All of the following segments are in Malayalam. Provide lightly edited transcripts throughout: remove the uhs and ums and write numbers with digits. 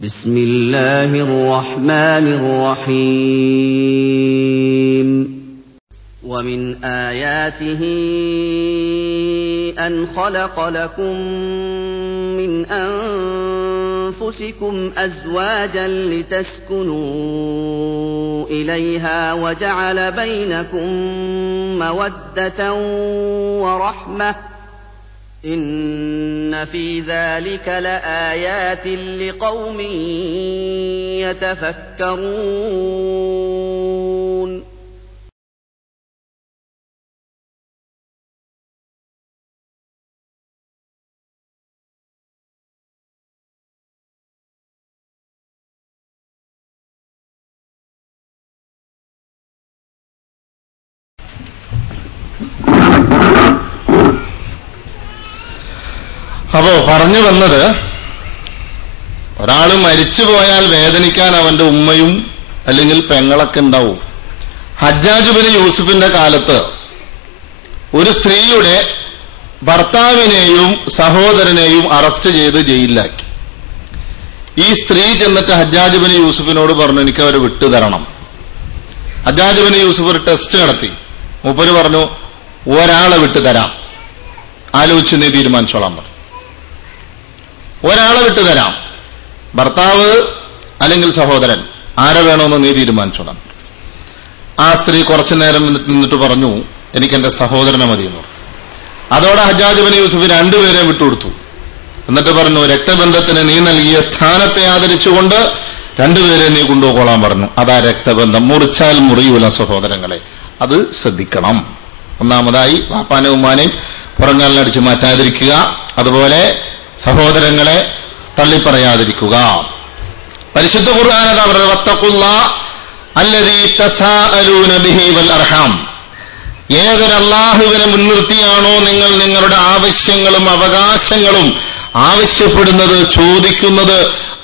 بسم الله الرحمن الرحيم ومن آياته أن خلق لكم من أنفسكم أزواجا لتسكنوا إليها وجعل بينكم مودة ورحمة إن في ذلك لآيات لقوم يتفكرون. അപ്പോ പറഞ്ഞു വന്നത്, ഒരാൾ മരിച്ചു പോയാൽ വേദനിക്കാൻ അവന്റെ ഉമ്മയും അല്ലെങ്കിൽ പെങ്ങളൊക്കെ ഉണ്ടാവും. ഹജ്ജാജ് ബിൻ യൂസുഫിന്റെ കാലത്ത് ഒരു സ്ത്രീയുടെ ഭർത്താവിനെയും സഹോദരനെയും അറസ്റ്റ് ചെയ്ത് ജയിലിലാക്കി. ഈ സ്ത്രീ ചെന്നിട്ട് ഹജ്ജാജ് ബിൻ യൂസുഫിനോട് പറഞ്ഞു, എനിക്ക് അവരെ വിട്ടുതരണം. ഹജ്ജാജ് ബിൻ യൂസുഫ് ഒരു ടെസ്റ്റ് നടത്തി. മൂപ്പര് പറഞ്ഞു, ഒരാളെ വിട്ടുതരാം, ആലോചിച്ച് നീ തീരുമാനിച്ചോളാൻ പറഞ്ഞു. ഒരാളെ വിട്ടുതരാം, ഭർത്താവ് അല്ലെങ്കിൽ സഹോദരൻ, ആരെ വേണമെന്ന് നീ തീരുമാനിച്ചോളാം. ആ സ്ത്രീ കുറച്ചു നേരം നിന്നിട്ട് പറഞ്ഞു, എനിക്ക് എന്റെ സഹോദരനെ മതിയെന്നു. അതോടെ ഹജ്ജാജ് ബിൻ യൂസുഫ് രണ്ടുപേരെയും വിട്ടുകൊടുത്തു. എന്നിട്ട് പറഞ്ഞു, രക്തബന്ധത്തിന് നീ നൽകിയ സ്ഥാനത്തെ ആദരിച്ചുകൊണ്ട് രണ്ടുപേരെ നീ കൊണ്ടുപോകൊള്ളാൻ പറഞ്ഞു. അതാ രക്തബന്ധം, മുറിച്ചാൽ മുറിയൂല സഹോദരങ്ങളെ, അത് ശ്രദ്ധിക്കണം. ഒന്നാമതായി വാപ്പാനെയും ഉമ്മാനെയും പുറങ്കാലിനടിച്ച് മാറ്റാതിരിക്കുക, അതുപോലെ സഹോദരങ്ങളെ തള്ളിപ്പറയാതിരിക്കുക. പരിശുദ്ധ ഖുർആൻ അതാ പറയുന്നത്, വത്തഖുല്ലാഹ അല്ലദീ തസാഅലൂന ബിഹി വൽ അർഹാം. ഏതൊരു അല്ലാഹുവിനെ മുൻനിർത്തിയാണോ നിങ്ങൾ നിങ്ങളുടെ ആവശ്യങ്ങളും അവകാശങ്ങളും ആവശ്യപ്പെടുന്നത്, ചോദിക്കുന്നത്,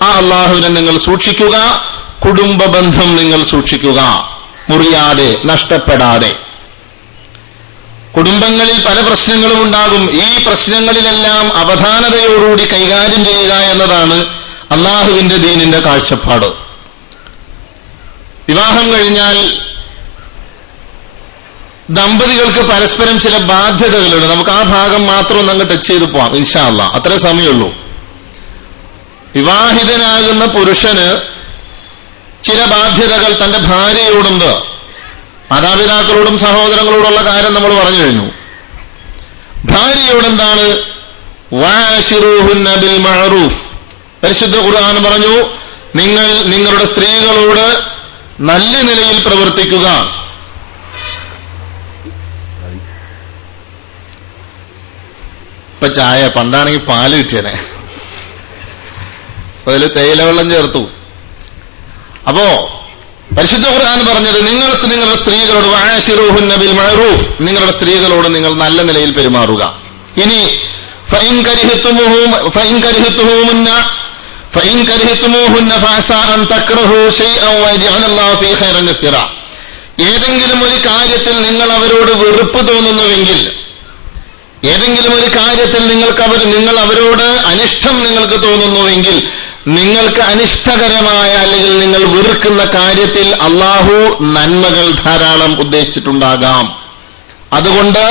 ആ അല്ലാഹുവിനെ നിങ്ങൾ സൂക്ഷിക്കുക. കുടുംബ ബന്ധം നിങ്ങൾ സൂക്ഷിക്കുക, മുറിയാതെ, നഷ്ടപ്പെടാതെ. കുടുംബങ്ങളിൽ പല പ്രശ്നങ്ങളും ഉണ്ടാകും. ഈ പ്രശ്നങ്ങളിലെല്ലാം അവധാനതയോടുകൂടി കൈകാര്യം ചെയ്യുക എന്നതാണ് അള്ളാഹുവിന്റെ ദീനിന്റെ കാഴ്ചപ്പാട്. വിവാഹം കഴിഞ്ഞാൽ ദമ്പതികൾക്ക് പരസ്പരം ചില ബാധ്യതകളുണ്ട്. നമുക്ക് ആ ഭാഗം മാത്രം ഒന്ന് അങ്ങ് ടച്ച് ചെയ്ത് പോവാം ഇൻഷാ അല്ലാഹ്, അത്രേ സമയമുള്ളൂ. വിവാഹിതനാകുന്ന പുരുഷന് ചില ബാധ്യതകൾ തന്റെ ഭാര്യയോടുണ്ട്. മാതാപിതാക്കളോടും സഹോദരങ്ങളോടുള്ള കാര്യം നമ്മൾ പറഞ്ഞു കഴിഞ്ഞു. ഭാര്യയോടെന്താണ്? വഅശിറൂഹുന്ന ബിൽ മഅറൂഫ്. പരിശുദ്ധ ഖുർആൻ പറഞ്ഞു, നിങ്ങൾ നിങ്ങളുടെ സ്ത്രീകളോട് നല്ല നിലയിൽ പ്രവർത്തിക്കുക. ഇപ്പൊ ചായ, പണ്ടാണെങ്കിൽ പാല് കിട്ടിയനെ, അതിൽ തേയിലവെള്ളം ചേർത്തു. അപ്പോ പരിശുദ്ധ ഖുർആൻ പറഞ്ഞത്, നിങ്ങളുടെ സ്ത്രീകളോട് വഅശിറൂഹുന്ന ബിൽ മഅറൂഫ്, നിങ്ങളുടെ സ്ത്രീകളോട് നിങ്ങൾ നല്ല നിലയിൽ പെരുമാറുക. ഇനി ഫഇൻ കരിഹ്തുമൂഹുന്ന ഫഅസാ അൻ തക്റഹു ശൈഅൻ വയജഅലല്ലാഹു ഫീ ഖൈറൻ കസീറ. ഏതെങ്കിലും ഒരു കാര്യത്തിൽ നിങ്ങൾ അവരോട് വെറുപ്പ് തോന്നുന്നുവെങ്കിൽ, ഏതെങ്കിലും ഒരു കാര്യത്തിൽ നിങ്ങൾ അവരോട് അനിഷ്ടം നിങ്ങൾക്ക് തോന്നുന്നുവെങ്കിൽ, നിങ്ങൾക്ക് അനിഷ്ടകരമായ അല്ലെങ്കിൽ നിങ്ങൾ വെറുക്കുന്ന കാര്യത്തിൽ അള്ളാഹു നന്മകൾ ധാരാളം ഉദ്ദേശിച്ചിട്ടുണ്ടാകാം. അതുകൊണ്ട്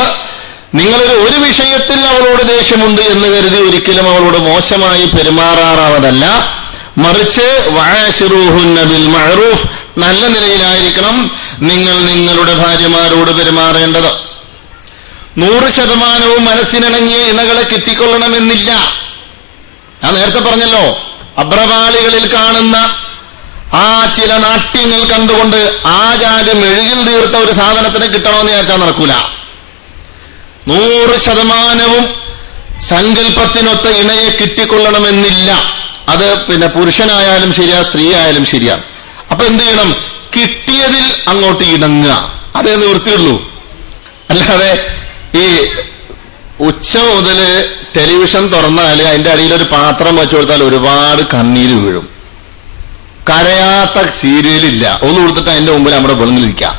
നിങ്ങളൊരു ഒരു വിഷയത്തിൽ അവളോട് ദേഷ്യമുണ്ട് എന്ന് കരുതി ഒരിക്കലും അവളോട് മോശമായി പെരുമാറാറാവതല്ല. മറിച്ച് വഅശിറൂഹുന്ന ബിൽ മഅറൂഫ്, നല്ല നിലയിലായിരിക്കണം നിങ്ങൾ നിങ്ങളുടെ ഭാര്യമാരോട് പെരുമാറേണ്ടത്. 100% മനസ്സിനിണങ്ങിയ ഇണകളെ കിട്ടിക്കൊള്ളണമെന്നില്ല. ഞാൻ നേരത്തെ പറഞ്ഞല്ലോ, അബ്രപാളികളിൽ കാണുന്ന ആ ചില നാട്യങ്ങൾ കണ്ടുകൊണ്ട് ആ ജാതി മെഴുകിൽ തീർത്ത ഒരു സാധനത്തിന് കിട്ടണമെന്ന് വിചാരിച്ചാൽ നടക്കൂല. 100% സങ്കല്പത്തിനൊത്ത ഇണയെ കിട്ടിക്കൊള്ളണമെന്നില്ല. അത് പിന്നെ പുരുഷനായാലും ശരിയാ, സ്ത്രീ ആയാലും ശരിയാണ്. അപ്പൊ എന്ത് ചെയ്യണം? കിട്ടിയതിൽ അങ്ങോട്ട് ഇണങ്ങുക, അതേ നിവൃത്തിയുള്ളൂ. അല്ലാതെ ഈ ഉച്ച മുതല് ടെലിവിഷൻ തുറന്നാൽ അതിന്റെ അടിയിൽ ഒരു പാത്രം വെച്ചു കൊടുത്താൽ ഒരുപാട് കണ്ണീര് വീഴും. കരയാത്ത സീരിയലില്ല. ഒന്ന് കൊടുത്തിട്ട് അതിന്റെ മുമ്പിൽ നമ്മുടെ വെളുങ്ങിലിരിക്കാം.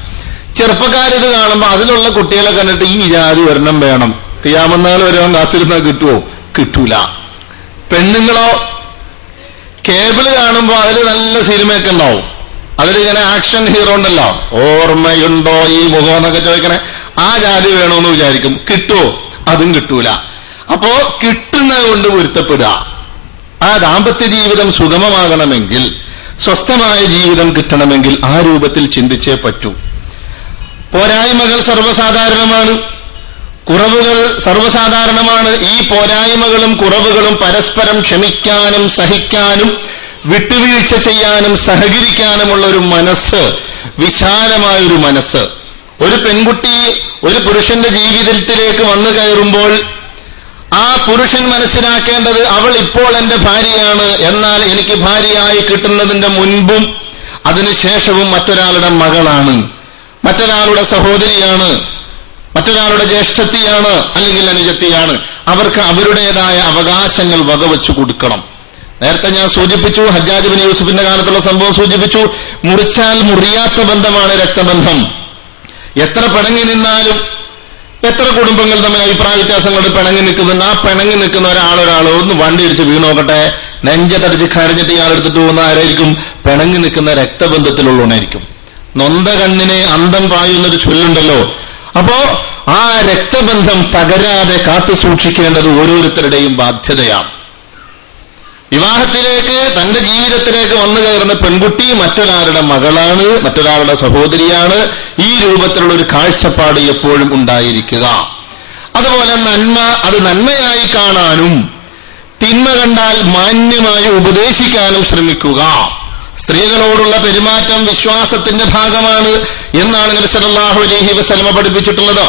ചെറുപ്പക്കാരിത് കാണുമ്പോ അതിലുള്ള കുട്ടികളെ കണ്ടിട്ട് ഈ ജാതി ഒരെണ്ണം വേണം, ഖിയാമത്ത് വരുവാൻ കാത്തിരുന്നാൽ കിട്ടുമോ? കിട്ടൂല. പെണ്ണുങ്ങളോ കേബിള് കാണുമ്പോ കാണുമ്പോ അതിൽ നല്ല സിനിമയൊക്കെ ഉണ്ടാവും. അതിലിങ്ങനെ ആക്ഷൻ ഹീറോ ഉണ്ടല്ലോ, ഓർമ്മയുണ്ടോ ഈ മുഖം എന്നൊക്കെ ചോദിക്കണേ, ആ ജാതി വേണോന്ന് വിചാരിക്കും. കിട്ടുമോ? അതും കിട്ടൂല. അപ്പോ കിട്ടുന്നത് കൊണ്ട് പൊരുത്തപ്പെടുക. ആ ദാമ്പത്യ ജീവിതം സുഗമമാകണമെങ്കിൽ, സ്വസ്ഥമായ ജീവിതം കിട്ടണമെങ്കിൽ ആ രൂപത്തിൽ ചിന്തിച്ചേ പറ്റൂ. പോരായ്മകൾ സർവ്വസാധാരണമാണ്, കുറവുകൾ സർവ്വസാധാരണമാണ്. ഈ പോരായ്മകളും കുറവുകളും പരസ്പരം ക്ഷമിക്കാനും സഹിക്കാനും വിട്ടുവീഴ്ച ചെയ്യാനും സഹകരിക്കാനുമുള്ള ഒരു മനസ്സ്, വിശാലമായൊരു മനസ്സ്. ഒരു പെൺകുട്ടി ഒരു പുരുഷന്റെ ജീവിതത്തിലേക്ക് വന്നു കയറുമ്പോൾ ആ പുരുഷൻ മനസ്സിലാക്കേണ്ടത് അവൾ ഇപ്പോൾ എന്റെ ഭാര്യയാണ്, എന്നാൽ എനിക്ക് ഭാര്യയായി കിട്ടുന്നതിന്റെ മുൻപും അതിനുശേഷവും മറ്റൊരാളുടെ മകളാണ്, മറ്റൊരാളുടെ സഹോദരിയാണ്, മറ്റൊരാളുടെ ജ്യേഷ്ഠത്തിയാണ്, അല്ലെങ്കിൽ അനുജത്തിയാണ്. അവർക്ക് അവരുടേതായ അവകാശങ്ങൾ വകവെച്ചു കൊടുക്കണം. നേരത്തെ ഞാൻ സൂചിപ്പിച്ചു, ഹജ്ജാജ് ബിൻ യൂസുഫിന്റെ കാലത്തുള്ള സംഭവം സൂചിപ്പിച്ചു. മുറിച്ചാൽ മുറിയാത്ത ബന്ധമാണ് രക്തബന്ധം. എത്ര പിണങ്ങി നിന്നാലും, എത്ര കുടുംബങ്ങൾ തമ്മിൽ അഭിപ്രായ വ്യത്യാസങ്ങളുടെ പിണങ്ങി നിൽക്കുന്നുണ്ട്, ആ പിണങ്ങി നിൽക്കുന്ന ഒരാളൊരാളോ ഒന്ന് വണ്ടി ഇടിച്ച് വീണോക്കട്ടെ, നെഞ്ചത്തടിച്ച് കരഞ്ഞിട്ട് ഇയാളെടുത്തിട്ട് പോകുന്ന ആരായിരിക്കും? പിണങ്ങി നിൽക്കുന്ന രക്തബന്ധത്തിലുള്ളവനായിരിക്കും. നൊന്ത കണ്ണിനെ അന്തം പായുന്നൊരു ചൊല്ലുണ്ടല്ലോ. അപ്പോ ആ രക്തബന്ധം തകരാതെ കാത്തു സൂക്ഷിക്കേണ്ടത് ഓരോരുത്തരുടെയും ബാധ്യതയാണ്. വിവാഹത്തിലേക്ക്, തന്റെ ജീവിതത്തിലേക്ക് വന്നു കയറുന്ന പെൺകുട്ടി മറ്റൊരാളുടെ മകളാണ്, മറ്റൊരാളുടെ സഹോദരിയാണ്. ഈ രൂപത്തിലുള്ള ഒരു കാഴ്ചപ്പാട് എപ്പോഴും ഉണ്ടായിരിക്കുക. അതുപോലെ നന്മ, അത് നന്മയായി കാണാനും തിന്മ കണ്ടാൽ മാന്യമായി ഉപദേശിക്കാനും ശ്രമിക്കുക. സ്ത്രീകളോടുള്ള പെരുമാറ്റം വിശ്വാസത്തിന്റെ ഭാഗമാണ് എന്നാണ് നബി സല്ലല്ലാഹു അലൈഹി വസല്ലം പഠിപ്പിച്ചിട്ടുള്ളത്.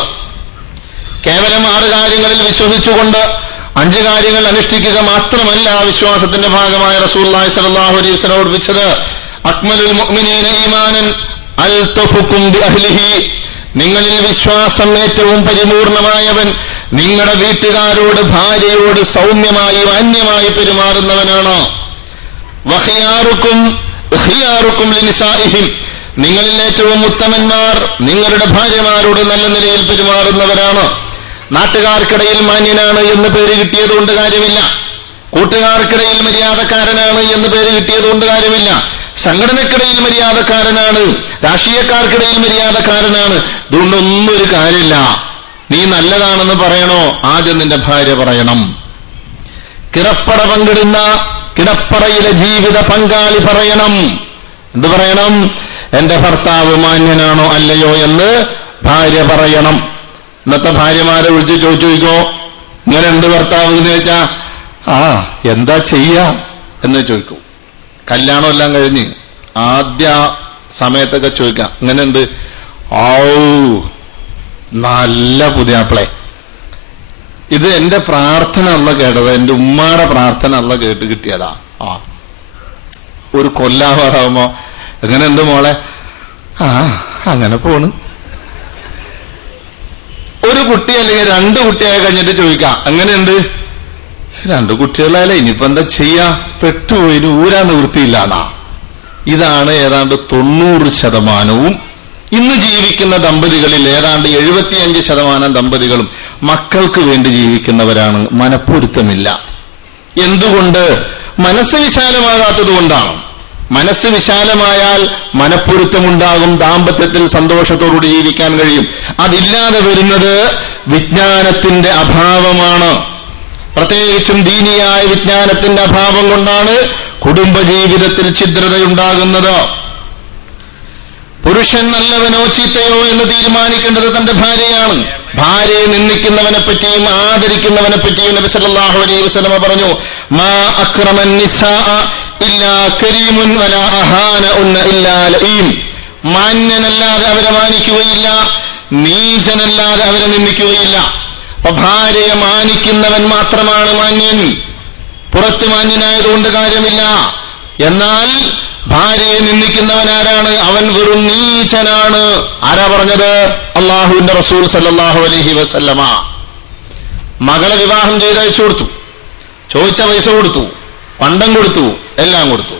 കേവലം 6 കാര്യങ്ങളിൽ വിശ്വസിച്ചുകൊണ്ട് 5 കാര്യങ്ങൾ അനുഷ്ഠിക്കുക മാത്രമല്ല വിശ്വാസത്തിന്റെ ഭാഗമായ റസൂലുള്ളാഹി സ്വല്ലല്ലാഹു അലൈഹി വസല്ലം പഠിപ്പിച്ചത്. അക്മലുൽ മുഅ്മിനീന ഈമാനൻ അൽതഫുകും ബിഅഹ്ലിഹി, നിങ്ങളിൽ വിശ്വാസം ഏറ്റവും പരിപൂർണമായവൻ നിങ്ങളുടെ വീട്ടുകാരോട്, ഭാര്യയോട് സൗമ്യമായി മാന്യമായി പെരുമാറുന്നവനാണ്. വഖിയാറുക്കും ഖിയാറുക്കും ലിനിസാഇഹിം, നിങ്ങളിൽ ഏറ്റവും ഉത്തമന്മാർ നിങ്ങളുടെ ഭാര്യമാരോട് നല്ല നിലയിൽ പെരുമാറുന്നവരാണ്. നാട്ടുകാർക്കിടയിൽ മാന്യനാണ് എന്ന് പേര് കിട്ടിയതുകൊണ്ട് കാര്യമില്ല, കൂട്ടുകാർക്കിടയിൽ മര്യാദക്കാരനാണ് എന്ന് പേര് കിട്ടിയതുകൊണ്ട് കാര്യമില്ല, സംഘടനക്കിടയിൽ മര്യാദക്കാരനാണ്, രാഷ്ട്രീയക്കാർക്കിടയിൽ മര്യാദക്കാരനാണ്, ഇതുകൊണ്ടൊന്നും ഒരു കാര്യമില്ല. നീ നല്ലതാണെന്ന് പറയണോ, ആദ്യം നിന്റെ ഭാര്യ പറയണം. കിടപ്പട പങ്കിടുന്ന കിടപ്പറയിലെ ജീവിത പങ്കാളി പറയണം. എന്ത് പറയണം? എന്റെ ഭർത്താവ് മാന്യനാണോ അല്ലയോ എന്ന് ഭാര്യ പറയണം. ഇന്നത്തെ ഭാര്യമാരെ വിളിച്ച് ചോദിച്ചോ, ഇങ്ങനെ ഉണ്ട് ഭർത്താവ് എന്ന് ചോദിച്ചാ എന്താ ചെയ്യാ എന്ന് ചോദിക്കൂ. കല്യാണം എല്ലാം കഴിഞ്ഞ് ആദ്യ സമയത്തൊക്കെ ചോദിക്കാം, ഇങ്ങനെയുണ്ട്, നല്ല പുതിയാപ്പിളെ. ഇത് എന്റെ പ്രാർത്ഥന അല്ല കേട്ടത്, എന്റെ ഉമ്മാടെ പ്രാർത്ഥന അല്ല കേട്ട് കിട്ടിയതാ. ഒരു കൊല്ലാവാറാവുമ്പോ എങ്ങനെയുണ്ട് മോളെ? അങ്ങനെ പോണ്. ഒരു കുട്ടി അല്ലെങ്കിൽ 2 കുട്ടിയായി കഴിഞ്ഞിട്ട് ചോദിക്കാം, എങ്ങനെയുണ്ട്? 2 കുട്ടികളായാലേ ഇനിയിപ്പോ എന്താ ചെയ്യാ, പെട്ടുപോയി, ഊരാ നിവൃത്തിയില്ലാന്നാ. ഇതാണ് ഏതാണ്ട് 90% ഇന്ന് ജീവിക്കുന്ന ദമ്പതികളിൽ. ഏതാണ്ട് 75% ദമ്പതികളും മക്കൾക്ക് വേണ്ടി ജീവിക്കുന്നവരാണ്. മനപ്പൊരുത്തമില്ല. എന്തുകൊണ്ട്? മനസ്സ് വിശാലമാകാത്തത് കൊണ്ടാണ്. മനസ്സ് വിശാലമായാൽ മനപ്പൊരുത്തമുണ്ടാകും, ദാമ്പത്യത്തിൽ സന്തോഷത്തോടുകൂടി ജീവിക്കാൻ കഴിയും. അതില്ലാതെ വരുന്നത് വിജ്ഞാനത്തിന്റെ അഭാവമാണ്. പ്രത്യേകിച്ചും ദീനിയായ വിജ്ഞാനത്തിന്റെ അഭാവം കൊണ്ടാണ് കുടുംബജീവിതത്തിൽ ഛിദ്രതയുണ്ടാകുന്നത്. പുരുഷൻ നല്ലവനോ ചീത്തയോ എന്ന് തീരുമാനിക്കേണ്ടത് തന്റെ ഭാര്യയാണ്. ഭാര്യയെ നിന്ദിക്കുന്നവനെ പറ്റിയും ആദരിക്കുന്നവനെ പറ്റിയും നബി സല്ലല്ലാഹു അലൈഹി വസല്ലം പറഞ്ഞു, മാ അക്രമൻ നിസാഅ ഇല്ലാ കരീമുൻ വലാ അഹാനഉന്ന ഇല്ലാ ലഈം. മാന്യനല്ലാതെ അവരെ മാനിക്കുകയില്ല, നീചനല്ലാതെ അവരെ നിന്ദിക്കുകയില്ല. അപ്പൊ ഭാര്യയെ മാനിക്കുന്നവൻ മാത്രമാണ് മാന്യൻ. പുറത്ത് മാന്യനായതുകൊണ്ട് കാര്യമില്ല. എന്നാൽ ഭാര്യയെ നിന്ദിക്കുന്നവൻ ആരാണ്? അവൻ വെറും നീചനാണ്. ആരാ പറഞ്ഞത്? അള്ളാഹുവിന്റെ റസൂൽ സല്ലല്ലാഹു അലൈഹി വസല്ലമ. മകളെ വിവാഹം ചെയ്തയച്ചു കൊടുത്തു, ചോദിച്ച പൈസ കൊടുത്തു, പണ്ടം കൊടുത്തു, എല്ലാം കൊടുത്തു.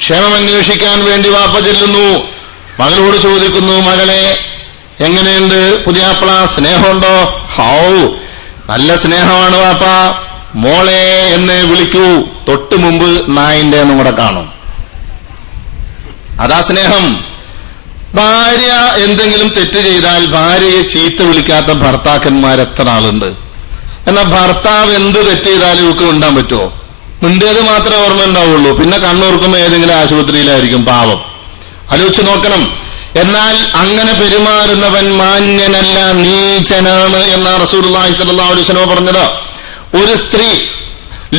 ക്ഷേമം അന്വേഷിക്കാൻ വേണ്ടി വാപ്പ ചെല്ലുന്നു, മകളോട് ചോദിക്കുന്നു, മകളെ എങ്ങനെയുണ്ട് പുതിയാപ്പിള, സ്നേഹമുണ്ടോ? നല്ല സ്നേഹമാണ് വാപ്പ, മോളെ എന്നെ വിളിക്കൂ. തൊട്ടു മുമ്പ് നായിന്റെ എന്നും കൂടെ കാണും. അതാ സ്നേഹം. ഭാര്യ എന്തെങ്കിലും തെറ്റ് ചെയ്താൽ ഭാര്യയെ ചീത്ത വിളിക്കാത്ത ഭർത്താക്കന്മാർ എത്ര ആളുണ്ട്? എന്നാൽ ഭർത്താവ് എന്ത് തെറ്റ് ചെയ്താലും ഇവർക്ക് മിണ്ടാൻ പറ്റുമോ? മിണ്ടിയത് മാത്രമേ ഓർമ്മ ഉണ്ടാവുള്ളൂ. പിന്നെ കണ്ണൂർക്കുമ്പോൾ ഏതെങ്കിലും ആശുപത്രിയിലായിരിക്കും പാവം. ആലോചിച്ച് നോക്കണം. എന്നാൽ അങ്ങനെ പെരുമാറുന്നവൻ മാന്യനല്ല, നീചനാണ് എന്നാണ് റസൂലുള്ളാഹി സ്വല്ലല്ലാഹു അലൈഹി വസല്ലം പറഞ്ഞത്. ഒരു സ്ത്രീ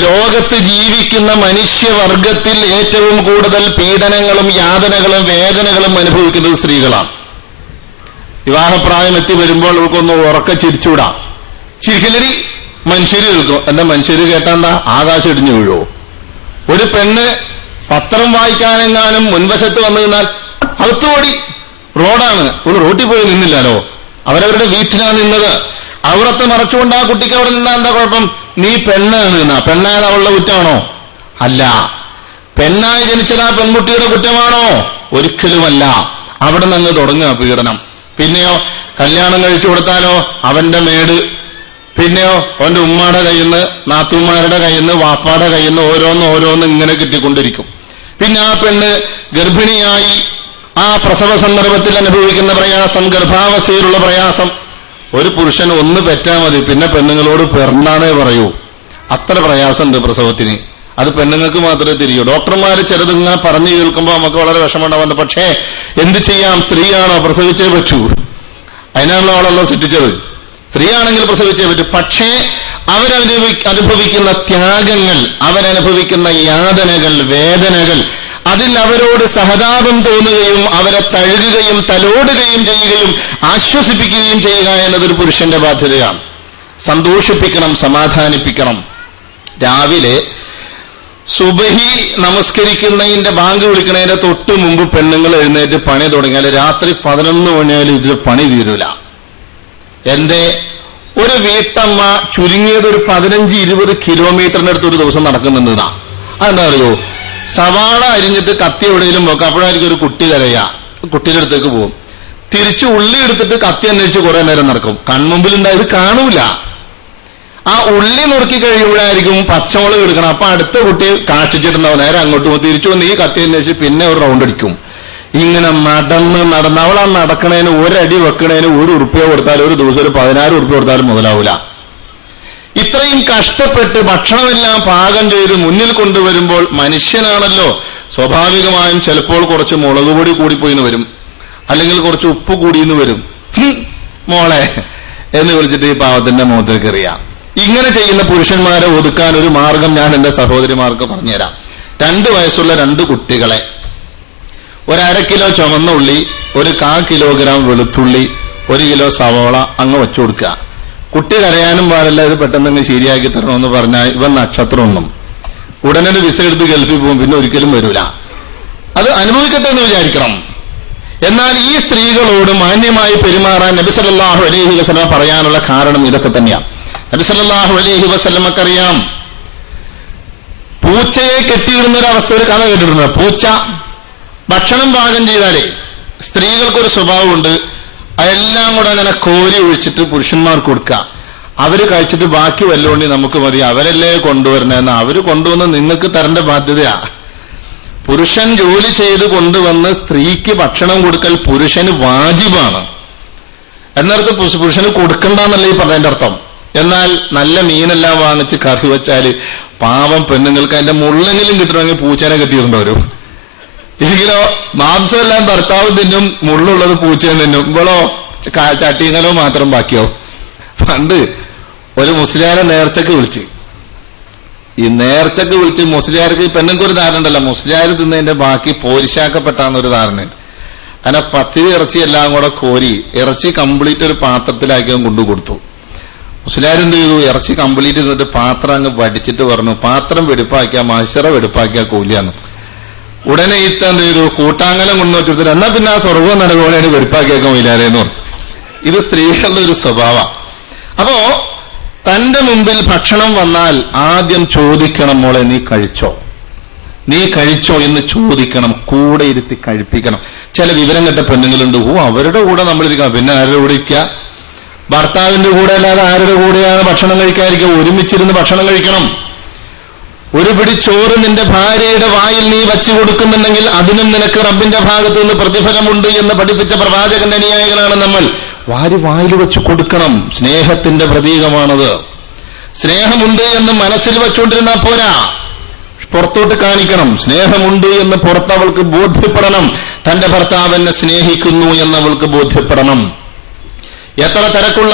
ലോകത്ത് ജീവിക്കുന്ന മനുഷ്യവർഗത്തിൽ ഏറ്റവും കൂടുതൽ പീഡനങ്ങളും യാതനകളും വേദനകളും അനുഭവിക്കുന്നത് സ്ത്രീകളാണ്. വിവാഹപ്രായം എത്തി വരുമ്പോൾ അവർക്കൊന്ന് ഉറക്കെ ചിരിച്ചുകൂടാ. ചിരിക്കലരി മനുഷ്യര് കേൾക്കും. എന്താ മനുഷ്യര് കേട്ടാന്താ ആകാശം ഇടിഞ്ഞു വീഴുവോ? ഒരു പെണ്ണ് പത്രം വായിക്കാനെങ്ങാനും മുൻവശത്ത് വന്നു നിന്നാൽ അകത്തോടി റോഡാണ്, ഒരു റോട്ടിൽ പോയി നിന്നില്ലാലോ. അവരവരുടെ വീട്ടിലാണ് നിന്നത്. അവിടത്തെ മറച്ചുകൊണ്ട് ആ കുട്ടിക്ക് അവിടെ നിന്നാ എന്താ കുഴപ്പം? നീ പെണ്ണാണ് എന്നാ. പെണ്ണായത് അവളുടെ കുറ്റമാണോ? അല്ല. പെണ്ണായി ജനിച്ചത് ആ പെൺകുട്ടിയുടെ കുറ്റമാണോ? ഒരിക്കലുമല്ല. അവിടെ നിന്ന് തുടങ്ങുക പീഡനം. പിന്നെയോ കല്യാണം കഴിച്ചു കൊടുത്താലോ അവന്റെ മേട്. പിന്നെയോ അവന്റെ ഉമ്മയുടെ കയ്യിൽ നിന്ന്, നാത്തൂമാരുടെ കയ്യിൽ നിന്ന്, വാപ്പാടെ കയ്യിൽ നിന്ന് ഓരോന്ന് ഇങ്ങനെ കിട്ടിക്കൊണ്ടിരിക്കും. പിന്നെ ആ പെണ്ണ് ഗർഭിണിയായി ആ പ്രസവ സന്ദർഭത്തിൽ അനുഭവിക്കുന്ന പ്രയാസം, ഗർഭാവസ്ഥയിലുള്ള പ്രയാസം. ഒരു പുരുഷൻ ഒന്ന് പെറ്റാൽ മതി, പിന്നെ പെണ്ണുങ്ങളോട് പെർന്നാണേ പറയൂ. അത്ര പ്രയാസമുണ്ട് പ്രസവത്തിന്. അത് പെണ്ണുങ്ങൾക്ക് മാത്രമേ തിരിയൂ. ഡോക്ടർമാര് ചിലതിങ്ങനെ പറഞ്ഞു കേൾക്കുമ്പോൾ നമുക്ക് വളരെ വിഷമമുണ്ടാവുന്നത്. പക്ഷേ എന്ത് ചെയ്യാം? സ്ത്രീയാണോ? പ്രസവിച്ചേ പറ്റൂ. അതിനാണല്ലോ അവളെല്ലോ സൃഷ്ടിച്ചത്. സ്ത്രീയാണെങ്കിൽ പ്രസവിച്ചേ പറ്റൂ. പക്ഷേ അവരനുഭവിക്കുന്ന ത്യാഗങ്ങൾ, അവരനുഭവിക്കുന്ന യാതനകൾ, വേദനകൾ, അതിൽ അവരോട് സഹതാപം തോന്നുകയും അവരെ തഴുകുകയും തലോടുകയും ചെയ്യുകയും ആശ്വസിപ്പിക്കുകയും ചെയ്യുക എന്നതൊരു പുരുഷന്റെ ബാധ്യതയാണ്. സന്തോഷിപ്പിക്കണം, സമാധാനിപ്പിക്കണം. രാവിലെ സുബഹി നമസ്കരിക്കുന്നതിന്റെ ബാങ്ക് വിളിക്കുന്നതിന്റെ തൊട്ട് മുമ്പ് പെണ്ണുങ്ങൾ എഴുന്നേറ്റ് പണി തുടങ്ങിയാൽ രാത്രി 11 മണിയായാലും ഇതിൽ പണി തീരൂല. എന്റെ ഒരു വീട്ടമ്മ ചുരുങ്ങിയത് ഒരു 15-20 കിലോമീറ്ററിനടുത്ത് ഒരു ദിവസം നടക്കുന്നുണ്ട്. അതെന്താ അറിയോ? സവാള അരിഞ്ഞിട്ട് കത്തി എവിടെയെങ്കിലും വെക്കാം. അപ്പോഴായിരിക്കും ഒരു കുട്ടി കരയാ. കുട്ടിയുടെ അടുത്തേക്ക് പോകും. തിരിച്ചു ഉള്ളി എടുത്തിട്ട് കത്തി അന്വേഷിച്ച് കുറെ നേരം നടക്കും. കൺമുമ്പിൽ ഉണ്ടായത് കാണൂല. ആ ഉള്ളി നുറുക്കി കഴിയുമ്പോഴായിരിക്കും പച്ചമുളക് എടുക്കണം. അപ്പൊ അടുത്ത കുട്ടി കാക്ഷിച്ചിട്ടുണ്ടാവും. നേരെ അങ്ങോട്ട് പോകും. തിരിച്ചു വന്ന് ഈ കത്തി അന്വേഷിച്ച് പിന്നെ ഒരു റൗണ്ട് അടിക്കും. ഇങ്ങനെ നടന്ന് അവൾ ആ നടക്കണേന് ഒരടി വെക്കണേന് 1 ഉറുപ്പ്യ കൊടുത്താലും ഒരു ദിവസം ഒരു 16 ഉറുപ്പ്യ കൊടുത്താലും മുതലാവൂല. ഇത്രയും കഷ്ടപ്പെട്ട് ഭക്ഷണമെല്ലാം പാകം ചെയ്ത് മുന്നിൽ കൊണ്ടുവരുമ്പോൾ മനുഷ്യനാണല്ലോ, സ്വാഭാവികമായും ചിലപ്പോൾ കുറച്ച് മുളക് പൊടി കൂടിപ്പോയിന്ന് വരും, അല്ലെങ്കിൽ കുറച്ച് ഉപ്പ് കൂടിയെന്ന് വരും. മോളെ എന്ന് വിളിച്ചിട്ട് ഈ പാവത്തിന്റെ മുഖത്തേക്ക് എറിയാം. ഇങ്ങനെ ചെയ്യുന്ന പുരുഷന്മാരെ ഒതുക്കാൻ ഒരു മാർഗം ഞാൻ എന്റെ സഹോദരിമാർക്ക് പറഞ്ഞുതരാം. 2 വയസ്സുള്ള 2 കുട്ടികളെ 1/2 കിലോ ചുമന്ന ഉള്ളി, 1/4 കിലോഗ്രാം വെളുത്തുള്ളി, 1 കിലോ സവോള അങ്ങ് വെച്ചു കൊടുക്കുക. കുട്ടി കരയാനും പാടില്ല. ഇത് പെട്ടെന്ന് ശരിയാക്കി തരണമെന്ന് പറഞ്ഞാൽ ഇവൻ നക്ഷത്രമൊന്നും ഉടനെ വിസ എടുത്ത് ഗൾഫിൽ പോകും, പിന്നെ ഒരിക്കലും വരൂല. അത് അനുഭവിക്കട്ടെ എന്ന് വിചാരിക്കണം. എന്നാൽ ഈ സ്ത്രീകളോട് മാന്യമായി പെരുമാറാൻ നബി സല്ലല്ലാഹു അലൈഹി വസല്ലം പറയാനുള്ള കാരണം ഇതൊക്കെ തന്നെയാണ്. നബി സല്ലല്ലാഹു അലൈഹി വസല്ലമക്കറിയാം, പൂച്ചയെ കെട്ടിയിടുന്നൊരവസ്ഥ. ഒരു കഥ കേട്ടിട്ടുണ്ട്. പൂച്ച ഭക്ഷണം പാകം ചെയ്താലേ സ്ത്രീകൾക്കൊരു സ്വഭാവമുണ്ട്. അതെല്ലാം കൂടെ അങ്ങനെ കോരി ഒഴിച്ചിട്ട് പുരുഷന്മാർക്ക് കൊടുക്കുക. അവര് കഴിച്ചിട്ട് ബാക്കി വല്ലോണ്ടി നമുക്ക് മതി, അവരല്ലേ കൊണ്ടുവരണേന്ന്. അവര് കൊണ്ടുവന്ന് നിങ്ങൾക്ക് തരേണ്ട ബാധ്യതയാ. പുരുഷൻ ജോലി ചെയ്ത് കൊണ്ടുവന്ന് സ്ത്രീക്ക് ഭക്ഷണം കൊടുക്കൽ പുരുഷന് വാജിബാണ്. എന്നർത്ഥ പുരുഷന് കൊടുക്കണ്ടെന്നല്ല ഈ പറഞ്ഞതിന്റെ അർത്ഥം. എന്നാൽ നല്ല മീനെല്ലാം വാങ്ങിച്ച് കറി വെച്ചാല് പാവം പെണ്ണുങ്ങൾക്ക് അതിന്റെ മുള്ളെങ്കിലും കിട്ടണമെങ്കിൽ പൂച്ചനെ കെട്ടിയിട്ടുണ്ടവരും. ഇല്ലെങ്കിലോ മാംസമെല്ലാം ഭർത്താവ് തിന്നും, മുള്ളുള്ളത് പൂച്ചയും തിന്നും. ഇവളോ ചട്ടിങ്ങലോ മാത്രം ബാക്കിയാവും. പണ്ട് ഒരു മുസ്ലിയാരെ നേർച്ചക്ക് വിളിച്ച്, ഈ നേർച്ചക്ക് വിളിച്ച് മുസ്ലിയാർക്ക് പെണ്ണുങ്ങൾക്ക് ഒരു ധാരണ ഉണ്ടല്ലോ, മുസ്ലിയാർ തിന്നതിന്റെ ബാക്കി പോരിശാക്കപ്പെട്ടാന്നൊരു ധാരണ. അങ്ങനെ പത്തിരി ഇറച്ചി എല്ലാം കൂടെ കോരി ഇറച്ചി കംപ്ലീറ്റ് ഒരു പാത്രത്തിലാക്കി കൊണ്ടു കൊടുത്തു. മുസ്ലിയാർ എന്ത് ചെയ്തു? ഇറച്ചി കംപ്ലീറ്റ് നിന്നിട്ട് പാത്രം അങ്ങ് വടിച്ചിട്ട് പറഞ്ഞു, പാത്രം വെടുപ്പാക്കിയാ മഹിഷറ വെടുപ്പാക്കിയാ കൂലിയാന്ന്. ഉടനെ ഈത്ത എന്ത് ചെയ്തു? കൂട്ടാങ്കലം കൊണ്ടുവച്ചിട്ട് എന്നാ പിന്നെ ആ സ്വർഗവും നരകോണെയാണ് വെടുപ്പാക്കിയേക്കാൻ പോയില്ലാരെന്ന് പറഞ്ഞു. ഇത് സ്ത്രീകളുടെ ഒരു സ്വഭാവം. അപ്പോ തന്റെ മുമ്പിൽ ഭക്ഷണം വന്നാൽ ആദ്യം ചോദിക്കണം, മോളെ നീ കഴിച്ചോ എന്ന് ചോദിക്കണം. കൂടെ ഇരുത്തി കഴിപ്പിക്കണം. ചില വിവരം കെട്ട പെണ്ണുങ്ങളുണ്ട്, അവരുടെ കൂടെ നമ്മളിരിക്കാം, പിന്നെ ആരുടെ കൂടെ ഇരിക്കുക? ഭർത്താവിന്റെ കൂടെ അല്ലാതെ ആരുടെ കൂടെയാണ് ഭക്ഷണം കഴിക്കാതിരിക്കുക? ഒരുമിച്ചിരുന്ന് ഭക്ഷണം കഴിക്കണം. ഒരു പിടി ചോറ് നിന്റെ ഭാര്യയുടെ വായിൽ നീ വച്ചു കൊടുക്കുന്നുണ്ടെങ്കിൽ അതിനും നിനക്ക് റബ്ബിന്റെ ഭാഗത്തു നിന്ന് പ്രതിഫലമുണ്ട് എന്ന് പഠിപ്പിച്ച പ്രവാചകന്റെ അനുയായികളാണ് നമ്മൾ. വായിൽ വെച്ച് കൊടുക്കണം. സ്നേഹത്തിന്റെ പ്രതീകമാണത്. സ്നേഹമുണ്ട് എന്ന് മനസ്സിൽ വെച്ചുകൊണ്ടിരുന്നാൽ പോരാ, പുറത്തോട്ട് കാണിക്കണം. സ്നേഹമുണ്ട് എന്ന് പുറത്തവൾക്ക് ബോധ്യപ്പെടണം. തന്റെ ഭർത്താവ് എന്നെ സ്നേഹിക്കുന്നു എന്നവൾക്ക് ബോധ്യപ്പെടണം. എത്ര തിരക്കുള്ള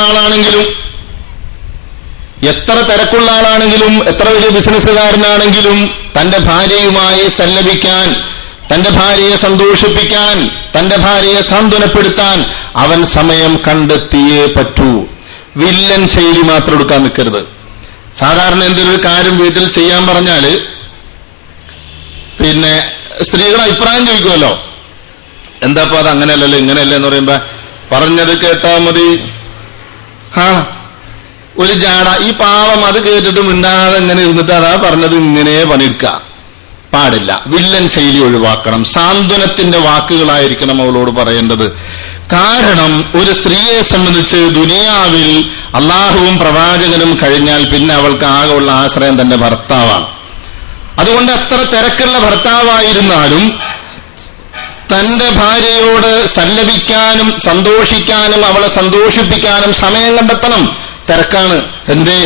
ആളാണെങ്കിലും, എത്ര വലിയ ബിസിനസ്സുകാരനാണെങ്കിലും തന്റെ ഭാര്യയുമായി സല്ലപിക്കാൻ, തന്റെ ഭാര്യയെ സന്തോഷിപ്പിക്കാൻ, തന്റെ ഭാര്യയെ സാന്ത്വനപ്പെടുത്താൻ അവൻ സമയം കണ്ടെത്തിയേ പറ്റൂ. വില്ലൻ ശൈലി മാത്രം എടുക്കാൻ നിൽക്കരുത്. സാധാരണ എന്തൊരു കാര്യം വീട്ടിൽ ചെയ്യാൻ പറഞ്ഞാല് പിന്നെ സ്ത്രീകൾ അഭിപ്രായം ചോദിക്കുമല്ലോ, എന്താപ്പോ അത് അങ്ങനെയല്ലല്ലോ ഇങ്ങനെയല്ലേ എന്ന് പറയുമ്പോ പറഞ്ഞത് കേട്ടാ മതി. ഒരു ജാട, ഈ പാവം അത് കേട്ടിട്ട് മിണ്ടാതെ ഇങ്ങനെ ഇരുന്നിട്ട് അതാ പറഞ്ഞത് ഇങ്ങനെ പണിയെടുക്കുക പാടില്ല. വില്ലൻ ശൈലി ഒഴിവാക്കണം. സാന്ത്വനത്തിന്റെ വാക്കുകളായിരിക്കണം അവളോട് പറയേണ്ടത്. കാരണം ഒരു സ്ത്രീയെ സംബന്ധിച്ച് ദുനിയാവിൽ അള്ളാഹുവും പ്രവാചകനും കഴിഞ്ഞാൽ പിന്നെ അവൾക്ക് ആകെ ഉള്ള ആശ്രയം തന്റെ ഭർത്താവാണ്. അതുകൊണ്ട് എത്ര തിരക്കുള്ള ഭർത്താവായിരുന്നാലും തന്റെ ഭാര്യയോട് സല്ലപിക്കാനും സന്തോഷിക്കാനും അവളെ സന്തോഷിപ്പിക്കാനും സമയം കണ്ടെത്തണം. തിരക്കാണ്, എന്തേ,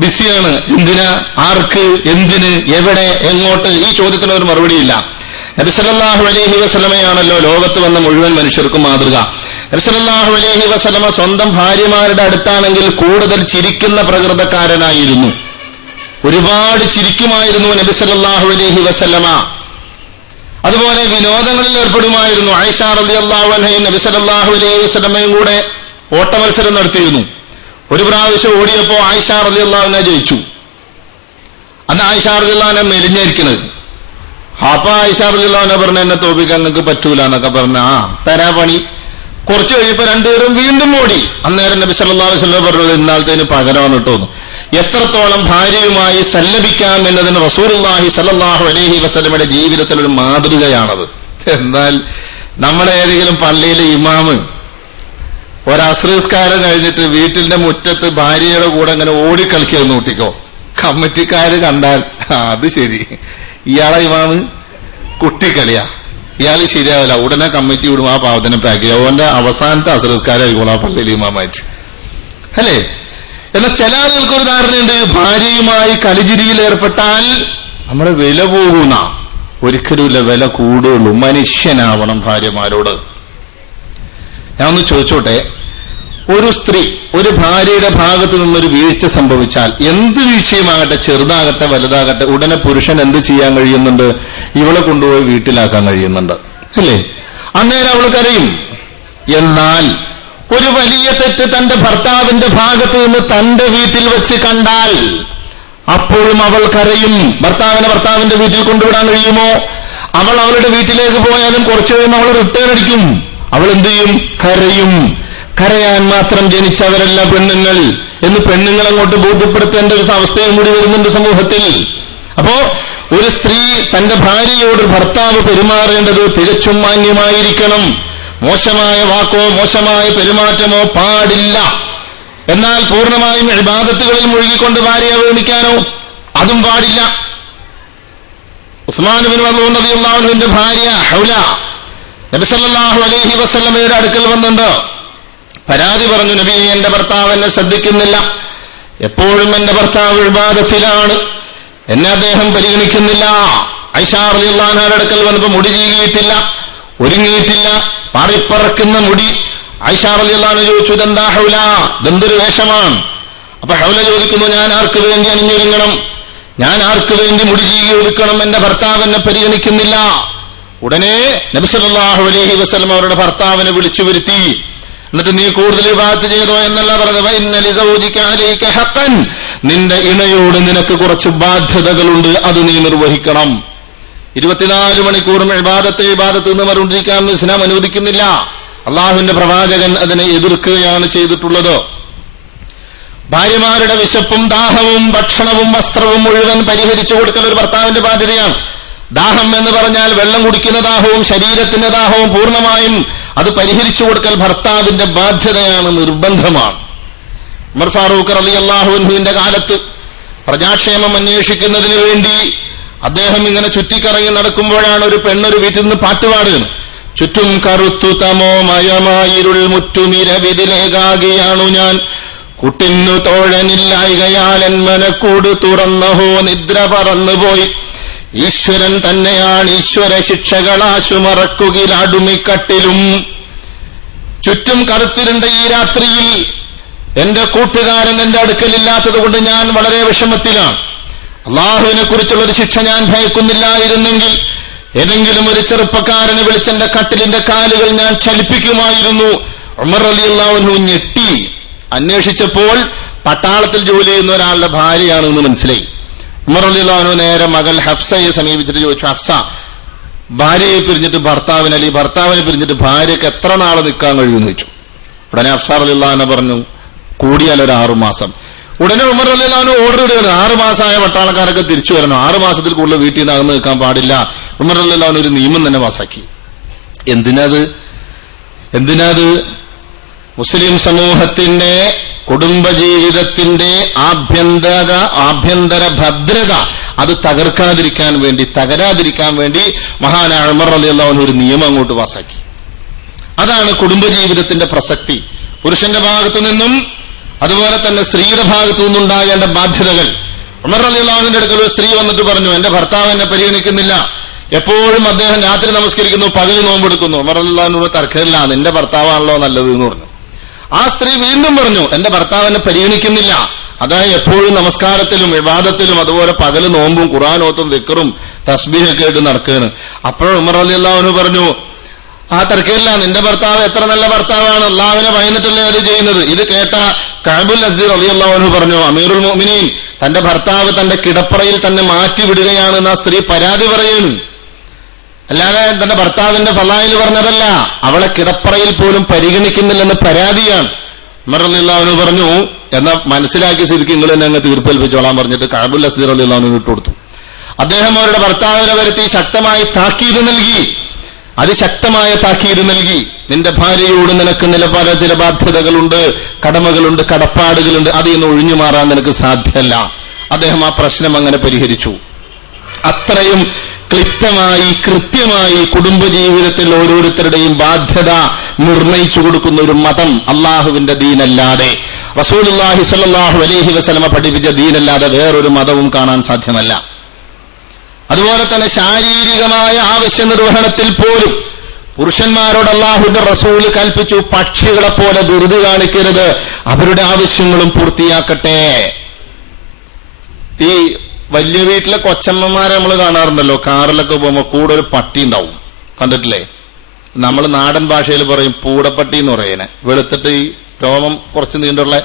ബിസിയാണ്, എന്തിനാ, ആർക്ക്, എന്തിന്, എവിടെ, എങ്ങോട്ട്, ഈ ചോദ്യത്തിന് ഒരു മറുപടിയില്ല. നബി സല്ലല്ലാഹു അലൈഹി വസല്ലമയാണല്ലോ ലോകത്ത് വന്ന മുഴുവൻ മനുഷ്യർക്കും മാതൃക. നബി സല്ലല്ലാഹു അലൈഹി വസല്ലമ സ്വന്തം ഭാര്യമാരുടെ അടുത്താണെങ്കിൽ കൂടുതൽ ചിരിക്കുന്ന പ്രകൃതക്കാരനായിരുന്നു. ഒരുപാട് ചിരിക്കുമായിരുന്നു നബി സല്ലല്ലാഹു അലൈഹി വസല്ലമ. അതുപോലെ വിനോദങ്ങളിൽ ഏർപ്പെടുമായിരുന്നു. ആയിഷ റളിയല്ലാഹു അൻഹയും നബി സല്ലല്ലാഹു അലൈഹി വസല്ലമയും കൂടെ ഓട്ടമത്സരം നടത്തിയിരുന്നു. ഒരു പ്രാവശ്യം ഓടിയപ്പോ ആയിഷ റളിയല്ലാഹു അൻഹ ജയിച്ചു. അന്ന് ആയിഷ റളിയല്ലാഹു അൻഹ മെലിഞ്ഞിരിക്കുന്നത്. അപ്പൊ ആയിഷ റളിയല്ലാഹു അൻഹ പറഞ്ഞു, എന്നെ തോൽപ്പിക്കാൻ നിങ്ങൾക്ക് പറ്റൂല എന്നൊക്കെ പറഞ്ഞ തരാ പണി. കുറച്ചു കഴിഞ്ഞപ്പോ രണ്ടുപേരും വീണ്ടും ഓടി. അന്നേരം നബി സല്ലല്ലാഹു അലൈഹി വസല്ലം പറഞ്ഞത് ഇന്നാളത്തേന് പകരമാണ് കേട്ടോന്ന്. എത്രത്തോളം ഭാര്യയുമായി സല്ലപിക്കാം എന്നതിന് റസൂലുള്ളാഹി സല്ലല്ലാഹു അലൈഹി വസല്ലമയുടെ ജീവിതത്തിൽ ഒരു മാതൃകയാണത്. എന്നാൽ നമ്മുടെ ഏതെങ്കിലും പള്ളിയിലെ ഇമാമ് ഒരസ്രസ്കാരം കഴിഞ്ഞിട്ട് വീട്ടിന്റെ മുറ്റത്ത് ഭാര്യയുടെ കൂടെ അങ്ങനെ ഓടിക്കളിക്കുന്നു കൂട്ടിക്കോ, കമ്മിറ്റിക്കാര് കണ്ടാൽ അത് ശരി, ഇയാളെ ഇമാമ് കുട്ടിക്കളിയാ, ഇയാള് ശരിയാവില്ല, ഉടനെ കമ്മിറ്റി വിടും, ആ പാവത്തിനെ പാക്ക് ചെയ്യാം. അവന്റെ അവസാനത്തെ അസ്രസ്കാരം ആയിരിക്കും ആ പള്ളിയിൽ ഇമാമായിട്ട്, അല്ലേ? എന്നാൽ ചില ആളുകൾക്കൊരു ധാരണയുണ്ട്, ഭാര്യയുമായി കളിചിരിയിൽ ഏർപ്പെട്ടാൽ നമ്മുടെ വില പോകുന്ന, ഒരിക്കലുമില്ല, വില കൂടുകയുള്ളൂ. മനുഷ്യനാവണം ഭാര്യമാരോട്. ഞാൻ ഒന്ന് ചോദിച്ചോട്ടെ, ഒരു സ്ത്രീ ഒരു ഭാര്യയുടെ ഭാഗത്ത് നിന്നൊരു വീഴ്ച സംഭവിച്ചാൽ, എന്ത് വീഴ്ചയുമാകട്ടെ, ചെറുതാകട്ടെ വലുതാകട്ടെ, ഉടനെ പുരുഷൻ എന്ത് ചെയ്യാൻ കഴിയുന്നുണ്ട്? ഇവളെ കൊണ്ടുപോയി വീട്ടിലാക്കാൻ കഴിയുന്നുണ്ട്, അല്ലേ? അന്നേരം അവൾ കരയും. എന്നാൽ ഒരു വലിയ തെറ്റ് തന്റെ ഭർത്താവിന്റെ ഭാഗത്ത് നിന്ന് തന്റെ വീട്ടിൽ വെച്ച് കണ്ടാൽ അപ്പോഴും അവൾ കരയും. ഭർത്താവിന്റെ വീട്ടിൽ കൊണ്ടുവിടാൻ കഴിയുമോ? അവൾ അവളുടെ വീട്ടിലേക്ക് പോയാലും കുറച്ചു കഴിയുമ്പോൾ അവൾ റിട്ടേൺ അടിക്കും. അവൾ എന്ത് ചെയ്യും? കരയും. കരയാൻ മാത്രം ജനിച്ചവരല്ല പെണ്ണുങ്ങൾ എന്ന് പെണ്ണുങ്ങൾ അങ്ങോട്ട് ബോധ്യപ്പെടുത്തേണ്ട ഒരു അവസ്ഥയും കൂടി വരുന്നുണ്ട് സമൂഹത്തിൽ. അപ്പോ ഒരു സ്ത്രീ തന്റെ ഭാര്യയോട് ഭർത്താവ് പെരുമാറേണ്ടത് തികച്ചും മാന്യമായിരിക്കണം. മോശമായ വാക്കോ മോശമായ പെരുമാറ്റമോ പാടില്ല. എന്നാൽ പൂർണ്ണമായും ഇബാദത്തുകളിൽ മുഴുകിക്കൊണ്ട് ഭാര്യയെ വേണിക്കാനോ അതും പാടില്ല. ഉസ്മാൻ ഇബ്നു മസ്ഊദ് റളിയല്ലാഹു അൻഹുവിന്റെ ഭാര്യ ഹൗല നബി സല്ലല്ലാഹു അലൈഹി വസല്ലമയുടെ അടുക്കൽ വന്നുണ്ട്. പരാതി പറഞ്ഞു, നബിയെ, എന്റെ ഭർത്താവ് എന്നെ ശ്രദ്ധിക്കുന്നില്ല, എപ്പോഴും എന്റെ ഭർത്താവ് ഇബാദത്തിലാണ്, എന്നെ അദ്ദേഹം പരിഗണിക്കുന്നില്ല. ആയിഷ റളിയല്ലാഹു അൻഹയുടെ അടുക്കൽ വന്നപ്പോ മുടി ചീകിയിട്ടില്ല, ഒരുങ്ങിയിട്ടില്ല, പാറിപ്പറക്കുന്ന മുടി. ആയിഷ റളിയല്ലാഹു അൻഹ ചോദിച്ചു, ഇതെന്താ ഹൗല, ഇതെന്തൊരു വേഷമാണ്? അപ്പൊ ഹൗല ചോദിക്കുന്നു, ഞാൻ ആർക്ക് വേണ്ടി അണിഞ്ഞൊരുങ്ങണം, ഞാൻ ആർക്ക് വേണ്ടി മുടി ചീകി ഒതുക്കണം, എന്റെ ഭർത്താവ് എന്നെ പരിഗണിക്കുന്നില്ല. ഉടനെ നബി സല്ലല്ലാഹു അലൈഹി വസല്ലം അവരുടെ ഭർത്താവിനെ വിളിച്ചു വരുത്തി. എന്നിട്ട് നീ കൂടുതൽ ഇബാദത്ത് ചെയ്തോ എന്നല്ല പറഞ്ഞത്, വഇന്ന ലിസൗജിക അലൈക ഹഖൻ, നിന്റെ ഇണയോട് നിനക്ക് കുറച്ച് ബാധ്യതകളുണ്ട്, അത് നീ നിർവഹിക്കണം. 24 മണിക്കൂറും ഇബാദത്ത് എന്ന് പറഞ്ഞിരിക്കാൻ ഇസ്ലാം അനുവദിക്കുന്നില്ല. അള്ളാഹുവിന്റെ പ്രവാചകൻ അതിനെ എതിർക്കുകയാണ് ചെയ്തിട്ടുള്ളത്. ഭാര്യമാരുടെ വിശപ്പും ദാഹവും ഭക്ഷണവും വസ്ത്രവും മുഴുവൻ പരിഹരിച്ചു കൊടുക്കൽ ഒരു ഭർത്താവിന്റെ ബാധ്യതയാണ്. ദാഹം എന്ന് പറഞ്ഞാൽ വെള്ളം കുടിക്കുന്ന ദാഹവും ശരീരത്തിന്റെ ദാഹവും പൂർണ്ണമായും അത് പരിഹരിച്ചു കൊടുക്കൽ ഭർത്താവിന്റെ ബാധ്യതയാണ്, നിർബന്ധമാണ്. ഉമർ ഫാറൂഖ് റളിയല്ലാഹു അൻഹുവിന്റെ കാലത്ത് പ്രജാക്ഷേമം അന്വേഷിക്കുന്നതിന് വേണ്ടി അദ്ദേഹം ഇങ്ങനെ ചുറ്റിക്കറങ്ങി നടക്കുമ്പോഴാണ് ഒരു പെണ്ണൊരു വീട്ടിൽ നിന്ന് പാട്ടുപാടുകയാണ്. ചുറ്റും കറുത്തു തമോമയമായിരുൾ മുറ്റുമിരവിതിലേകാകിയാണു ഞാൻ, കുട്ടിന്നു തോഴനില്ലായികയാൽ എൻ മനക്കൂട് തുറന്നഹോ നിദ്ര പറന്നുപോയി. ഈശ്വരൻ തന്നെയാണ് ഈശ്വര ശിക്ഷകളാശു മറക്കുകിലാടുമിക്കട്ടിലും. ചുറ്റും കറുത്തിരുണ്ട ഈ രാത്രിയിൽ എന്റെ കൂട്ടുകാരൻ എന്റെ അടുക്കലില്ലാത്തത് കൊണ്ട് ഞാൻ വളരെ വിഷമത്തിലാണ്. അള്ളാഹുവിനെ കുറിച്ചുള്ള ഒരു ശിക്ഷ ഞാൻ ഭയക്കുന്നില്ലായിരുന്നെങ്കിൽ ഏതെങ്കിലും ഒരു ചെറുപ്പക്കാരനെ വിളിച്ചെന്റെ കട്ടിലിന്റെ കാലുകൾ ഞാൻ ചലിപ്പിക്കുമായിരുന്നു. ഉമർ റളിയല്ലാഹു അൻഹു ഞെട്ടി. അന്വേഷിച്ചപ്പോൾ പട്ടാളത്തിൽ ജോലി ചെയ്യുന്ന ഒരാളുടെ ഭാര്യയാണെന്ന് മനസ്സിലായി. ഉമർ റളിയല്ലാഹു അൻഹു നേരെ മകൾ ഹഫ്സയെ സമീപിച്ചിട്ട് ചോദിച്ചു, ഹഫ്സ, ഭാര്യയെ പിരിഞ്ഞിട്ട് ഭർത്താവിന് അല്ലെങ്കിൽ ഭർത്താവിനെ പിരിഞ്ഞിട്ട് ഭാര്യയ്ക്ക് എത്ര നാളെ നിൽക്കാൻ കഴിയുമെന്ന് ചോദിച്ചു. ഉടനെ ഹഫ്സ റളിയല്ലാഹു അൻഹ പറഞ്ഞു, കൂടിയാൽ ഒരു 6 മാസം. ഉടനെ ഉമർ റളിയല്ലാഹു അൻഹു ഓർഡർ ഇടുകയാണ്, 6 മാസമായ പട്ടാളക്കാരൊക്കെ തിരിച്ചു വരണം, 6 മാസത്തിൽ കൂടുതൽ വീട്ടിൽ നിന്ന് അകന്ന് നിൽക്കാൻ പാടില്ല. ഉമർ റളിയല്ലാഹു അൻഹു ഒരു നിയമം തന്നെ പാസാക്കി. എന്തിനാത്? മുസ്ലിം സമൂഹത്തിന്റെ കുടുംബജീവിതത്തിന്റെ ആഭ്യന്തര ഭദ്രത അത് തകരാതിരിക്കാൻ വേണ്ടി മഹാനായ ഉമർ റളിയല്ലാഹു അൻഹു ഒരു നിയമം അങ്ങോട്ട് പാസാക്കി. അതാണ് കുടുംബജീവിതത്തിന്റെ പ്രസക്തി. പുരുഷന്റെ ഭാഗത്തു നിന്നും അതുപോലെ തന്നെ സ്ത്രീയുടെ ഭാഗത്തു നിന്നുണ്ടാകേണ്ട ബാധ്യതകൾ. ഉമർ റളിയല്ലാഹു അൻഹുവിന്റെ അടുക്കൽ ഒരു സ്ത്രീ വന്നിട്ട് പറഞ്ഞു, എന്റെ ഭർത്താവ് എന്നെ പരിഗണിക്കുന്നില്ല, എപ്പോഴും അദ്ദേഹം രാത്രി നമസ്കരിക്കുന്നു, പകൽ നോമ്പെടുക്കുന്നു. ഉമർ റളിയല്ലാഹു അൻഹു തർക്കമില്ല, നിന്റെ ഭർത്താവാണല്ലോ നല്ലത് എന്ന് പറഞ്ഞു. ആ സ്ത്രീ വീണ്ടും പറഞ്ഞു, എന്റെ ഭർത്താവ് എന്നെ പരിഗണിക്കുന്നില്ല, അതായത് എപ്പോഴും നമസ്കാരത്തിലും ഇബാദത്തിലും അതുപോലെ പകല് നോമ്പും ഖുർആനോത്തും ദിക്റും തസ്ബീഹൊക്കെ ആയിട്ട് നടക്കുകയാണ്. അപ്പോൾ ഉമർ റളിയല്ലാഹു അൻഹു പറഞ്ഞു, ആ തർക്കമില്ല, നിന്റെ ഭർത്താവ് എത്ര നല്ല ഭർത്താവാണ്, അള്ളാഹുവിനെ ഭയന്നിട്ടല്ലേ അത് ചെയ്യുന്നത്. ഇത് കേട്ട കഅബുൽ അസ്ദി റളിയല്ലാഹു അൻഹു പറഞ്ഞു, അമീറുൽ മുഅ്മിനീൻ, തന്റെ ഭർത്താവ് തന്റെ കിടപ്പറയിൽ തന്നെ മാറ്റി വിടുകയാണെന്ന് ആ സ്ത്രീ പരാതി പറയുന്നു. അല്ലാതെ തന്റെ ഭർത്താവിന്റെ ഫളായിൽ പറഞ്ഞതല്ല, അവളെ കിടപ്പറയിൽ പോലും പരിഗണിക്കുന്നില്ലെന്ന് പരാതിയാണ്. ഉമർ റളിയല്ലാഹു അൻഹു പറഞ്ഞു, എന്നാ മനസ്സിലാക്കിയ സ്ഥിതിക്ക് നിങ്ങൾ തന്നെ അങ്ങ് തീർപ്പേൽപ്പിച്ചോളാൻ പറഞ്ഞിട്ട് കഅബുൽ അസ്ദി റളിയല്ലാഹു അൻഹു ഇട്ടുകൊടുത്തു. അദ്ദേഹം അവരുടെ ഭർത്താവിനെ വരുത്തി ശക്തമായി താക്കീത് നൽകി, അതിശക്തമായ താക്കീത് നൽകി. നിന്റെ ഭാര്യയോട് നിനക്ക് ചില ബാധ്യതകളുണ്ട്, കടമകളുണ്ട്, കടപ്പാടുകളുണ്ട്, അതിൽ നിന്ന് ഒഴിഞ്ഞു മാറാൻ നിനക്ക് സാധ്യമല്ല. അദ്ദേഹം ആ പ്രശ്നം അങ്ങനെ പരിഹരിച്ചു. അത്രയും ക്ലിപ്തമായി കൃത്യമായി കുടുംബജീവിതത്തിൽ ഓരോരുത്തരുടെയും ബാധ്യത നിർണയിച്ചു കൊടുക്കുന്ന ഒരു മതം അള്ളാഹുവിന്റെ ദീനല്ലാതെ, റസൂലുള്ളാഹി സ്വല്ലല്ലാഹു അലൈഹി വസല്ലമ പഠിപ്പിച്ച ദീനല്ലാതെ വേറൊരു മതവും കാണാൻ സാധ്യമല്ല. അതുപോലെ തന്നെ ശാരീരികമായ ആവശ്യ നിർവഹണത്തിൽ പോലും പുരുഷന്മാരോട് അല്ലാഹുവിന്റെ റസൂല് കൽപ്പിച്ചു, പക്ഷികളെ പോലെ ധൃതി കാണിക്കരുത്, അവരുടെ ആവശ്യങ്ങളും പൂർത്തിയാക്കട്ടെ. ഈ വലിയ വീട്ടിലെ കൊച്ചമ്മമാരെ നമ്മൾ കാണാറുണ്ടല്ലോ, കാറിലൊക്കെ പോകുമ്പോൾ കൂടെ ഒരു പട്ടി ഉണ്ടാവും, കണ്ടിട്ടില്ലേ? നമ്മൾ നാടൻ ഭാഷയിൽ പറയും പൂടപ്പട്ടി എന്ന് പറയുന്നത്. വെളുത്തിട്ട് ഈ രോമം കുറച്ച് നീണ്ടുള്ള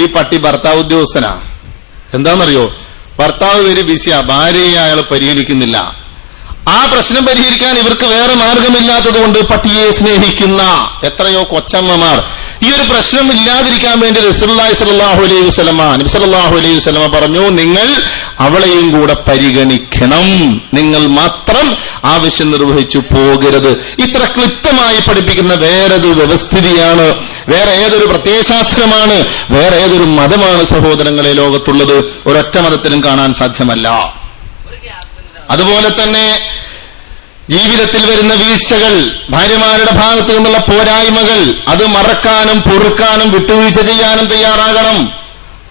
ഈ പട്ടി ഭർത്താവ് ഉദ്യോഗസ്ഥനാ. എന്താണെന്നറിയോ? ഭർത്താവ് വെരി ബിസിയാ, ഭാര്യയെ അയാൾ പരിഗണിക്കുന്നില്ല. ആ പ്രശ്നം പരിഹരിക്കാൻ ഇവർക്ക് വേറെ മാർഗമില്ലാത്തത് കൊണ്ട് പട്ടിയെ സ്നേഹിക്കുന്ന എത്രയോ കൊച്ചമ്മമാർ. ഈ ഒരു പ്രശ്നം ഇല്ലാതിരിക്കാൻ വേണ്ടി റസൂലുള്ളാഹി സ്വല്ലല്ലാഹു അലൈഹി വസല്ലമ, നബി സല്ലല്ലാഹു അലൈഹി വസല്ലമ പറഞ്ഞു, നിങ്ങൾ അവളെയും കൂടെ പരിഗണിക്കണം, നിങ്ങൾ മാത്രം ആവശ്യം നിർവഹിച്ചു പോകരുത്. ഇത്ര ക്ലിപ്തമായി പഠിപ്പിക്കുന്ന വേറൊരു വ്യവസ്ഥിതിയാണ്, വേറെ ഏതൊരു പ്രത്യയശാസ്ത്രമാണ്, വേറെ ഏതൊരു മതമാണ് സഹോദരങ്ങളെ ലോകത്തുള്ളത്? ഒരൊറ്റ മതത്തിലും കാണാൻ സാധ്യമല്ല. അതുപോലെ തന്നെ ജീവിതത്തിൽ വരുന്ന വീഴ്ചകൾ, ഭാര്യമാരുടെ ഭാഗത്തു നിന്നുള്ള പോരായ്മകൾ, അത് മറക്കാനും പൊറുക്കാനും വിട്ടുവീഴ്ച ചെയ്യാനും തയ്യാറാകണം.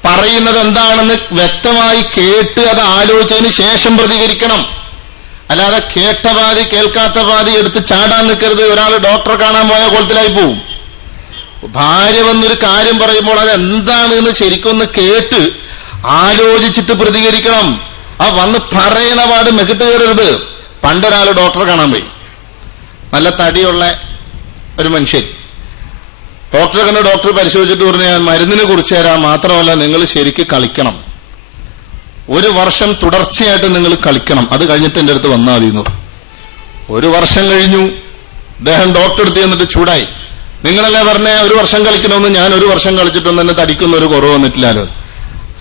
പറയുന്നത് എന്താണെന്ന് വ്യക്തമായി കേട്ട് അത് ആലോചിച്ചതിന് ശേഷം പ്രതികരിക്കണം. അല്ലാതെ കേട്ട പാതി കേൾക്കാത്ത പാതി എടുത്ത് ചാടാൻ നിൽക്കരുത്. ഒരാൾ ഡോക്ടറെ കാണാൻ പോയ കോലത്തിലായി പോവും. ഭാര്യ വന്നൊരു കാര്യം പറയുമ്പോൾ അത് എന്താണെന്ന് ശരിക്കൊന്ന് കേട്ട് ആലോചിച്ചിട്ട് പ്രതികരിക്കണം. ആ വന്ന് പറയണ പാട് മെക്കിട്ട് കയറരുത്. പണ്ടൊരാൾ ഡോക്ടറെ കാണാൻ പോയി, നല്ല തടിയുള്ള ഒരു മനുഷ്യൻ. ഡോക്ടറെ കണ്ട് ഡോക്ടർ പരിശോധിച്ചിട്ട് പറഞ്ഞു, ഞാൻ മരുന്നിനെ കുറിച്ച് തരാം, മാത്രമല്ല നിങ്ങൾ ശരിക്ക് കളിക്കണം, 1 വർഷം തുടർച്ചയായിട്ട് നിങ്ങൾ കളിക്കണം, അത് കഴിഞ്ഞിട്ട് എൻ്റെ അടുത്ത് വന്നാൽ മതി. 1 വർഷം കഴിഞ്ഞു. അദ്ദേഹം ഡോക്ടറെ അടുത്ത് ചെന്നിട്ട് ചൂടായി, നിങ്ങളല്ലേ പറഞ്ഞേ 1 വർഷം കളിക്കണമെന്ന്, ഞാൻ 1 വർഷം കളിച്ചിട്ടൊന്നും തന്നെ തടിക്കുന്ന ഒരു കുറവ് വന്നിട്ടില്ലല്ലോ.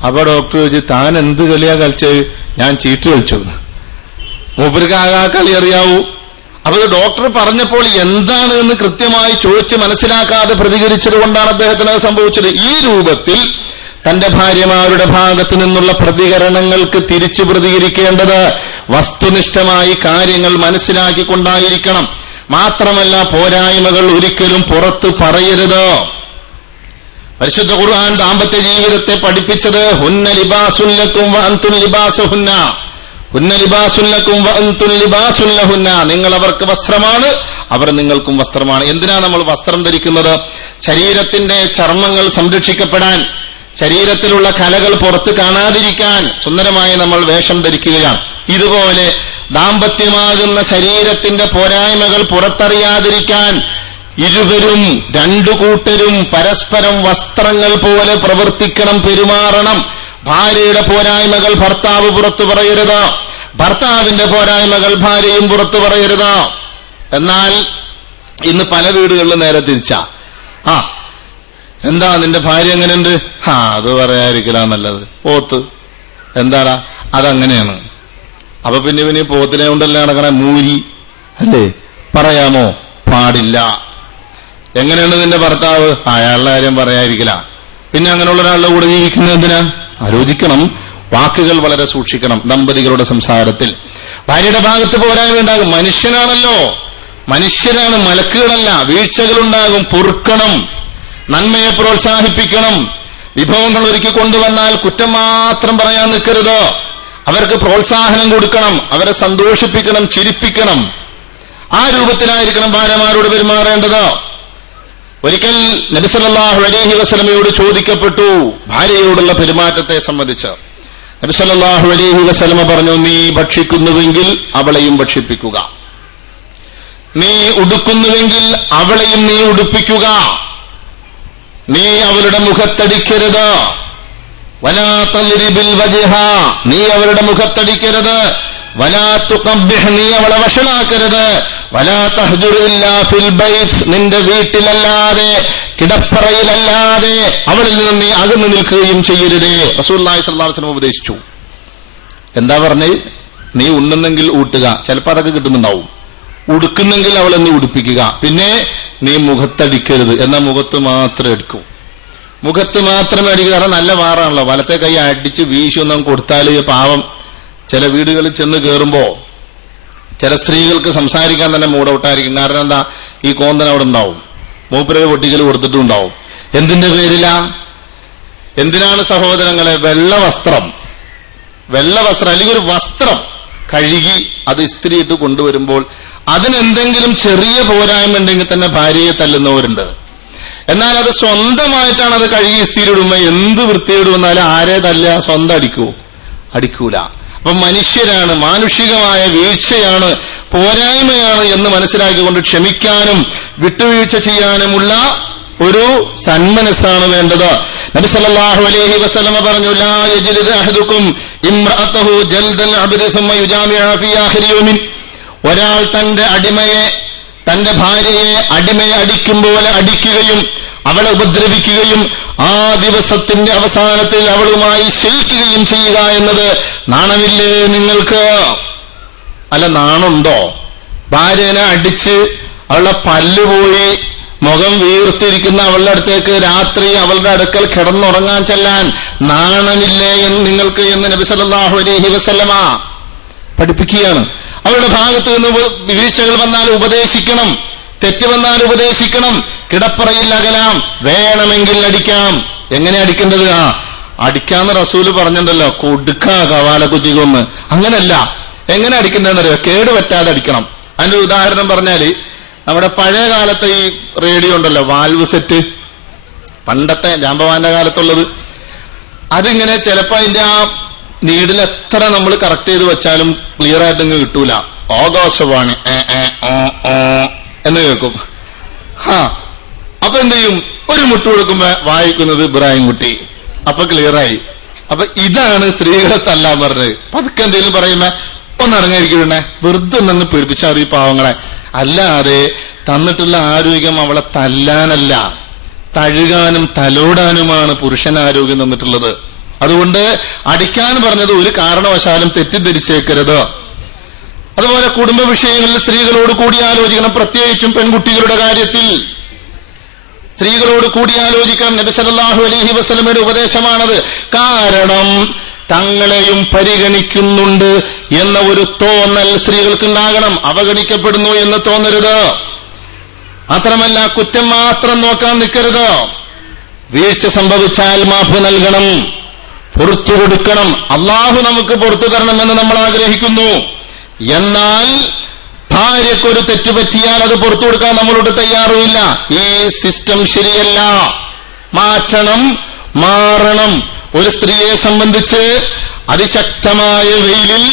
അപ്പൊ ഡോക്ടർ ചോദിച്ചു, താൻ എന്ത് കളിയാ കളിച്ചത്? ഞാൻ ചീട്ട് കളിച്ചു. മൂപ്പർക്ക് ആകെ ആ കളി അറിയാവൂ. അപ്പൊ ഡോക്ടർ പറഞ്ഞപ്പോൾ എന്താണ് എന്ന് കൃത്യമായി ചോദിച്ച് മനസ്സിലാക്കാതെ പ്രതികരിച്ചത് കൊണ്ടാണ് അദ്ദേഹത്തിന് അത് സംഭവിച്ചത്. ഈ രൂപത്തിൽ തന്റെ ഭാര്യമാരുടെ ഭാഗത്തു നിന്നുള്ള പ്രതികരണങ്ങൾക്ക് തിരിച്ചു പ്രതികരിക്കേണ്ടത് വസ്തുനിഷ്ഠമായി കാര്യങ്ങൾ മനസ്സിലാക്കിക്കൊണ്ടായിരിക്കണം. മാത്രമല്ല, പോരായ്മകൾ ഒരിക്കലും പുറത്തു പറയരുത്. പരിശുദ്ധ ഖുർആൻ ദാമ്പത്യ ജീവിതത്തെ പഠിപ്പിച്ചത് ഹുന്ന ലിബാസുൻ ലക്കും വഅൻതും ലിബാസുഹുന്ന, ഹുന്ന ലിബാസുൻ ലക്കും വഅൻതും ലിബാസുൻ ലഹുന്ന. നിങ്ങൾ അവർക്ക് വസ്ത്രമാണ്, അവർ നിങ്ങൾക്കും വസ്ത്രമാണ്. എന്തിനാ നമ്മൾ വസ്ത്രം ധരിക്കുന്നത്? ശരീരത്തിന്റെ ചർമ്മങ്ങൾ സംരക്ഷിക്കപ്പെടാൻ, ശരീരത്തിലുള്ള കലകൾ പുറത്ത് കാണാതിരിക്കാൻ സുന്ദരമായി നമ്മൾ വേഷം ധരിക്കുകയാണ്. ഇതുപോലെ ദാമ്പത്യമാകുന്ന ശരീരത്തിന്റെ പോരായ്മകൾ പുറത്തറിയാതിരിക്കാൻ ഇരുവരും, രണ്ടു കൂട്ടരും പരസ്പരം വസ്ത്രങ്ങൾ പോലെ പ്രവർത്തിക്കണം, പെരുമാറണം. ഭാര്യയുടെ പോരായ്മകൾ ഭർത്താവ് പുറത്തു പറയരുത്, ഭർത്താവിന്റെ പോരായ്മകൾ ഭാര്യയും പുറത്തു പറയരുത്. എന്നാൽ ഇന്ന് പല വീടുകളിലും നേരെ തിരിച്ചാ. എന്താ നിന്റെ ഭാര്യ എങ്ങനെയുണ്ട്? അത് പറയാതിരിക്കലാ നല്ലത്. പോത്ത് എന്താടാ, അതങ്ങനെയാണ്. അപ്പൊ പിന്നെ പോത്തിനെ കൊണ്ടല്ലേ നടക്കണേ, മൂരി അല്ലേ? പറയാമോ? പാടില്ല. എങ്ങനെയുണ്ട് നിന്റെ ഭർത്താവ്? അയാളുടെ കാര്യം പറയാതിരിക്കല. പിന്നെ അങ്ങനെയുള്ള ഒരാളുടെ കൂടെ ജീവിക്കുന്നത് എന്തിനാ? ആലോചിക്കണം, വാക്കുകൾ വളരെ സൂക്ഷിക്കണം. ദമ്പതികളുടെ സംസാരത്തിൽ ഭാര്യയുടെ ഭാഗത്ത് പോരായ്മ ഉണ്ടാകും. മനുഷ്യനാണല്ലോ, മനുഷ്യരാണ്, മലക്കുകളല്ല. വീഴ്ചകളുണ്ടാകും, പൊറുക്കണം. നന്മയെ പ്രോത്സാഹിപ്പിക്കണം. വിഭവങ്ങൾ ഒരുക്കി കൊണ്ടുവന്നാൽ കുറ്റം മാത്രം പറയാൻ നിൽക്കരുത്. അവർക്ക് പ്രോത്സാഹനം കൊടുക്കണം, അവരെ സന്തോഷിപ്പിക്കണം, ചിരിപ്പിക്കണം. ആ രൂപത്തിലായിരിക്കണം ഭാര്യമാരോട് പെരുമാറേണ്ടത്. ഒരിക്കൽ നബി സല്ലല്ലാഹു അലൈഹി വസല്ലമയോട് ചോദിക്കപ്പെട്ടു ഭാര്യയോടുള്ള പെരുമാറ്റത്തെ സംബന്ധിച്ച്. നബി സല്ലല്ലാഹു അലൈഹി വസല്ലമ പറഞ്ഞു, നീ ഭക്ഷിക്കുന്നുവെങ്കിൽ അവളെയും ഭക്ഷിപ്പിക്കുക, നീ ഉടുക്കുന്നുവെങ്കിൽ അവളെയും നീ ഉടുപ്പിക്കുക, നീ അവളുടെ മുഖത്തടിക്കരുത്, വലാ തദ്രിബിൽ വജ്ഹ, നീ അവളുടെ മുഖത്തടിക്കരുത്, വലാ തുഖബ്ബിഹ്, നീ അവളെ വഷളാക്കരുത്, വലാ തഹ്ജുർ ഇല്ലാ ഫിൽ ബൈത്ത്, നിന്റെ വീട്ടിലല്ലാതെ കിടപ്പറയിലല്ലാതെ അവളിൽ നിന്ന് നീ അകന്നു നിൽക്കുകയും ചെയ്യരുതേ. റസൂലുള്ളാഹി സ്വല്ലല്ലാഹു അലൈഹി വസല്ലം ഉപദേശിച്ചു. എന്താ പറഞ്ഞേ? നീ ഉണ്ണുന്നെങ്കിൽ ഊട്ടുക, ചിലപ്പോൾ അതൊക്കെ കിട്ടുന്നുണ്ടാവും. ഉടുക്കുന്നെങ്കിൽ അവളെ നീ ഉടുപ്പിക്കുക. പിന്നെ നീ മുഖത്തടിക്കരുത്, എന്നാൽ മുഖത്ത് മാത്രമേ അടിക്കൂ, മുഖത്ത് മാത്രമേ അടിക്കുക. കാരണം നല്ല വാറാണല്ലോ, വലത്തെ കൈ അടിച്ച് വീശി ഒന്നും കൊടുത്താൽ പാവം. ചില വീടുകളിൽ ചെന്ന് കയറുമ്പോ ചില സ്ത്രീകൾക്ക് സംസാരിക്കാൻ തന്നെ മൂടൗട്ടായിരിക്കും. കാരണം എന്താ? ഈ കോന്തൻ അവിടെ ഉണ്ടാവും, മൂപ്പരുടെ പൊട്ടിക്കൽ കൊടുത്തിട്ടുണ്ടാവും. എന്തിന്റെ പേരിലാ? എന്തിനാണ് സഹോദരങ്ങളെ? വെള്ളവസ്ത്രം അല്ലെങ്കിൽ ഒരു വസ്ത്രം കഴുകി അത് ഇസ്തിരിയിട്ട് കൊണ്ടുവരുമ്പോൾ അതിനെന്തെങ്കിലും ചെറിയ പോരായ്മ ഉണ്ടെങ്കിൽ തന്നെ ഭാര്യയെ തല്ലുന്നവരുണ്ട്. എന്നാൽ അത് സ്വന്തമായിട്ടാണ് അത് കഴുകി ഇസ്തിരിയിടുമ്പോ എന്ത് വൃത്തിയിടുവന്നാലും ആരെ തല്ല? സ്വന്തം അടിക്കൂല. അപ്പൊ മനുഷ്യരാണ്, മാനുഷികമായ വീഴ്ചയാണ്, പോരായ്മയാണ് എന്ന് മനസ്സിലാക്കിക്കൊണ്ട് ക്ഷമിക്കാനും വിട്ടുവീഴ്ച ചെയ്യാനുമുള്ള ഒരു സന്മനസ്സാണ് വേണ്ടത്. നബി സല്ലല്ലാഹു അലൈഹി വസല്ലമ പറഞ്ഞു, ലാ യജ്ലിദു അഹദുക്കും ഇംറഅതഹു ജൽദൽ അബ്ദി സുമ്മ യുജാമിഉ ഫീ ആഖിരി യൗമിൻ. ഒരാൾ തന്റെ ഭാര്യയെ അടിമയെ അടിക്കും പോലെ അടിക്കുകയും അവളെ ഉപദ്രവിക്കുകയും ആ ദിവസത്തിന്റെ അവസാനത്തിൽ അവളുമായി ശയിക്കുകയും ചെയ്യുക എന്നത് നാണമില്ലേ നിങ്ങൾക്ക്? അല്ല, നാണുണ്ടോ? ഭാര്യനെ അടിച്ച് അവളുടെ പല്ലുപോയി മുഖം വീർത്തിരിക്കുന്ന അവളുടെ അടുത്തേക്ക് രാത്രി അവളുടെ അടുക്കൽ കിടന്നുറങ്ങാൻ ചെല്ലാൻ നാണമില്ലേ എന്ന് നിങ്ങൾക്ക് എന്ന് നബി സല്ലല്ലാഹു അലൈഹി വസല്ലമ പഠിപ്പിക്കുകയാണ്. അവളുടെ ഭാഗത്ത് നിന്ന് വീഴ്ചകൾ വന്നാൽ ഉപദേശിക്കണം, തെറ്റ് വന്നാൽ ഉപദേശിക്കണം. കിടപ്പറയിൽ അകലാം, വേണമെങ്കിൽ അടിക്കാം. എങ്ങനെ അടിക്കേണ്ടത്? അടിക്കാന്ന് റസൂല് പറഞ്ഞിട്ടുണ്ടല്ലോ, കൊടുക്ക കവാല കുത്തിക്കൊന്ന്. അങ്ങനല്ല, എങ്ങനെ അടിക്കേണ്ടതെന്നറിയോ? കേടുപറ്റാതെ അടിക്കണം. അതിന്റെ ഉദാഹരണം പറഞ്ഞാല് നമ്മുടെ പഴയ കാലത്തെ ഈ റേഡിയോ ഉണ്ടല്ലോ, വാൽവ് സെറ്റ്, പണ്ടത്തെ ജാമ്പവാന്റെ കാലത്തുള്ളത്, അതിങ്ങനെ ചിലപ്പോ അതിന്റെ ആ നീഡിൽ എത്ര നമ്മൾ കറക്റ്റ് ചെയ്ത് വെച്ചാലും ക്ലിയർ ആയിട്ടങ്ങ് കിട്ടൂല. ആകാശവാണി എന്ന് കേൾക്കും. അപ്പൊ എന്ത് ചെയ്യും? ഒരു മുട്ട് കൊടുക്കുമ്പോ വായിക്കുന്നത് ഇബ്രാഹിം കുട്ടി, അപ്പൊ ക്ലിയറായി. അപ്പൊ ഇതാണ് സ്ത്രീകളെ തല്ലാൻ പറഞ്ഞത്. പതുക്കെ എന്തെങ്കിലും പറയുമ്പോ ഒന്നടങ്ങിയിരിക്കണേ, വെറുതെ ഒന്നൊന്ന് പേടിപ്പിച്ചാൽ ഈ പാവങ്ങളെ. അല്ലാതെ തന്നിട്ടുള്ള ആരോഗ്യം അവളെ തല്ലാനല്ല, തഴുകാനും തലോടാനുമാണ് പുരുഷൻ ആരോഗ്യം തന്നിട്ടുള്ളത്. അതുകൊണ്ട് അടിക്കാൻ പറഞ്ഞത് ഒരു കാരണവശാലും തെറ്റിദ്ധരിച്ചേക്കരുത്. അതുപോലെ കുടുംബ വിഷയങ്ങളിൽ സ്ത്രീകളോട് കൂടി ആലോചിക്കണം, പ്രത്യേകിച്ചും പെൺകുട്ടികളുടെ കാര്യത്തിൽ. സ്ത്രീകളോട് കൂടിയാലോചിക്കണം. നബി സല്ലല്ലാഹു അലൈഹി വസല്ലമയുടെ ഉപദേശമാണത്. കാരണം തങ്ങളെയും പരിഗണിക്കുന്നുണ്ട് എന്ന ഒരു തോന്നൽ സ്ത്രീകൾക്കുണ്ടാകണം. അവഗണിക്കപ്പെടുന്നു എന്ന് തോന്നരുത്. മാത്രമല്ല കുറ്റം മാത്രം നോക്കാൻ നിൽക്കരുത്. വീഴ്ച സംഭവിച്ചാൽ മാപ്പ് നൽകണം, പുറത്തു കൊടുക്കണം. അള്ളാഹു നമുക്ക് പുറത്തു തരണമെന്ന് നമ്മൾ ആഗ്രഹിക്കുന്നു. എന്നാൽ ഭാര്യക്കൊരു തെറ്റുപറ്റിയാൽ അത് പുറത്തു കൊടുക്കാൻ നമ്മളോട് തയ്യാറുമില്ല. ഈ സിസ്റ്റം ശരിയല്ല, മാറ്റണം, മാറണം. ഒരു സ്ത്രീയെ സംബന്ധിച്ച് അതിശക്തമായ വെയിലിൽ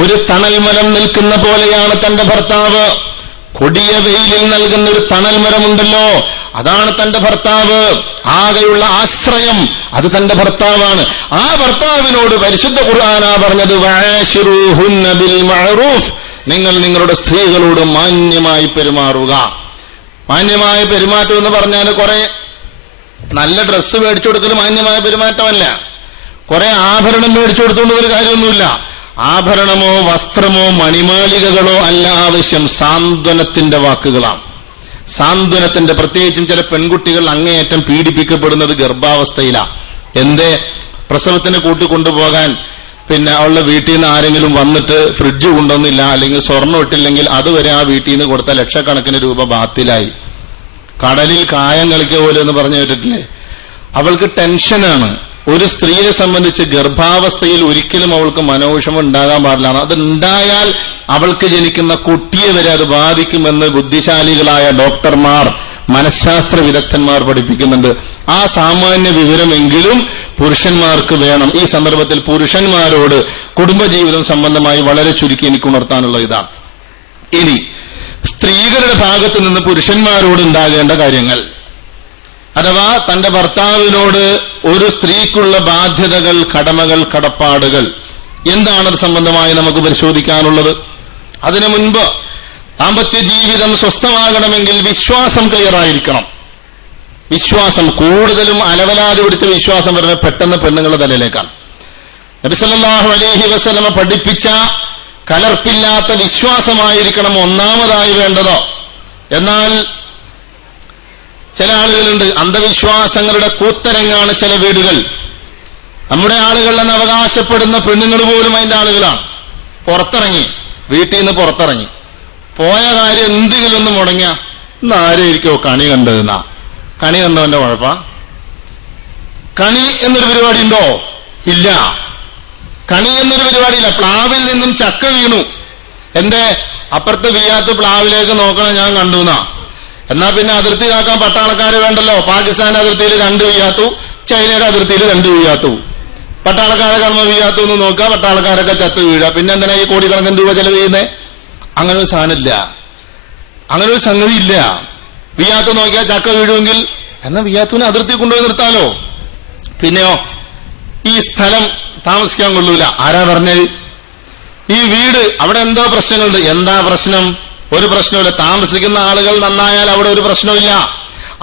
ഒരു തണൽമരം നിൽക്കുന്ന പോലെയാണ് തന്റെ ഭർത്താവ്. കൊടിയ വെയിലിൽ നൽകുന്ന ഒരു തണൽമരമുണ്ടല്ലോ, അതാണ് തന്റെ ഭർത്താവ്. ആകെയുള്ള ആശ്രയം അത് തന്റെ ഭർത്താവാണ്. ആ ഭർത്താവിനോട് പരിശുദ്ധ ഖുർആനാ പറഞ്ഞത്, വഅശിറൂഹുന്ന ബിൽ മഅറൂഫ്, നിങ്ങൾ നിങ്ങളുടെ സ്ത്രീകളോട് മാന്യമായി പെരുമാറുക. മാന്യമായ പെരുമാറ്റം എന്ന് പറഞ്ഞാൽ കുറെ നല്ല ഡ്രസ്സ് മേടിച്ചു കൊടുക്കൽ മാന്യമായ പെരുമാറ്റമല്ല. കുറെ ആഭരണം മേടിച്ചു കൊടുത്തുകൊണ്ട് ഒരു കാര്യമൊന്നുമില്ല. ആഭരണമോ വസ്ത്രമോ മണിമാളികകളോ അല്ല ആവശ്യം, സാന്ത്വനത്തിന്റെ വാക്കുകളാണ്. സാന്ത്വനത്തിന്റെ, പ്രത്യേകിച്ചും ചില പെൺകുട്ടികൾ അങ്ങേയറ്റം പീഡിപ്പിക്കപ്പെടുന്നത് ഗർഭാവസ്ഥയിലാണ്. എന്തേ? പ്രസവത്തിന് കൂട്ടിക്കൊണ്ടുപോകാൻ അവളുടെ വീട്ടിൽ നിന്ന് ആരെങ്കിലും വന്നിട്ട് ഫ്രിഡ്ജ് കൊണ്ടുവന്നില്ല, അല്ലെങ്കിൽ സ്വർണ്ണം ഇട്ടില്ലെങ്കിൽ അതുവരെ ആ വീട്ടിൽ നിന്ന് കൊടുത്ത ലക്ഷക്കണക്കിന് രൂപ ബാത്തിലായി. കടലിൽ കായം കളിക്കുക പോലെ എന്ന് പറഞ്ഞു കേട്ടിട്ടില്ലേ? അവൾക്ക് ടെൻഷനാണ്. ഒരു സ്ത്രീയെ സംബന്ധിച്ച് ഗർഭാവസ്ഥയിൽ ഒരിക്കലും അവൾക്ക് മനോവിഷമം ഉണ്ടാകാൻ പാടില്ല. അതുണ്ടായാൽ അവൾക്ക് ജനിക്കുന്ന കുട്ടിയെ വരെ അത് ബാധിക്കുമെന്ന് ബുദ്ധിശാലികളായ ഡോക്ടർമാർ, മനഃശാസ്ത്ര വിദഗ്ധന്മാർ പഠിപ്പിക്കുന്നുണ്ട്. ആ സാമാന്യ വിവരമെങ്കിലും പുരുഷന്മാർക്ക് വേണം. ഈ സന്ദർഭത്തിൽ പുരുഷന്മാരോട് കുടുംബജീവിതം സംബന്ധമായി വളരെ ചുരുക്കി എനിക്ക് ഉണർത്താനുള്ള ഇതാണ്. ഇനി സ്ത്രീകളുടെ ഭാഗത്ത് നിന്ന് പുരുഷന്മാരോട് ഉണ്ടാകേണ്ട കാര്യങ്ങൾ, അഥവാ തന്റെ ഭർത്താവിനോട് ഒരു സ്ത്രീക്കുള്ള ബാധ്യതകൾ, കടമകൾ, കടപ്പാടുകൾ എന്താണത് സംബന്ധമായി നമുക്ക് പരിശോധിക്കാനുള്ളത്. അതിനു മുൻപ് ദാമ്പത്യ ജീവിതം സ്വസ്ഥമാകണമെങ്കിൽ വിശ്വാസം ക്ലിയർ ആയിരിക്കണം. വിശ്വാസം, കൂടുതലും അലവലാതി പിടിച്ച വിശ്വാസം വരുന്നത് പെട്ടെന്ന് പെണ്ണുങ്ങളുടെ തലയിലേക്കാണ്. നബി സല്ലല്ലാഹു അലൈഹി വസല്ലമ പഠിപ്പിച്ച കലർപ്പില്ലാത്ത വിശ്വാസമായിരിക്കണം ഒന്നാമതായി വേണ്ടത്. എന്നാൽ ചില ആളുകളുണ്ട്, അന്ധവിശ്വാസങ്ങളുടെ കൂത്തരങ്ങാണ് ചില വീടുകൾ. നമ്മുടെ ആളുകളെന്ന് അവകാശപ്പെടുന്ന പെണ്ണുങ്ങൾ പോലും അതിന്റെ ആളുകളാണ്. പുറത്തിറങ്ങി, വീട്ടിൽ നിന്ന് പുറത്തിറങ്ങി പോയ കാര്യം എന്തെങ്കിലും ഒന്ന് മുടങ്ങിയ ഇന്ന് ആരെയിരിക്കോ കണി കണ്ടതെന്നാ. കണി കണ്ടവന്റെ കുഴപ്പ? കണി എന്നൊരു പരിപാടി ഉണ്ടോ? ഇല്ല. കണി എന്നൊരു പരിപാടിയില്ല. പ്ലാവിൽ നിന്നും ചക്ക വീണു, എന്റെ അപ്പുറത്ത് വീയാത്ത പ്ലാവിലേക്ക് നോക്കണം, ഞാൻ കണ്ടു എന്നാ. എന്നാ പിന്നെ അതിർത്തി കാക്കാൻ പട്ടാളക്കാര് വേണ്ടല്ലോ. പാകിസ്ഥാൻ അതിർത്തിയിൽ 2 വീയാത്തു, ചൈനയുടെ അതിർത്തിയിൽ 2 വീയാത്തു. പട്ടാളക്കാരെ കാണുമ്പോൾ വീയാത്തു എന്ന് നോക്കുക, പട്ടാളക്കാരൊക്കെ ചത്ത് വീഴുക. പിന്നെ എന്തിനാ ഈ കോടിക്കണക്കിന് രൂപ ചെലവ് ചെയ്യുന്നേ? അങ്ങനെ ഒരു സാധനമില്ല, അങ്ങനെ ഒരു സംഗതി ഇല്ല. വിയാത്ത് നോക്കിയാൽ ചക്ക വീഴുമെങ്കിൽ എന്നാ വിയാത്തുവിനെ അതിർത്തി കൊണ്ടുപോയി നിർത്താലോ. പിന്നെയോ ഈ സ്ഥലം താമസിക്കാൻ കൊള്ളൂല. ആരാ പറഞ്ഞത്? ഈ വീട്, അവിടെ എന്തോ പ്രശ്നങ്ങളുണ്ട്. എന്താ പ്രശ്നം? ഒരു പ്രശ്നമില്ല. താമസിക്കുന്ന ആളുകൾ നന്നായാൽ അവിടെ ഒരു പ്രശ്നമില്ല.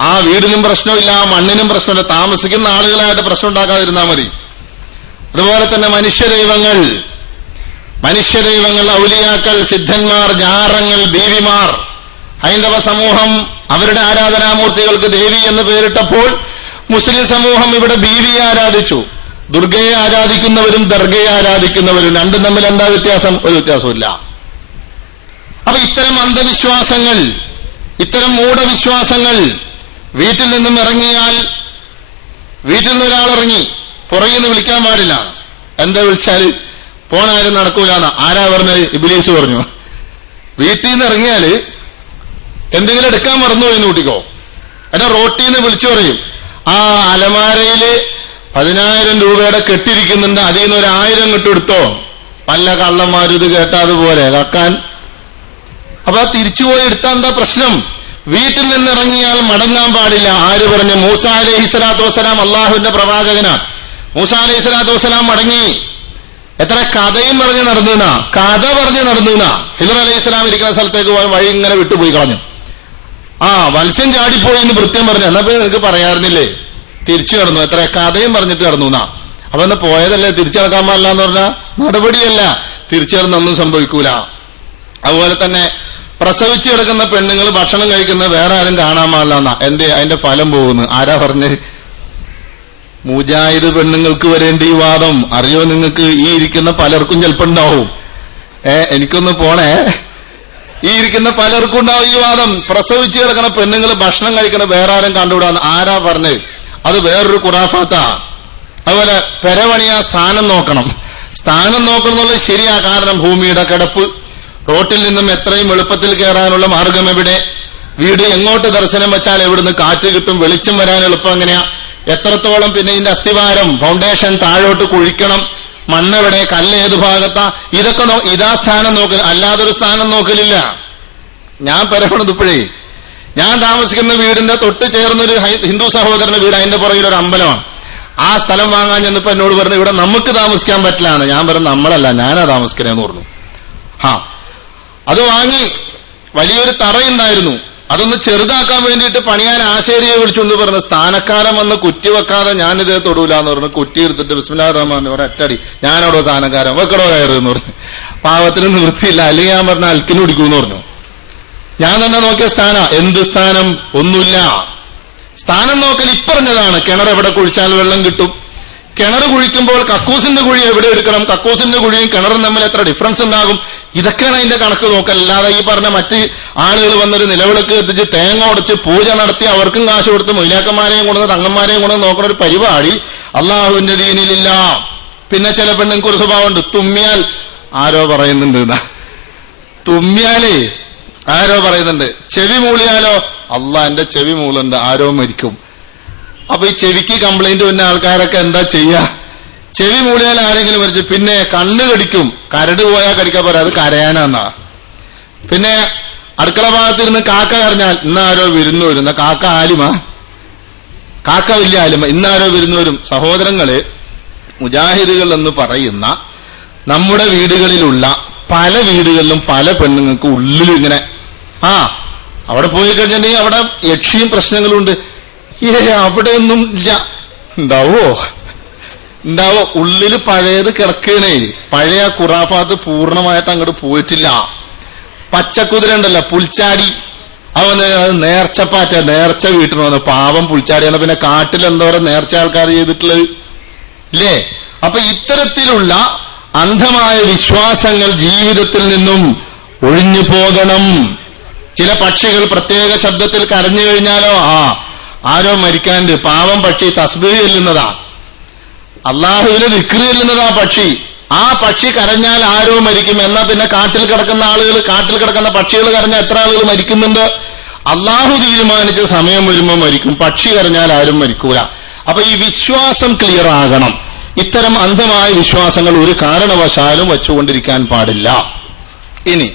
ആ വീടിനും പ്രശ്നമില്ല, ആ മണ്ണിനും പ്രശ്നമില്ല. താമസിക്കുന്ന ആളുകളായിട്ട് പ്രശ്നം ഉണ്ടാക്കാതിരുന്നാൽ മതി. അതുപോലെ തന്നെ മനുഷ്യദൈവങ്ങൾ, ഔലിയാക്കൾ, സിദ്ധന്മാർ, ജാറങ്ങൾ, ബീവിമാർ. ഹൈന്ദവ സമൂഹം അവരുടെ ആരാധനാമൂർത്തികൾക്ക് ദേവി എന്ന് പേരിട്ടപ്പോൾ മുസ്ലിം സമൂഹം ഇവിടെ ബീവിയെ ആരാധിച്ചു. ദുർഗയെ ആരാധിക്കുന്നവരും ദർഗയെ ആരാധിക്കുന്നവരും, രണ്ടും തമ്മിൽ എന്താ വ്യത്യാസം? ഒരു വ്യത്യാസമില്ല. അപ്പൊ ഇത്തരം അന്ധവിശ്വാസങ്ങൾ, ഇത്തരം മൂഢവിശ്വാസങ്ങൾ വീട്ടിൽ നിന്നും ഇറങ്ങിയാൽ, വീട്ടിൽ നിന്ന് ഒരാൾ ഇറങ്ങി പുറകിൽ നിന്ന് വിളിക്കാൻ പാടില്ല. എന്താ വിളിച്ചാല് പോണാരും നടക്കൂലെന്ന് ആരാ പറഞ്ഞത്? ഇബ്ലീസ് പറഞ്ഞു. വീട്ടിൽ നിന്ന് ഇറങ്ങിയാല് എന്തെങ്കിലും എടുക്കാൻ മറന്നു എന്ന് കൂട്ടിക്കോ, എന്നാ റോട്ടിൽ നിന്ന് വിളിച്ചു പറയും, ആ അലമാരയില് 10,000 രൂപയുടെ കെട്ടിരിക്കുന്നുണ്ട്, അതിൽ നിന്ന് 1,000 കിട്ടെടുത്തോ. പല കള്ളന്മാരും ഇത് കേട്ടാതുപോലെ കക്കാൻ. അപ്പൊ തിരിച്ചുപോയി എടുത്താൽ എന്താ പ്രശ്നം? വീട്ടിൽ നിന്നിറങ്ങിയാൽ മടങ്ങാൻ പാടില്ല. ആര് പറഞ്ഞു? മൂസ അലൈഹിസ്സലാത്തു വസ്സലാം അള്ളാഹുവിന്റെ പ്രവാചകനാണ്. മൂസ അലൈഹിസ്സലാത്തു വസ്സലാം മടങ്ങി. എത്ര കഥയും പറഞ്ഞ് നടന്നുന്നാ, കഥ പറഞ്ഞ് നടന്നുന്നാ. ഹിദർ അലൈഹിസ്സലാം ഇരിക്കുന്ന സ്ഥലത്തേക്ക് പോകാൻ വഴി ഇങ്ങനെ വിട്ടുപോയി കളഞ്ഞു. മത്സ്യം ചാടിപ്പോയി എന്ന് വൃത്യം പറഞ്ഞു. എന്നാ പോയി നിനക്ക് പറയാറുന്നില്ലേ? തിരിച്ചു കടന്നു. എത്ര കഥയും പറഞ്ഞിട്ട് കടന്നുന്നാ. അപ്പൊ എന്നാ പോയതല്ലേ, തിരിച്ചു നടക്കാൻ പാടില്ല എന്ന് പറഞ്ഞാൽ നടപടിയല്ല. തിരിച്ചു കടന്നൊന്നും സംഭവിക്കൂല. അതുപോലെ തന്നെ പ്രസവിച്ചു കിടക്കുന്ന പെണ്ണുങ്ങൾ ഭക്ഷണം കഴിക്കുന്നത് വേറെ ആരും കാണാൻ പാടില്ല. എന്തേ? അതിന്റെ ഫലം പോകുന്നു. ആരാ പറഞ്ഞ്? മുജാഹിദ് പെണ്ണുങ്ങൾക്ക് വരേണ്ട ഈ വാദം അറിയോ നിങ്ങൾക്ക്? ഈ ഇരിക്കുന്ന പലർക്കും ചിലപ്പോ ഉണ്ടാവും. എനിക്കൊന്ന് പോണേ. ഈ ഇരിക്കുന്ന പലർക്കും ഉണ്ടാവും ഈ വാദം. പ്രസവിച്ചു കിടക്കുന്ന പെണ്ണുങ്ങൾ ഭക്ഷണം കഴിക്കണ വേറെ ആരും കണ്ടുവിടാന്ന് ആരാ പറഞ്ഞ്? അത് വേറൊരു ഖുറാഫാത്താ. അതുപോലെ പെരവണിയാ സ്ഥാനം നോക്കണം. സ്ഥാനം നോക്കണം എന്നുള്ളത് ശരിയാ. കാരണം ഭൂമിയുടെ കിടപ്പ്, റോട്ടിൽ നിന്നും എത്രയും എളുപ്പത്തിൽ കയറാനുള്ള മാർഗം എവിടെ, വീട് എങ്ങോട്ട് ദർശനം വെച്ചാൽ എവിടുന്ന് കാറ്റ് കിട്ടും, വെളിച്ചം വരാൻ എളുപ്പം എങ്ങനെയാ, എത്രത്തോളം, പിന്നെ ഇതിന്റെ അസ്ഥിവാരം ഫൗണ്ടേഷൻ താഴോട്ട് കുഴിക്കണം, മണ്ണെവിടെ, കല്ല് ഏത് ഭാഗത്താ, ഇതൊക്കെ ഇതാ സ്ഥാനം നോക്കൽ. അല്ലാതൊരു സ്ഥാനം നോക്കലില്ല. ഞാൻ പറയണത് ഇപ്പോഴേ ഞാൻ താമസിക്കുന്ന വീടിന്റെ തൊട്ട് ചേർന്നൊരു ഹിന്ദു സഹോദരന്റെ വീട്, അതിന്റെ പുറകിൽ ഒരു അമ്പലമാണ്. ആ സ്ഥലം വാങ്ങാൻ ചെന്നപ്പോ എന്നോട് പറഞ്ഞു ഇവിടെ നമുക്ക് താമസിക്കാൻ പറ്റില്ലാണ്. ഞാൻ പറഞ്ഞു നമ്മളല്ല, ഞാനാ താമസിക്കണേന്ന് പറഞ്ഞു. അത് വാങ്ങി. വലിയൊരു തറയുണ്ടായിരുന്നു. അതൊന്ന് ചെറുതാക്കാൻ വേണ്ടിയിട്ട് പണിയാൻ ആശേരിയെ വിളിച്ചുകൊണ്ട് പറഞ്ഞു സ്ഥാനക്കാലം വന്ന് കുറ്റി വെക്കാതെ ഞാനിതേ തൊടൂലെന്ന് പറഞ്ഞു. കുറ്റി എടുത്തിട്ട് ബിസ്മില്ലാഹിർ റഹ്മാനിർ റഹീം ഒരറ്റടി. ഞാനോടോ സ്ഥാനക്കാരൻ വെക്കടോ കയറുന്ന് പറഞ്ഞു. പാവത്തിന് നിവൃത്തിയില്ല. അല്ലെങ്കിൽ ഞാൻ പറഞ്ഞ അൽക്കിന് പിടിക്കൂന്ന് പറഞ്ഞു. ഞാൻ തന്നെ നോക്കിയ സ്ഥാനം. എന്ത് സ്ഥാനം? ഒന്നുമില്ല. സ്ഥാനം നോക്കൽ ഇപ്പറഞ്ഞതാണ്. കിണർ എവിടെ കുഴിച്ചാൽ വെള്ളം കിട്ടും. കിണർ കുഴിക്കുമ്പോൾ കക്കൂസിന്റെ കുഴി എവിടെ എടുക്കണം, കക്കൂസിന്റെ കുഴിയും കിണറും തമ്മിൽ എത്ര ഡിഫറൻസ് ഉണ്ടാകും, ഇതൊക്കെയാണ് അതിന്റെ കണക്ക് നോക്കൽ. അല്ലാതെ ഈ പറഞ്ഞ മറ്റ് ആളുകൾ വന്നൊരു നിലവിളക്ക് എത്തിച്ച് തേങ്ങ ഉടച്ച് പൂജ നടത്തി അവർക്കും കാശ് കൊടുത്ത് മൊയ്ലാക്കന്മാരെയും കൊണ്ടുവന്ന് തങ്ങന്മാരെയും കൊണ്ടുവന്ന് നോക്കുന്ന ഒരു പരിപാടി അള്ളാഹുവിന്റെ ദീനിലില്ല. പിന്നെ ചില പെണ്ണുങ്ങൾക്ക് ഒരു സ്വഭാവമുണ്ട്. തുമ്മിയാൽ ആരോ പറയുന്നുണ്ട്. തുമ്മിയാലേ ആരോ പറയുന്നുണ്ട്. ചെവി മൂളിയാലോ അള്ളാന്റെ ചെവി മൂളുണ്ട്, ആരോ മരിക്കും. അപ്പൊ ഈ ചെവിക്ക് കംപ്ലൈന്റ് വന്ന ആൾക്കാരൊക്കെ എന്താ ചെയ്യാ? ചെവി മൂളിയാൽ ആരെങ്കിലും മരിച്ചു. പിന്നെ കണ്ണ് കടിക്കും. കരട് പോയാൽ കടിക്കാൻ പറയാം, അത് കരയാനാന്നാ. പിന്നെ അടുക്കള ഭാഗത്തിരുന്ന് കാക്ക കരഞ്ഞാൽ ഇന്നാരോ വിരുന്നു വരും. കാക്ക ആലിമ, കാക്ക വലിയ ആലിമ, ഇന്നാരോ വിരുന്നു വരും. സഹോദരങ്ങളെ, മുജാഹിദുകൾ എന്ന് പറയുന്ന നമ്മുടെ വീടുകളിലുള്ള പല വീടുകളിലും പല പെണ്ണുങ്ങൾക്ക് ഉള്ളിൽ ഇങ്ങനെ അവിടെ പോയി കഴിഞ്ഞിട്ടുണ്ടെങ്കിൽ അവിടെ യക്ഷിയും പ്രശ്നങ്ങളുണ്ട്. അവിടെ ഒന്നും ഇല്ല. ഉണ്ടാവോ? ഉള്ളില് പഴയത് കിടക്കണേ. പഴയ ഖുറാഫാത്ത് പൂർണ്ണമായിട്ട് അങ്ങോട്ട് പോയിട്ടില്ല. പച്ചക്കുതിര ഉണ്ടല്ലോ, പുൽച്ചാടി, അത് നേർച്ചപ്പാറ്റ, നേർച്ച വീട്ടിൽ വന്നു. പാവം പുൽച്ചാടിയാണ്. പിന്നെ കാട്ടിൽ എന്തോരം നേർച്ച ആൾക്കാർ ചെയ്തിട്ടുള്ളത് ഇല്ലേ? അപ്പൊ ഇത്തരത്തിലുള്ള അന്ധമായ വിശ്വാസങ്ങൾ ജീവിതത്തിൽ നിന്നും ഒഴിഞ്ഞു പോകണം. ചില പക്ഷികൾ പ്രത്യേക ശബ്ദത്തിൽ കരഞ്ഞു കഴിഞ്ഞാലോ ആരോ മരിക്കാണ്ട്, പാവം പക്ഷി തസ്ബീഹ് ചെല്ലുന്നതാ, അള്ളാഹുവിന് ദിക്ർ ചെല്ലുന്നതാ പക്ഷി. ആ പക്ഷി കരഞ്ഞാൽ ആരോ മരിക്കും. എന്നാ പിന്നെ കാട്ടിൽ കിടക്കുന്ന ആളുകൾ, കാട്ടിൽ കിടക്കുന്ന പക്ഷികൾ കരഞ്ഞാൽ എത്ര ആളുകൾ മരിക്കുന്നുണ്ട്? അള്ളാഹു തീരുമാനിച്ച സമയം വരുമ്പോൾ മരിക്കും. പക്ഷി കരഞ്ഞാൽ ആരും മരിക്കൂല. അപ്പൊ ഈ വിശ്വാസം ക്ലിയർ ആകണം. ഇത്തരം അന്ധമായ വിശ്വാസങ്ങൾ ഒരു കാരണവശാലും വച്ചുകൊണ്ടിരിക്കാൻ പാടില്ല. ഇനി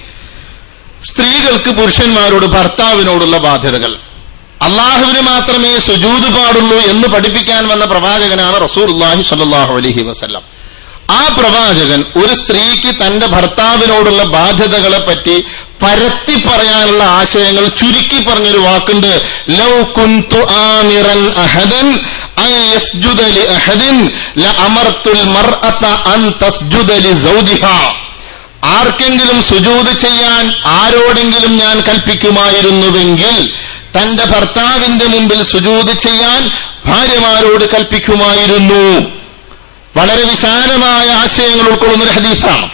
സ്ത്രീകൾക്ക് പുരുഷന്മാരോട് ഭർത്താവിനോടുള്ള ബാധ്യതകൾ. അള്ളാഹുവിന് മാത്രമേ സുജൂദ് പാടുള്ളൂ എന്ന് പഠിപ്പിക്കാൻ വന്ന പ്രവാചകനാണ് റസൂലുള്ളാഹി സ്വല്ലല്ലാഹു അലൈഹി വസല്ലം. ആ പ്രവാചകൻ ഒരു സ്ത്രീക്ക് തന്റെ ഭർത്താവിനോടുള്ള ബാധ്യതകളെ പറ്റി പരത്തി പറയാനുള്ള ആശയങ്ങൾ ചുരുക്കി പറഞ്ഞൊരു വാക്കുണ്ട്. ലൗ കുന്തു ആമിറൻ അഹദൻ അൻ യസ്ജുദ ലി അഹദിൻ ലഅമർതുൽ മർഅത അൻ തസ്ജുദ ലി സൗജിഹാ. ആർക്കെങ്കിലും സുജൂദ് ചെയ്യാൻ ആരോടെങ്കിലും ഞാൻ കൽപ്പിക്കുമായിരുന്നുവെങ്കിൽ തന്റെ ഭർത്താവിന്റെ മുമ്പിൽ സുജൂദ് ചെയ്യാൻ ഭാര്യമാരോട് കൽപ്പിക്കുമായിരുന്നു. വളരെ വിശാലമായ ആശയങ്ങൾ ഉൾക്കൊള്ളുന്ന ഒരു ഹദീസാണ്.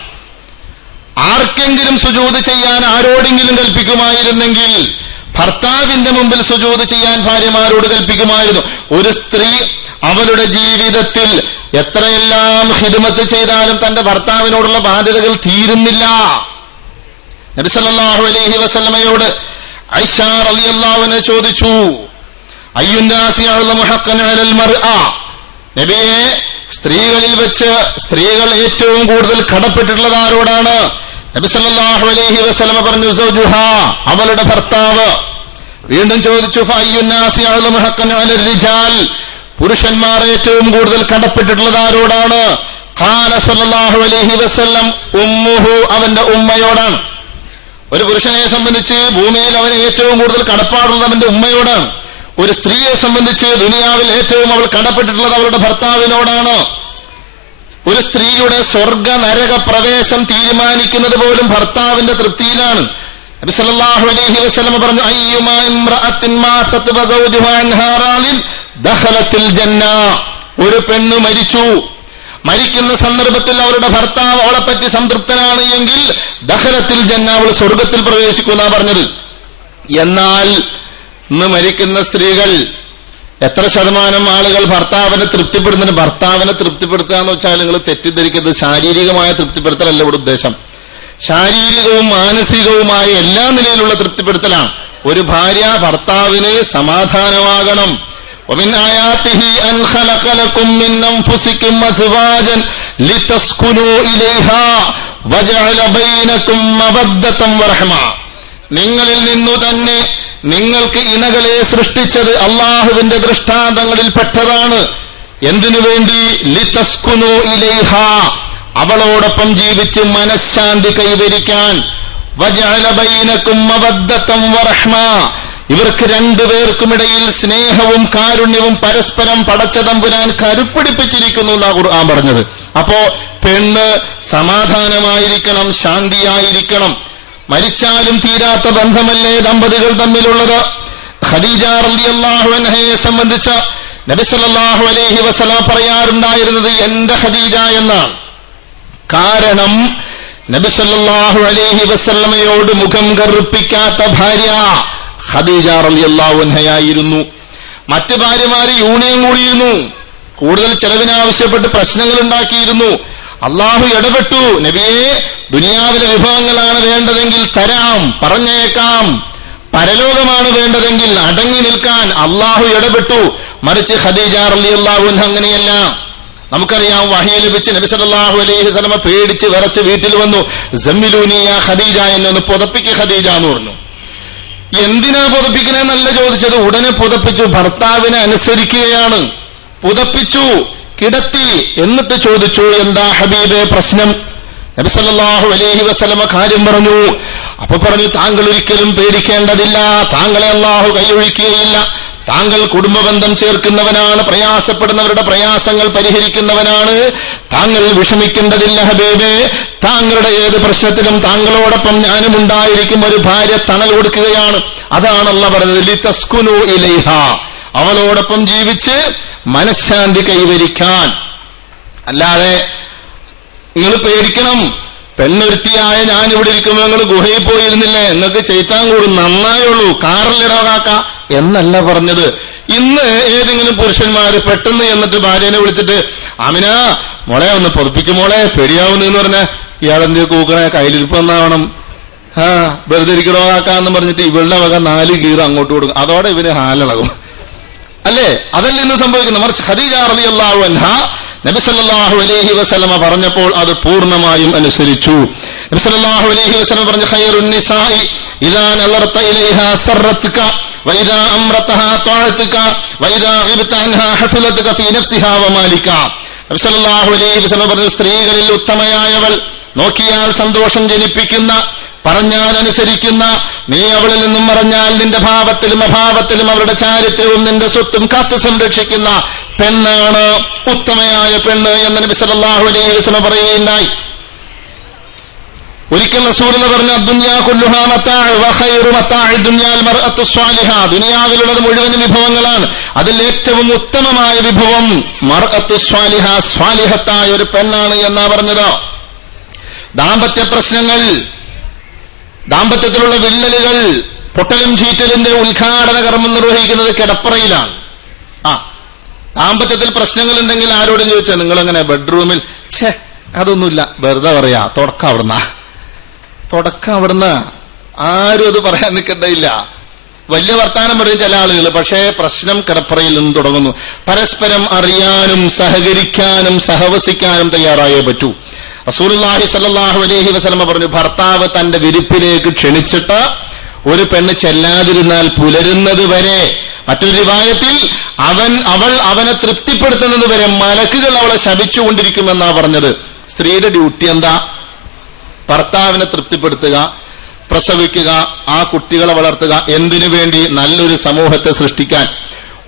ആർക്കെങ്കിലും സുജൂദ് ചെയ്യാൻ ആരോടെങ്കിലും കൽപ്പിക്കുമായിരുന്നെങ്കിൽ ഭർത്താവിന്റെ മുമ്പിൽ സുജൂദ് ചെയ്യാൻ ഭാര്യമാരോട് കൽപ്പിക്കുമായിരുന്നു. ഒരു സ്ത്രീ അവളുടെ ജീവിതത്തിൽ എത്രയെല്ലാം ഖിദ്മത്ത് ചെയ്താലും തന്റെ ഭർത്താവിനോടുള്ള ബാധ്യതകൾ തീരുന്നില്ല. നബി സല്ലല്ലാഹു അലൈഹി വസല്ലമയോട് ആയിഷ റളിയല്ലാഹു അൻഹ ചോദിച്ചു, അയ്യുന്നാസി അഅ്ലമു ഹഖ്ഖൻ അലൽ മർഅ, നബിയെ, സ്ത്രീകളിൽ വെച്ച് സ്ത്രീകൾ ഏറ്റവും കൂടുതൽ കടപ്പെട്ടിട്ടുള്ളത് ആരോടാണ്? നബി സല്ലല്ലാഹു അലൈഹി വസല്ലമ പറഞ്ഞു, സൗജുഹാ, അവളുടെ ഭർത്താവ്. വീണ്ടും ചോദിച്ചു, ഫഅയ്യുന്നാസി അഅ്ലമു ഹഖ്ഖൻ അലൽ റിജാൽ, പുരുഷന്മാർ ഏറ്റവും കൂടുതൽ കടപ്പെട്ടിട്ടുള്ളത് ആരോടാണ്? ഖാല സല്ലല്ലാഹു അലൈഹി വസല്ലം ഉമ്മുഹു, അവന്റെ ഉമ്മയോടാണ്. ഒരു പുരുഷനെ സംബന്ധിച്ച് ഭൂമിയിൽ അവന് ഏറ്റവും കൂടുതൽ കടപ്പാടുള്ളത് അവന്റെ ഉമ്മയോടാണ്. ഒരു സ്ത്രീയെ സംബന്ധിച്ച് ദുനിയാവിൽ ഏറ്റവും അവൾ കടപ്പെട്ടിട്ടുള്ളത് അവളുടെ ഭർത്താവിനോടാണ്. ഒരു സ്ത്രീയുടെ സ്വർഗ നരക പ്രവേശം തീരുമാനിക്കുന്നത് പോലും ഭർത്താവിന്റെ തൃപ്തിയിലാണ്. നബി സല്ലല്ലാഹു അലൈഹി വസല്ലം പറഞ്ഞു, അയ്യുമാ ഇംറഅത്തിൻ മാതത് വസൗജുഹാ അൻഹാ റാദിൻ ദഖലത്തിൽ ജന്ന. ഒരു പെണ്ണ് മരിച്ചു, മരിക്കുന്ന സന്ദർഭത്തിൽ അവളുടെ ഭർത്താവ് അവളെപ്പറ്റി സംതൃപ്തനാണ് എങ്കിൽ ദഖലത്തിൽ ജന്ന, അവൾ സ്വർഗത്തിൽ പ്രവേശിക്കുമെന്നാ പറഞ്ഞത്. എന്നാൽ ഇന്ന് മരിക്കുന്ന സ്ത്രീകൾ എത്ര ശതമാനം ആളുകൾ ഭർത്താവിനെ തൃപ്തിപ്പെടുന്നുണ്ട്? ഭർത്താവിനെ തൃപ്തിപ്പെടുത്തുക എന്ന് വെച്ചാൽ നിങ്ങൾ തെറ്റിദ്ധരിക്കുന്നത് ശാരീരികമായ തൃപ്തിപ്പെടുത്തലല്ല ഇവിടെ ഉദ്ദേശം. ശാരീരികവും മാനസികവുമായ എല്ലാ നിലയിലുള്ള തൃപ്തിപ്പെടുത്തലാണ്. ഒരു ഭാര്യ ഭർത്താവിന് സമാധാനമാകണം. ومن آياته أن خلق لكم من أنفسكم أزواجا لتسكنوا إليها وجعل بينكم مودة ورحمة. നിങ്ങളിൽ നിന്നു തന്നെ നിങ്ങൾക്ക് ഇണകളെ സൃഷ്ടിച്ചത് അള്ളാഹുവിന്റെ ദൃഷ്ടാന്തങ്ങളിൽ പെട്ടതാണ്. എന്തിനു വേണ്ടി? ലിതസ്കുനു ഇലൈഹ, അവളോടൊപ്പം ജീവിച്ച് മനഃശാന്തി കൈവരിക്കാൻ. വജഅല ബൈനകും മവദ്ദതൻ വറഹ്മ, ഇവർക്ക് രണ്ടുപേർക്കുമിടയിൽ സ്നേഹവും കാരുണ്യവും പരസ്പരം പടച്ചതമ്പുരാൻ കരുപ്പിടിപ്പിച്ചിരിക്കുന്നു എന്നാ ഖുർആൻ പറഞ്ഞത്. അപ്പോ പെണ്ണ് സമാധാനമായിരിക്കണം, ശാന്തിയായിരിക്കണം. മരിച്ചാലും തീരാത്ത ബന്ധമല്ലേ ദമ്പതികൾ തമ്മിലുള്ളത്. ഖദീജ റളിയല്ലാഹു അൻഹയെ സംബന്ധിച്ച നബി സല്ലല്ലാഹു അലൈഹി വസല്ലം പറയാറുണ്ടായിരുന്നത് എന്റെ ഖദീജ എന്നാണ്. കാരണം നബി സല്ലല്ലാഹു അലൈഹി വസല്ലമയോട് മുഖം കറുപ്പിക്കാത്ത ഭാര്യ ഖദീജ റളിയല്ലാഹു അൻഹയായിരുന്നു. മറ്റു ഭാര്യമാര് യൂണിയൻ കൂടിയിരുന്നു, കൂടുതൽ ചെലവിനാവശ്യപ്പെട്ട് പ്രശ്നങ്ങൾ ഉണ്ടാക്കിയിരുന്നു. അള്ളാഹു ഇടപെട്ടു, നബിയെ ദുനിയാവിലെ വിഭവങ്ങളാണ് വേണ്ടതെങ്കിൽ തരാം, പറഞ്ഞേക്കാം. പരലോകമാണ് വേണ്ടതെങ്കിൽ അടങ്ങി നിൽക്കാൻ അള്ളാഹു ഇടപെട്ടു. മറിച്ച് ഖദീജ റളിയല്ലാഹു അൻഹ അങ്ങനെയല്ല. നമുക്കറിയാം, വഹി ലഭിച്ച് നബി സല്ലല്ലാഹു അലൈഹി വസല്ലം പേടിച്ച് വിറച്ച് വീട്ടിൽ വന്നു. സമ്മിലൂനി യാ ഖദീജ, എന്നൊന്ന് പുതപ്പിക്ക് ഖദീജ എന്ന് പറഞ്ഞു. എന്തിനാ പുതപ്പിക്കണെന്നല്ല ചോദിച്ചത്, ഉടനെ പുതപ്പിച്ചു. ഭർത്താവിനെ അനുസരിക്കുകയാണ്. പുതപ്പിച്ചു, കിടത്തി. എന്നിട്ട് ചോദിച്ചു, എന്താ ഹബീബേ പ്രശ്നം? നബി സല്ലല്ലാഹു അലൈഹി വസല്ലമ കാര്യം പറഞ്ഞു. അപ്പൊ പറഞ്ഞു, താങ്കൾ ഒരിക്കലും പേടിക്കേണ്ടതില്ല, താങ്കളെ അല്ലാഹു കൈയൊഴിക്കുകയില്ല. താങ്കൾ കുടുംബബന്ധം ചേർക്കുന്നവനാണ്, പ്രയാസപ്പെടുന്നവരുടെ പ്രയാസങ്ങൾ പരിഹരിക്കുന്നവനാണ്. താങ്കൾ വിഷമിക്കേണ്ടതില്ല ഹബീബേ. താങ്കളുടെ ഏത് പ്രശ്നത്തിലും താങ്കളോടൊപ്പം ഞാനും ഉണ്ടായിരിക്കും. ഒരു ഭാര്യ തണൽ കൊടുക്കുകയാണ്. അതാണ് അല്ലാഹു പറഞ്ഞത്, ലിതസ്കുനു ഇലൈഹ, അവളോടൊപ്പം ജീവിച്ച് മനഃശാന്തി കൈവരിക്കാൻ. അല്ലാതെ നിങ്ങൾ പേടിക്കണം, പെണ്ണൊരുത്തിയായ ഞാനിവിടെ ഇരിക്കുമ്പോൾ നിങ്ങൾ ഗുഹയിൽ പോയിരുന്നില്ലേ, നിങ്ങൾക്ക് ചെയ്ത്താൻ കൂടും, നന്നായുള്ളൂ, കാറിലിടോ കാക്ക എന്നല്ല പറഞ്ഞത്. ഇന്ന് ഏതെങ്കിലും പുരുഷന്മാര് പെട്ടെന്ന് എന്നിട്ട് ഭാര്യനെ വിളിച്ചിട്ട്, ആമിന മോളെ ഒന്ന് പൊതുപ്പിക്കും മോളെ, പേടിയാവുന്നു എന്ന് പറഞ്ഞ ഇയാളെന്ത് കൂക്കണേ, കയ്യിലിരിപ്പ് നന്നാവണം, വെറുതെ ഇരിക്കണോ കാക്ക എന്ന് പറഞ്ഞിട്ട് ഇവളുടെ വക 4 ഗീറ് അങ്ങോട്ട് കൊടുക്കും. അതോടെ ഇവന് ഹാലിളകും അല്ലേ? അതല്ല ഇന്ന് സംഭവിക്കുന്നത്. മറിച്ച് ഖദീജ റളിയല്ലാഹു അൻഹ നബി സല്ലല്ലാഹു അലൈഹി വസല്ലമ പറഞ്ഞപ്പോൾ അത് പൂർണ്ണമായും അനുസരിച്ചു. നബി സല്ലല്ലാഹു അലൈഹി വസല്ലമ പറഞ്ഞു, ഖൈറുൻ നിസാഇ ഇദാ നളർത ഇലൈഹാ സറത്ക വഇദാ അംറതഹാ തഅതക വഇദാ ഗിബ്ത അൻഹാ ഹഫലതക ഫീ നഫ്സിഹാ വമാലിക. നബി സല്ലല്ലാഹു അലൈഹി വസല്ലമ പറഞ്ഞു, സ്ത്രീകളിൽ ഉത്തമയായവൾ, നോക്കിയാൽ സന്തോഷം ജനിപ്പിക്കുന്ന, പറഞ്ഞാൽ അനുസരിക്കുന്ന, നീ അവളിൽ നിന്നും മറഞ്ഞാൽ നിന്റെ ഭാവത്തിലും അഭാവത്തിലും അവരുടെ ചാരിത്രവും നിന്റെ സ്വത്തും കാത്തു സംരക്ഷിക്കുന്ന പെണ്ണാണ് ഉത്തമയായ പെണ്ണ് എന്ന് നബി സല്ലല്ലാഹു അലൈഹി വസല്ലം പറയുകയുണ്ടായി. ഒരിക്കൽ റസൂൽ പറഞ്ഞു, ദുനിയാ കുല്ലുഹാ മതാഅ് വ ഖൈറു മതാഅ് ദുനിയാൽ മർഅത്തു സ്വാലിഹ, ദുനിയാവിലുള്ളത് മുഴുവൻ വിഭവങ്ങളാണ്, അതിൽ ഏറ്റവും ഉത്തമമായ വിഭവം മർഅത്തു സ്വാലിഹ, സ്വാലിഹത്തായ ഒരു പെണ്ണാണ് എന്നാ പറഞ്ഞത്. ദാമ്പത്യ പ്രശ്നങ്ങൾ, ദാമ്പത്യത്തിലുള്ള വിള്ളലുകൾ, പൊട്ടലും ചീറ്റലിന്റെ ഉദ്ഘാടന കർമ്മം നിർവഹിക്കുന്നത് കിടപ്പറയിലാണ്. ദാമ്പത്യത്തിൽ പ്രശ്നങ്ങൾ ഉണ്ടെങ്കിൽ ആരോടും ചോദിച്ചാൽ നിങ്ങളെങ്ങനെ ബെഡ്റൂമിൽ, അതൊന്നുമില്ല, വെറുതെ പറയാ, തുടക്കം അവിടുന്ന് ആരും അത് പറയാൻ നിൽക്കേണ്ടയില്ല. വലിയ വർത്താനം പറയും ചില ആളുകൾ, പക്ഷേ പ്രശ്നം കിടപ്പറയിൽ നിന്ന് തുടങ്ങുന്നു. പരസ്പരം അറിയാനും സഹകരിക്കാനും സഹവസിക്കാനും തയ്യാറായേ പറ്റൂ. റസൂലുള്ളാഹി സ്വല്ലല്ലാഹു അലൈഹി വസല്ലം പറഞ്ഞു, ഭർത്താവ് തന്റെ വിരിപ്പിലേക്ക് ക്ഷണിച്ചിട്ട് ഒരു പെണ്ണ് ചെല്ലാതിരുന്നാൽ പുലരുന്നത് വരെ, മറ്റൊരു റിവായത്തിൽ അവൾ അവനെ തൃപ്തിപ്പെടുത്തുന്നത് വരെ മലക്കുകൾ അവളെ ശപിച്ചുകൊണ്ടിരിക്കുമെന്നാ പറഞ്ഞത്. സ്ത്രീയുടെ ഡ്യൂട്ടി എന്താ? ഭർത്താവിനെ തൃപ്തിപ്പെടുത്തുക, പ്രസവിക്കുക, ആ കുട്ടികളെ വളർത്തുക. എന്തിനു വേണ്ടി? നല്ലൊരു സമൂഹത്തെ സൃഷ്ടിക്കാൻ.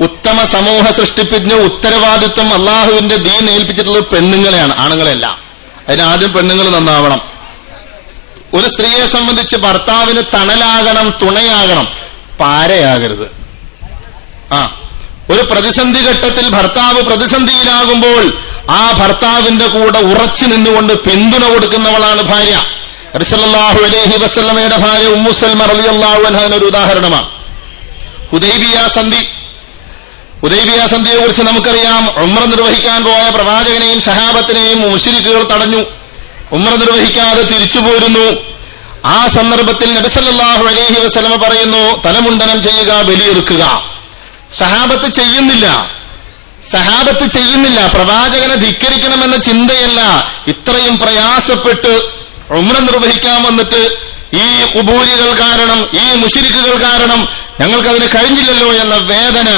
ഉത്തമ സമൂഹ സൃഷ്ടിപ്പിന് ഉത്തരവാദിത്വം അള്ളാഹുവിന്റെ ദീൻ ഏൽപ്പിച്ചിട്ടുള്ളത് പെണ്ണുങ്ങളെയാണ്, ആണുങ്ങളെയല്ല. അതിനാദ്യം പെണ്ണുങ്ങൾ നന്നാവണം. ഒരു സ്ത്രീയെ സംബന്ധിച്ച് ഭർത്താവിന് തണലാകണം, തുണയാകണം, പാരയാകരുത്. ഒരു പ്രതിസന്ധി ഘട്ടത്തിൽ ഭർത്താവ് പ്രതിസന്ധിയിലാകുമ്പോൾ ആ ഭർത്താവിന്റെ കൂടെ ഉറച്ചു നിന്നുകൊണ്ട് പിന്തുണ കൊടുക്കുന്നവളാണ് ഭാര്യ. നബി സല്ലല്ലാഹു അലൈഹി വസല്ലമയുടെ ഭാര്യ ഉമ്മു സൽമ റളിയല്ലാഹു അൻഹയുടെ ഒരു ഉദാഹരണമാണ് ഹുദൈബിയ സന്ധിയെ കുറിച്ച് നമുക്കറിയാം. ഉംറ നിർവഹിക്കാൻ പോയ പ്രവാചകനെയും സഹാബത്തിനെയും മുശ്രിക്കുകൾ തടഞ്ഞു. ഉംറ നിർവഹിക്കാതെ തിരിച്ചു പോരുന്നു. ആ സന്ദർഭത്തിൽ നബി സല്ലല്ലാഹു അലൈഹി വസല്ലമ പറയുന്നു, തലമുണ്ടനം ചെയ്യുക, ബലിയെറുക്കുക. സഹാബത്ത് ചെയ്യുന്നില്ല. പ്രവാചകനെ ധിക്കരിക്കണമെന്ന ചിന്തയല്ല. ഇത്രയും പ്രയാസപ്പെട്ട് ഉംറ നിർവഹിക്കാൻ വന്നിട്ട് ഈ ഖുബൂരികൾ കാരണം, ഈ മുശ്രിക്കുകൾ കാരണം ഞങ്ങൾക്കതിന് കഴിഞ്ഞില്ലല്ലോ എന്ന വേദന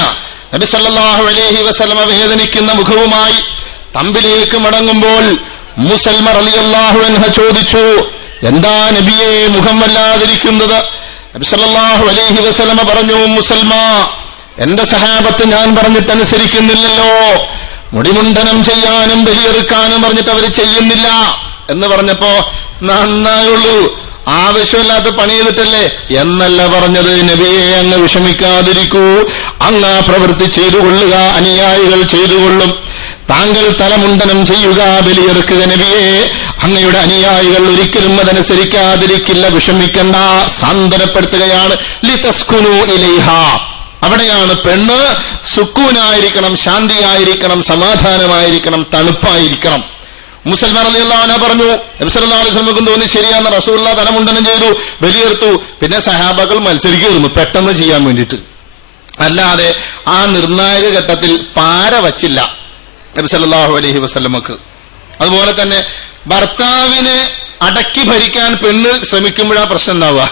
നബി സല്ലല്ലാഹു അലൈഹി വസല്ലമ വേദനിക്കുന്ന മുഖവുമായി തമ്പിലേക്ക് മടങ്ങുമ്പോൾ മുസൽമ റളിയല്ലാഹു അൻഹ ചോദിച്ചു, എന്താ നബിയെ മുഖം വല്ലാതിരിക്കുന്നത്? നബി സല്ലല്ലാഹു അലൈഹി വസല്ലമ പറഞ്ഞു, മുസൽമ, എന്റെ സഹാബത്ത് ഞാൻ പറഞ്ഞിട്ടനുസരിക്കുന്നില്ലല്ലോ. മുടിമുണ്ടനം ചെയ്യാനും ബലിയെറുക്കാനും പറഞ്ഞിട്ട് അവർ ചെയ്യുന്നില്ല എന്ന് പറഞ്ഞപ്പോ, നന്നായുള്ളൂ, ആവശ്യമില്ലാത്ത പണി ചെയ്തിട്ടല്ലേ എന്നല്ല പറഞ്ഞത്. നബിയെ, അങ്ങ് വിഷമിക്കാതിരിക്കൂ, അങ്ങ് ആ പ്രവൃത്തി ചെയ്തുകൊള്ളുക, അനുയായികൾ ചെയ്തുകൊള്ളും. താങ്കൾ തലമുണ്ടനം ചെയ്യുക, ബലിയെറുക്കുക, നബിയെ, അങ്ങയുടെ അനുയായികൾ ഒരിക്കലും അതനുസരിക്കാതിരിക്കില്ല, വിഷമിക്കണ്ട, സാന്ത്വനപ്പെടുത്തുകയാണ്. ലിതസ്കുനു ഇലൈഹ, അവിടെയാണ് പെണ്ണ് സുക്കൂനായിരിക്കണം, ശാന്തിയായിരിക്കണം, സമാധാനമായിരിക്കണം, തണുപ്പായിരിക്കണം. മുസൽമാൻ റളിയല്ലാഹു അൻഹു പറഞ്ഞു, നബി സല്ലല്ലാഹു അലൈഹി വസല്ലം തോന്നി ശരിയാന്ന്. റസൂലുള്ളാഹി തലമുണ്ടനം ചെയ്തു, ബലിയെറുത്തു. പിന്നെ സഹാബാക്കൾ മത്സരിക്കുന്നു പെട്ടെന്ന് ചെയ്യാൻ വേണ്ടിയിട്ട്. അല്ലാതെ ആ നിർണായക ഘട്ടത്തിൽ പാര വച്ചില്ല നബി സല്ലല്ലാഹു അലൈഹി വസല്ലമക്ക്. അതുപോലെ തന്നെ ഭർത്താവിനെ അടക്കി ഭരിക്കാൻ പെണ്ണ് ശ്രമിക്കുമ്പോഴാ പ്രശ്നം ഉണ്ടാവുക.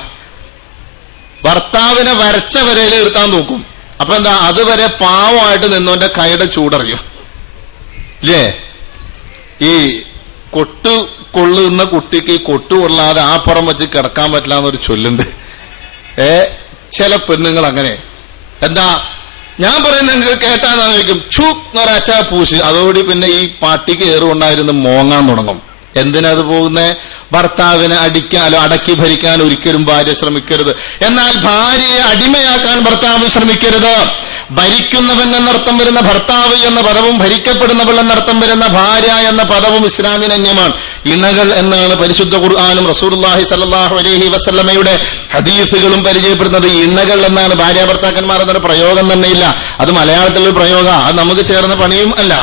ഭർത്താവിനെ വരച്ച വരയിൽ നിർത്താൻ നോക്കും. അപ്പൊ എന്താ, അതുവരെ പാവമായിട്ട് നിന്നോന്റെ കൈയുടെ ചൂടറിയും ഇല്ലേ? ഈ കൊട്ടു കൊള്ളുന്ന കുട്ടിക്ക് കൊട്ടു കൊള്ളാതെ ആ പുറം വെച്ച് കിടക്കാൻ പറ്റില്ല എന്നൊരു ചൊല്ലുണ്ട്. ചില പെണ്ണുങ്ങൾ അങ്ങനെ. എന്താ ഞാൻ പറയുന്നത് നിങ്ങൾക്ക് കേട്ടാന്ന് ചോദിക്കും, ഛൂ എന്നൊരറ്റ പൂശ്, അതോടെ പിന്നെ ഈ പാട്ടിക്ക് ഏറുകൊണ്ടായിരുന്നു മോങ്ങാൻ തുടങ്ങും. എന്തിനത് പോകുന്നേ? ഭർത്താവിനെ അടിക്കാനോ അടക്കി ഭരിക്കാൻ ഒരിക്കലും ഭാര്യ ശ്രമിക്കരുത്. എന്നാൽ ഭാര്യയെ അടിമയാക്കാൻ ഭർത്താവ് ശ്രമിക്കരുത്. ഭരിക്കുന്നവൻ എന്നർത്ഥം വരുന്ന ഭർത്താവ് എന്ന പദവും ഭരിക്കപ്പെടുന്നവൾ എന്നർത്ഥം വരുന്ന ഭാര്യ എന്ന പദവും ഇസ്ലാമിന് അന്യമാണ്. ഇണകൾ എന്നാണ് പരിശുദ്ധ ഖുർആനും റസൂലുള്ളാഹി സ്വല്ലല്ലാഹു അലൈഹി വസല്ലമയുടെ ഹദീസുകളും പരിചയപ്പെടുന്നത്. ഇണകൾ എന്നാണ്. ഭാര്യ ഭർത്താക്കന്മാർ എന്നൊരു പ്രയോഗം തന്നെ ഇല്ല. അത് മലയാളത്തിലൊരു പ്രയോഗ, അത് നമുക്ക് ചേർന്ന പണിയും അല്ല.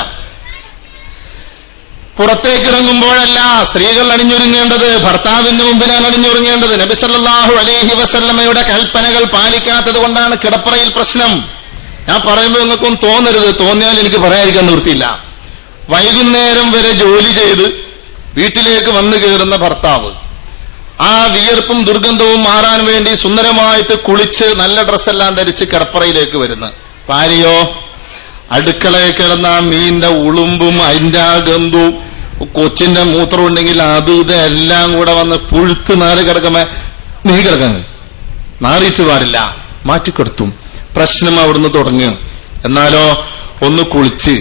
പുറത്തേക്ക് ഇറങ്ങുമ്പോഴല്ല സ്ത്രീകൾ അണിഞ്ഞൊരുങ്ങേണ്ടത്, ഭർത്താവിന്റെ മുമ്പിലാണ് അണിഞ്ഞൊരുങ്ങേണ്ടത്. നബി സല്ലല്ലാഹു അലൈഹി വസല്ലമയുടെ കൽപ്പനകൾ പാലിക്കാത്തത് കൊണ്ടാണ് കിടപ്പറയിൽ പ്രശ്നം. ഞാൻ പറയുമ്പോൾ നിങ്ങൾക്കും തോന്നരുത്, തോന്നിയാൽ എനിക്ക് പറയാതിരിക്കാൻ നിർത്തിയില്ല. വൈകുന്നേരം വരെ ജോലി ചെയ്ത് വീട്ടിലേക്ക് വന്നു കയറുന്ന ഭർത്താവ് ആ വിയർപ്പും ദുർഗന്ധവും മാറാൻ വേണ്ടി സുന്ദരമായിട്ട് കുളിച്ച് നല്ല ഡ്രസ്സെല്ലാം ധരിച്ച് കിടപ്പറയിലേക്ക് വരുന്നു. ഭാര്യയോ അടുക്കളയിൽ കിടന്ന മീനിന്റെ ഉളുമ്പും അതിന്റെ ആ ഗന്ധവും കൊച്ചിന്റെ മൂത്രം ഉണ്ടെങ്കിൽ അതും ഇതെല്ലാം കൂടെ വന്ന് പുഴുത്ത് നാറി കിടക്കുമ്പോ നീ കിടക്കാൻ നാറിയിട്ട് പാടില്ല, മാറ്റിക്കെടുത്തും. പ്രശ്നം അവിടുന്ന് തുടങ്ങും. എന്നാലോ ഒന്ന് കുളിച്ച്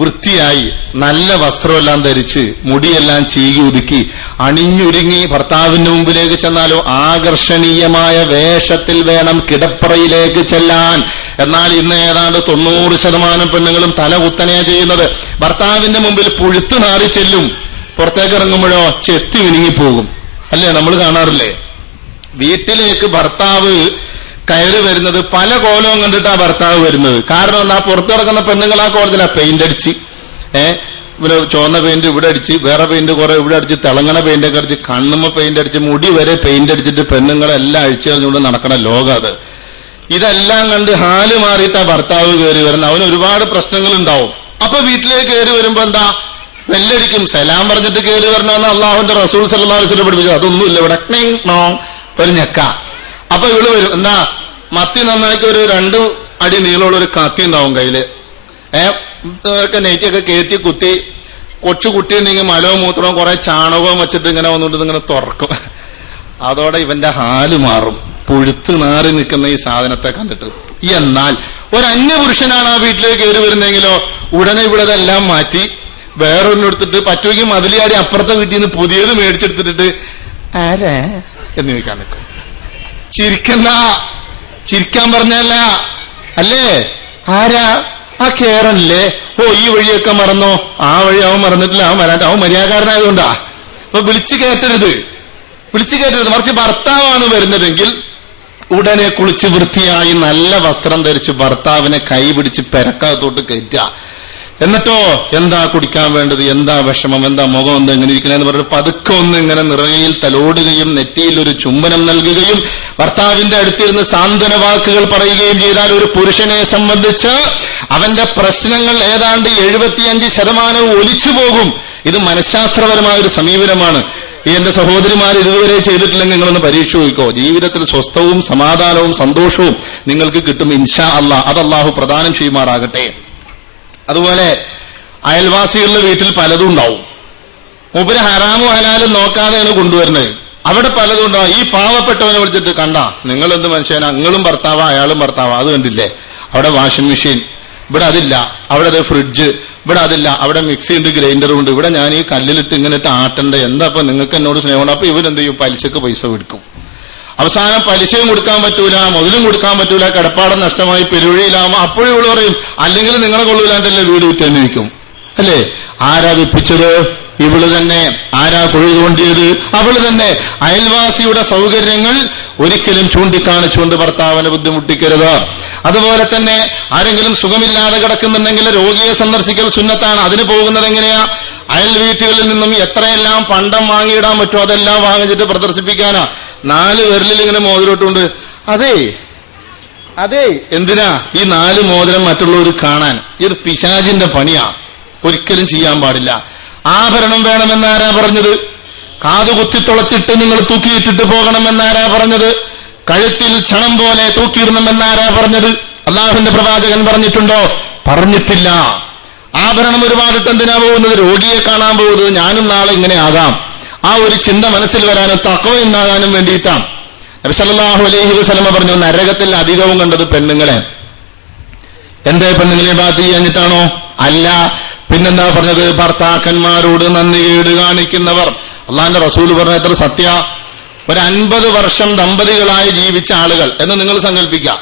വൃത്തിയായി നല്ല വസ്ത്രമെല്ലാം ധരിച്ച് മുടിയെല്ലാം ചീകി ഒതുക്കി അണിഞ്ഞൊരുങ്ങി ഭർത്താവിന്റെ മുമ്പിലേക്ക് ചെന്നാലോ ആകർഷണീയമായ വേഷത്തിൽ വേണം കിടപ്പറയിലേക്ക് ചെല്ലാൻ. എന്നാൽ ഇന്ന് ഏതാണ്ട് 90% പെണ്ണുങ്ങളും തല കുത്തനെയാ ചെയ്യുന്നത്. ഭർത്താവിന്റെ മുമ്പിൽ പുഴുത്ത് നാറി ചെല്ലും, പുറത്തേക്ക് ഇറങ്ങുമ്പോഴോ ചെത്തി മിനുങ്ങിപ്പോകും. അല്ലേ, നമ്മൾ കാണാറില്ലേ? വീട്ടിലേക്ക് ഭർത്താവ് കയറി വരുന്നത് പല കോലവും കണ്ടിട്ടാ ഭർത്താവ് വരുന്നത്. കാരണം എന്താ, പുറത്തു കിടക്കുന്ന പെണ്ണുങ്ങൾ ആ കോലത്തിലാ പെയിന്റ് അടിച്ച്, ഇവിടെ ചുവന്ന പെയിന്റ് ഇവിടെ അടിച്ച്, വേറെ പെയിന്റ് കുറെ ഇവിടെ അടിച്ച്, തിളങ്ങണ പെയിന്റ് ഒക്കെ അടിച്ച്, കണ്ണുമ്മ പെയിന്റ് അടിച്ച്, മുടി വരെ പെയിന്റ് അടിച്ചിട്ട് പെണ്ണുങ്ങളെല്ലാം അഴിച്ചു കളഞ്ഞുകൊണ്ട് നടക്കണ ലോകം അത്. ഇതെല്ലാം കണ്ട് ഹാല് മാറിയിട്ടാ ഭർത്താവ് കയറി വരുന്നത്. അവന് ഒരുപാട് പ്രശ്നങ്ങൾ ഉണ്ടാവും. അപ്പൊ വീട്ടിലേക്ക് കയറി വരുമ്പോ എന്താ, വെല്ലടിക്കും. സലാം പറഞ്ഞിട്ട് കയറി വരണമെന്ന് അള്ളാഹുവിന്റെ റസൂൽ സല്ലല്ലാഹു അലൈഹി വസല്ലം പഠിപ്പിച്ചു. അതൊന്നുമില്ല, ഇവിടെ ഒരു ഞെക്ക. അപ്പൊ ഇവള് വരും. എന്താ, മത്തി നന്നാക്കി ഒരു 2 അടി നീളമുള്ള ഒരു കത്തി ഉണ്ടാവും കയ്യില്. നെയ്റ്റൊക്കെ കയറ്റി കുത്തി കൊച്ചു കുട്ടിയുണ്ടെങ്കിൽ മലവും മൂത്രവും കുറെ ചാണകവും വെച്ചിട്ട് ഇങ്ങനെ വന്നുകൊണ്ട് ഇങ്ങനെ തുറക്കും. അതോടെ ഇവന്റെ ഹാല് മാറും, പുഴുത്ത് നാറി നിൽക്കുന്ന ഈ സാധനത്തെ കണ്ടിട്ട്. എന്നാൽ ഒരു അന്യപുരുഷനാണ് ആ വീട്ടിലേക്ക് കയറി വരുന്നെങ്കിലോ ഉടനെ ഇവിടെ ഇതെല്ലാം മാറ്റി വേറൊരെണ്ണം എടുത്തിട്ട് പറ്റുമെങ്കിൽ മതിലിയാടി അപ്പുറത്തെ വീട്ടിൽ നിന്ന് പുതിയത് മേടിച്ചെടുത്തിട്ട് ആരാ എന്ന് ചോദിക്കാൻ നിൽക്കും. ചിരിക്കണ്ട, ചിരിക്കാൻ പറഞ്ഞല്ല അല്ലേ. ആരാ? ആ കേറല്ലേ. ഓ ഈ വഴിയൊക്കെ മറന്നോ? ആ വഴി അവൻ മറന്നിട്ടില്ല, അവൻ വരാൻ അവൻ മര്യാദക്കാരനായതുകൊണ്ടാ. അപ്പൊ വിളിച്ചു കയറ്റരുത്. മറിച്ച് ഭർത്താവാണ് വരുന്നതെങ്കിൽ ഉടനെ കുളിച്ച് വൃത്തിയായി നല്ല വസ്ത്രം ധരിച്ച് ഭർത്താവിനെ കൈ പിടിച്ച് പെരക്കകത്തോട്ട് കയറ്റുക. എന്നിട്ടോ എന്താ കുടിക്കാൻ വേണ്ടത്, എന്താ വിഷമം, എന്താ മുഖം, എന്താ എങ്ങനെ ഇരിക്കണെന്ന് പറഞ്ഞിട്ട് പതുക്കെ ഒന്ന് ഇങ്ങനെ നിറകയിൽ തലോടുകയും നെറ്റിയിൽ ഒരു ചുംബനം നൽകുകയും ഭർത്താവിന്റെ അടുത്തിരുന്ന് സാന്ത്വന വാക്കുകൾ പറയുകയും ചെയ്താൽ ഒരു പുരുഷനെ സംബന്ധിച്ച് അവന്റെ പ്രശ്നങ്ങൾ ഏതാണ്ട് 75% ഒലിച്ചു പോകും. ഇത് മനഃശാസ്ത്രപരമായ ഒരു സമീപനമാണ്. ഈ എന്റെ സഹോദരിമാർ ഇതുവരെ ചെയ്തിട്ടില്ലെങ്കിൽ നിങ്ങളൊന്ന് പരീക്ഷ ചോദിക്കോ. ജീവിതത്തിൽ സ്വസ്ഥവും സമാധാനവും സന്തോഷവും നിങ്ങൾക്ക് കിട്ടും ഇൻഷാ അല്ലാഹ്. അത് അല്ലാഹു പ്രദാനം ചെയ്യുമാറാകട്ടെ. അതുപോലെ അയൽവാസികളുടെ വീട്ടിൽ പലതും ഉണ്ടാവും. മൂപ്പര് ഹറാമും ഹലാലും നോക്കാതെയാണ് കൊണ്ടുവരുന്നത്. അവിടെ പലതും ഉണ്ടാവും. ഈ പാവപ്പെട്ടവനെ വിളിച്ചിട്ട് കണ്ട നിങ്ങൾ എന്ത് മനുഷ്യനാ, നിങ്ങളും ഭർത്താവാ അയാളും ഭർത്താവാ, അത് കണ്ടില്ലേ, അവിടെ വാഷിംഗ് മെഷീൻ, ഇവിടെ അതില്ല, അവിടെ അത് ഫ്രിഡ്ജ്, ഇവിടെ അതില്ല, അവിടെ മിക്സി ഉണ്ട്, ഗ്രൈൻഡറും ഉണ്ട്, ഇവിടെ ഞാൻ ഈ കല്ലിലിട്ട് ഇങ്ങനെ ഇട്ട് ആട്ടണ്ടേ, എന്താ അപ്പൊ നിങ്ങൾക്ക് എന്നോട് സ്നേഹമുണ്ട്. അപ്പൊ ഇവരെന്ത് ചെയ്യും, പലിശക്ക് പൈസ കൊടുക്കും. അവസാനം പലിശയും കൊടുക്കാൻ പറ്റൂല, മുതലും കൊടുക്കാൻ പറ്റൂല, കിടപ്പാടം നഷ്ടമായി പെരുവഴിയിലാവുമ്പോ അപ്പോഴും ഇവള് പറയും അല്ലെങ്കിൽ നിങ്ങളെ കൊള്ളൂലാണ്ടല്ലേ വീട് വിറ്റെന്ന് ചോദിക്കും അല്ലേ. ആരാ വിപ്പിച്ചത്? ഇവള് തന്നെ. ആരാ കുഴി തോണ്ടിയത്? അവള് തന്നെ. അയൽവാസിയുടെ സൗകര്യങ്ങൾ ഒരിക്കലും ചൂണ്ടിക്കാണിച്ചുകൊണ്ട് ഭർത്താവിനെ ബുദ്ധിമുട്ടിക്കരുത്. അതുപോലെ തന്നെ ആരെങ്കിലും സുഖമില്ലാതെ കിടക്കുന്നുണ്ടെങ്കിൽ രോഗിയെ സന്ദർശിക്കൽ സുന്നത്താണ്. അതിന് പോകുന്നത് എങ്ങനെയാ? അയൽ വീട്ടുകളിൽ നിന്നും എത്രയെല്ലാം പണ്ടം വാങ്ങിയിടാൻ പറ്റുമോ അതെല്ലാം വാങ്ങിച്ചിട്ട് പ്രദർശിപ്പിക്കാനാ. 4 വിരലിൽ ഇങ്ങനെ മോതിരട്ടുണ്ട്. അതെ എന്തിനാ ഈ 4 മോതിരം മറ്റുള്ളവർ കാണാൻ? ഇത് പിശാചിന്റെ പണിയാ, ഒരിക്കലും ചെയ്യാൻ പാടില്ല. ആഭരണം വേണമെന്നാരാ പറഞ്ഞത്? കാതുകുത്തി തുളച്ചിട്ട് നിങ്ങൾ തൂക്കിയിട്ടിട്ട് പോകണമെന്നാരാ പറഞ്ഞത്? കഴുത്തിൽ ക്ഷണം പോലെ തൂക്കിയിടണമെന്നാരാ പറഞ്ഞത്? അള്ളാഹുവിന്റെ പ്രവാചകൻ പറഞ്ഞിട്ടുണ്ടോ? പറഞ്ഞിട്ടില്ല. ആഭരണം ഒരുപാടിട്ട് എന്തിനാ പോകുന്നത്? രോഗിയെ കാണാൻ പോകുന്നത്. ഞാനും നാളെ ഇങ്ങനെ ആകാം, ആ ഒരു ചിന്ത മനസ്സിൽ വരാനും തഖ്വ ഉണ്ടാകാനും വേണ്ടിയിട്ടാണ്. നബി സല്ലല്ലാഹു അലൈഹി വസല്ലമ പറഞ്ഞു, നരകത്തിൽ അധികവും കണ്ടത് പെണ്ണുങ്ങളെ. എന്തേ പെണ്ണുങ്ങളെ ബാധ ചെയ്യാഞ്ഞിട്ടാണോ? അല്ല. പിന്നെന്താ പറഞ്ഞത്? ഭർത്താക്കന്മാരോട് നന്ദികേട് കാണിക്കുന്നവർ. അള്ളാന്റെ റസൂൽ പറഞ്ഞ എത്ര സത്യ. ഒരു 50 വർഷം ദമ്പതികളായി ജീവിച്ച ആളുകൾ എന്ന് നിങ്ങൾ സങ്കല്പിക്കുക.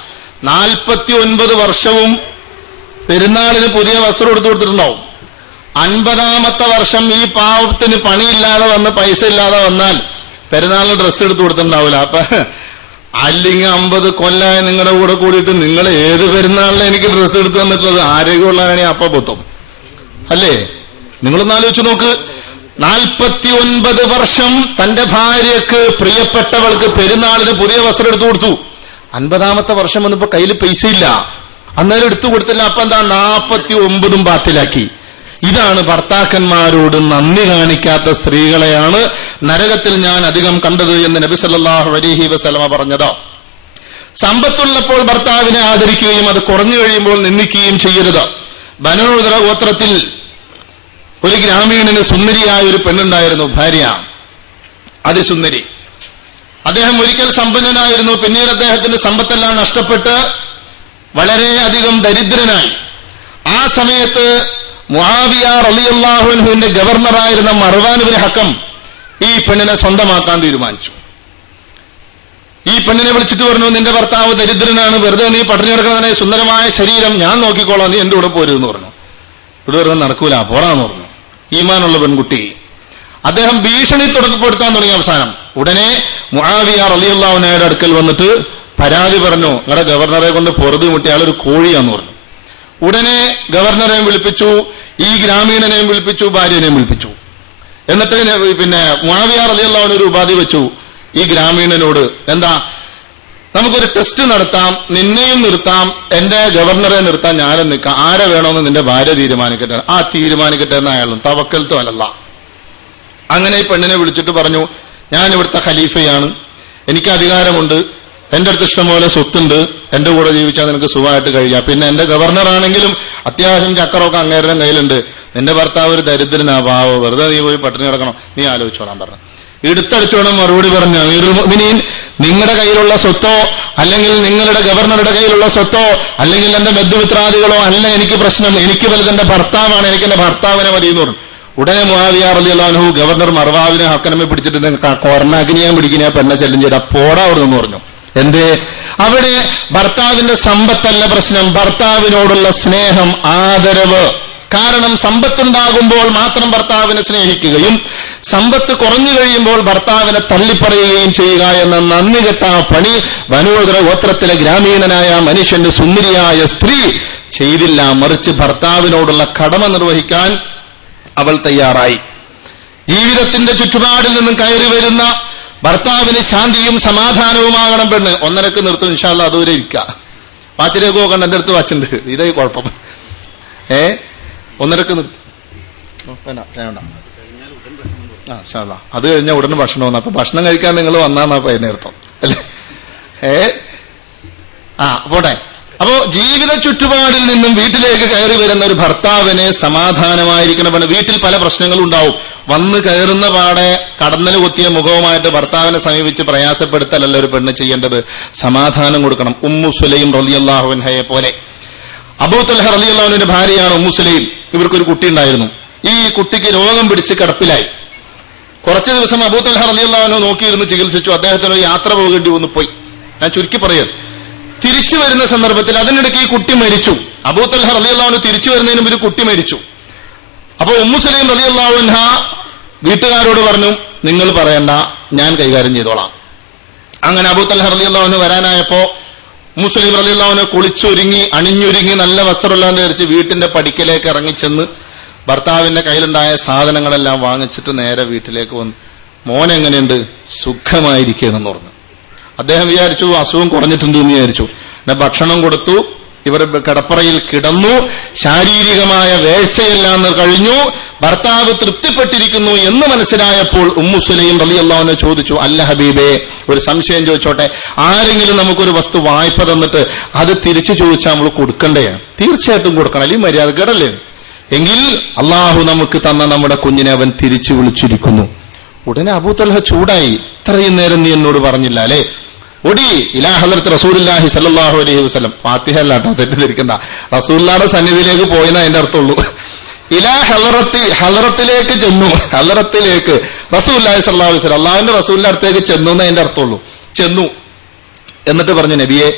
49 വർഷവും പെരുന്നാളിന് പുതിയ വസ്ത്രം എടുത്തു കൊടുത്തിട്ടുണ്ടാവും. 50ാമത്തെ വർഷം ഈ പാവത്തിന് പണിയില്ലാതെ വന്ന് പൈസ ഇല്ലാതെ വന്നാൽ പെരുന്നാളിന് ഡ്രസ്സ് എടുത്തു കൊടുത്തിട്ടുണ്ടാവില്ല. അപ്പൊ അല്ലെങ്കിൽ 50 കൊല്ലായ നിങ്ങളുടെ കൂടെ കൂടിയിട്ട് നിങ്ങൾ ഏത് പെരുന്നാളിന് എനിക്ക് ഡ്രസ്സ് എടുത്തു തന്നിട്ടുള്ളത്? ആരോഗ്യമുള്ളവനെ അപ്പ പൊത്തും അല്ലേ? നിങ്ങളൊന്ന് ആലോചിച്ച് നോക്ക്. 49 വർഷം തന്റെ ഭാര്യക്ക് പ്രിയപ്പെട്ടവൾക്ക് പെരുന്നാളിന് പുതിയ വസ്ത്രം എടുത്തു കൊടുത്തു. 50ാമത്തെ വർഷം വന്നപ്പോ കയ്യിൽ പൈസ ഇല്ല, അന്നേരം എടുത്തു കൊടുത്തില്ല. അപ്പൊ എന്താ? 49 ബാത്തിലാക്കി. ഇതാണ് ഭർത്താക്കന്മാരോട് നന്ദി കാണിക്കാത്ത സ്ത്രീകളെയാണ് നരകത്തിൽ ഞാൻ അധികം കണ്ടത് എന്ന് നബി സല്ലല്ലാഹു അലൈഹി വസല്ലമ പറഞ്ഞത്. സമ്പത്തുള്ളപ്പോൾ ഭർത്താവിനെ ആദരിക്കുകയും അത് കുറഞ്ഞു കഴിയുമ്പോൾ നിന്ദിക്കുകയും ചെയ്യരുത്. ബനൂ ഉദ്റ ഗോത്രത്തിൽ ഒരു ഗ്രാമീണന് സുന്ദരിയായ ഒരു പെണ്ണുണ്ടായിരുന്നു, ഭാര്യ, അതിസുന്ദരി. അദ്ദേഹം ഒരിക്കൽ സമ്പന്നനായിരുന്നു. പിന്നീട് അദ്ദേഹത്തിന്റെ സമ്പത്തെല്ലാം നഷ്ടപ്പെട്ട് വളരെയധികം ദരിദ്രനായി. ആ സമയത്ത് മുആവിയ റളിയല്ലാഹു അൻഹുവിന്റെ ഗവർണറായിരുന്ന മർവാൻ ഇബ്നു ഹക്കം ഈ പെണ്ണിനെ സ്വന്തമാക്കാൻ തീരുമാനിച്ചു. ഈ പെണ്ണിനെ വിളിച്ചിട്ട് പറഞ്ഞു, നിന്റെ ഭർത്താവ് ദരിദ്രനാണ്, വെറുതെ നീ പട്ടിണി കിടക്കുന്നതിനെ സുന്ദരമായ ശരീരം ഞാൻ നോക്കിക്കോളാം, നീ എന്റെ കൂടെ പോരുമെന്ന് പറഞ്ഞു. ഇവിടെ പറഞ്ഞാൽ നടക്കൂല, പോറാന്ന് പറഞ്ഞു. ഈമാനുള്ള പെൺകുട്ടി. അദ്ദേഹം ഭീഷണി തുടക്കപ്പെടുത്താൻ തുടങ്ങി. അവസാനം ഉടനെ മുആവിയ റളിയല്ലാഹു അൻഹുവിന്റെ അടുക്കൽ വന്നിട്ട് പരാതി പറഞ്ഞു, നിങ്ങളുടെ ഗവർണറെ കൊണ്ട് പൊറുതി മുട്ടി അയാളൊരു കോഴിയാന്ന് പറഞ്ഞു. ഉടനെ ഗവർണറെയും വിളിപ്പിച്ചു, ഈ ഗ്രാമീണനെയും വിളിപ്പിച്ചു, ഭാര്യനെയും വിളിപ്പിച്ചു. എന്നിട്ട് പിന്നെ മുആവിയ റളിയല്ലാഹു അൻഹു ഒരു ഉപാധി വെച്ചു ഈ ഗ്രാമീണനോട്. എന്താ? നമുക്കൊരു ടെസ്റ്റ് നടത്താം, നിന്നെയും നിർത്താം, എന്റെ ഗവർണറെ നിർത്താൻ ഞാനും നിൽക്കാം, ആരെ വേണമെന്ന് നിന്റെ ഭാര്യ തീരുമാനിക്കട്ടെ. ആ തീരുമാനിക്കട്ടെ എന്ന് അയാളും തവക്കൽത്തു അലല്ല. അങ്ങനെ ഈ പെണ്ണിനെ വിളിച്ചിട്ട് പറഞ്ഞു, ഞാൻ ഇവിടുത്തെ ഖലീഫയാണ്, എനിക്ക് അധികാരമുണ്ട്, എന്റെ അടുത്ത് ഇഷ്ടംപോലെ സ്വത്തുണ്ട്, എന്റെ കൂടെ ജീവിച്ചാൽ നിനക്ക് സുഖമായിട്ട് കഴിയാം. പിന്നെ എന്റെ ഗവർണറാണെങ്കിലും അത്യാവശ്യം ചക്കറൊക്കെ അങ്ങേരുടെ കയ്യിലുണ്ട്. നിന്റെ ഭർത്താവ് ഒരു ദരിദ്രനാ, പാവോ, വെറുതെ നീ പോയി പട്ടിണി കിടക്കണം, നീ ആലോചിച്ചോളാൻ പറഞ്ഞു. എടുത്തടിച്ചോണം മറുപടി പറഞ്ഞു, അമീറുൽ മുഅ്മിനീൻ, നിങ്ങളുടെ കയ്യിലുള്ള സ്വത്തോ അല്ലെങ്കിൽ നിങ്ങളുടെ ഗവർണറുടെ കയ്യിലുള്ള സ്വത്തോ അല്ലെങ്കിൽ എന്റെ ബന്ധുമിത്രാദികളോ അല്ല എനിക്ക് പ്രശ്നം, എനിക്ക് വലുത് എന്റെ ഭർത്താവാണ്, എനിക്ക് എന്റെ ഭർത്താവിനെ മതി എന്ന് പറഞ്ഞു. ഉടനെ മുആവിയ റളിയല്ലാഹു അൻഹു ഗവർണർ മർവാവിനെ ഹക്കനമെ പിടിച്ചിട്ട് കൊറനാക്കിനെ പിടിക്കുന്ന പെണ്ണെ ചെല്ലും ചെയ്ത പോടാ അവിടെ നിന്ന് പറഞ്ഞു. എന്തേ? അവിടെ ഭർത്താവിന്റെ സമ്പത്തല്ല പ്രശ്നം, ഭർത്താവിനോടുള്ള സ്നേഹം, ആദരവ്. കാരണം സമ്പത്തുണ്ടാകുമ്പോൾ മാത്രം ഭർത്താവിനെ സ്നേഹിക്കുകയും സമ്പത്ത് കുറഞ്ഞു കഴിയുമ്പോൾ ഭർത്താവിനെ തള്ളിപ്പറയുകയും ചെയ്യുക എന്ന നന്ദി കെട്ട പണി ബനൂദർ ഗോത്രത്തിലെ ഗ്രാമീണനായ മനുഷ്യന്റെ സുന്ദരിയായ സ്ത്രീ ചെയ്തില്ല. മറിച്ച് ഭർത്താവിനോടുള്ള കടമ നിർവഹിക്കാൻ അവൾ തയ്യാറായി. ജീവിതത്തിന്റെ ചുറ്റുപാടിൽ നിന്നും കയറി വരുന്ന ഭർത്താവിന് ശാന്തിയും സമാധാനവുമാകണം പെണ്ണ്. 1:30 നിർത്തും ഇൻഷാ അല്ലാഹ്, അതുവരെ ഇരിക്കുക. വാച്ചിലേക്ക് നോക്കണ്ട, എന്റെ അടുത്ത് വാച്ചുണ്ട്, ഇതേ കുഴപ്പം. 1:30 നിർത്തും. അത് കഴിഞ്ഞാൽ ഉടനെ ഭക്ഷണം വന്നു. അപ്പൊ ഭക്ഷണം കഴിക്കാൻ നിങ്ങൾ വന്നാന്നാ നേരത്തം അല്ലേ? പോട്ടെ. അപ്പോ ജീവിത ചുറ്റുപാടിൽ നിന്നും വീട്ടിലേക്ക് കയറി വരുന്ന ഒരു ഭർത്താവിന് സമാധാനമായിരിക്കണം. വീട്ടിൽ പല പ്രശ്നങ്ങളും ഉണ്ടാവും. വന്ന് കയറുന്ന പാടെ കടന്നല് കുത്തിയ മുഖവുമായിട്ട് ഭർത്താവിനെ സമീപിച്ച് പ്രയാസപ്പെടുത്തലല്ല ഒരു പെണ്ണ് ചെയ്യേണ്ടത്, സമാധാനം കൊടുക്കണം. ഉമ്മു സുലൈം റളിയല്ലാഹു അൻഹയെ പോലെ. അബൂ തൽഹ റളിയല്ലാഹു അൻഹുവിന്റെ ഭാര്യയാണ് ഉമ്മു സുലൈം. ഇവർക്കൊരു കുട്ടി ഉണ്ടായിരുന്നു. ഈ കുട്ടിക്ക് രോഗം പിടിച്ച് കിടപ്പിലായി. കുറച്ചു ദിവസം അബൂ തൽഹ റളിയല്ലാഹു അൻഹു നോക്കിയിരുന്ന് ചികിത്സിച്ചു. അദ്ദേഹത്തിന് യാത്ര പോകേണ്ടി വന്നു പോയി. ഞാൻ ചുരുക്കി പറയാം. തിരിച്ചു വരുന്ന സന്ദർഭത്തിൽ അതിനിടയ്ക്ക് ഈ കുട്ടി മരിച്ചു. അബൂ തൽഹ റളിയല്ലാഹു അൻഹു തിരിച്ചു വരുന്നതിന് മുമ്പ് ഒരു കുട്ടി മരിച്ചു. അപ്പൊ ഉമ്മു സുലൈം റളിയല്ലാഹു അൻഹ വീട്ടുകാരോട് പറഞ്ഞു, നിങ്ങൾ പറയണ്ട, ഞാൻ കൈകാര്യം ചെയ്തോളാം. അങ്ങനെ അബൂ തൽഹ റളിയല്ലാഹു അൻഹു വരാനായപ്പോ ഉമ്മു സുലൈം റളിയല്ലാഹു അൻഹു കുളിച്ചൊരുങ്ങി അണിഞ്ഞൊരുങ്ങി നല്ല വസ്ത്രമെല്ലാം ധരിച്ച് വീട്ടിന്റെ പടിക്കലേക്ക് ഇറങ്ങിച്ചെന്ന് ഭർത്താവിന്റെ കയ്യിലുണ്ടായ സാധനങ്ങളെല്ലാം വാങ്ങിച്ചിട്ട് നേരെ വീട്ടിലേക്ക് വന്നു. മോൻ എങ്ങനെയുണ്ട്? സുഖമായിരിക്കണമെന്ന് പറഞ്ഞു. അദ്ദേഹം വിചാരിച്ചു അസുഖം കുറഞ്ഞിട്ടുണ്ട് എന്ന് വിചാരിച്ചു. പിന്നെ ഭക്ഷണം കൊടുത്തു. ഇവർ കിടപ്പറയിൽ കിടന്നു. ശാരീരികമായ വേഴ്ചയെല്ലാം കഴിഞ്ഞു. ഭർത്താവ് തൃപ്തിപ്പെട്ടിരിക്കുന്നു എന്ന് മനസ്സിലായപ്പോൾ ഉമ്മു സുലൈം റളിയല്ലാഹു അൻഹ ചോദിച്ചു, അല്ല ഹബീബേ, ഒരു സംശയം ചോദിച്ചോട്ടെ, ആരെങ്കിലും നമുക്കൊരു വസ്തു വായ്പ തന്നിട്ട് അത് തിരിച്ചു ചോദിച്ചാൽ നമ്മൾ കൊടുക്കണ്ടേ? തീർച്ചയായിട്ടും കൊടുക്കണം, അല്ലെങ്കിൽ മര്യാദ കേടല്ലേ? എങ്കിൽ അള്ളാഹു നമുക്ക് തന്ന നമ്മുടെ കുഞ്ഞിനെ അവൻ തിരിച്ചു വിളിച്ചിരിക്കുന്നു. ഉടനെ അബൂ തൽഹ ചൂടായി. ഇത്രയും നേരം നീ എന്നോട് പറഞ്ഞില്ല അല്ലെ? ഒടി ഇലാ ഹളറത്ത് റസൂലുള്ളാഹി സ്വല്ലല്ലാഹു അലൈഹി വസല്ലം. ഫാത്തിഹ അല്ലാട്ടോ, തെറ്റിദ്ധരിക്കണ്ട. റസൂലുള്ളാഹിയുടെ സന്നിധിയിലേക്ക് പോയെന്നാ അതിന്റെ അർത്ഥമുള്ളൂ. ഇലാ ഹളറത്തിലേക്ക് ചെന്നു. ഹളറത്തിലേക്ക് റസൂലുള്ളാഹി സ്വല്ലല്ലാഹു അലൈഹി വസല്ലം, അള്ളാഹുവിന്റെ റസൂലിന്റെ അടുത്തേക്ക് ചെന്നു എന്നേ അതിന്റെ അർത്ഥമുള്ളൂ. ചെന്നു. എന്നിട്ട് പറഞ്ഞു, നബിയെ,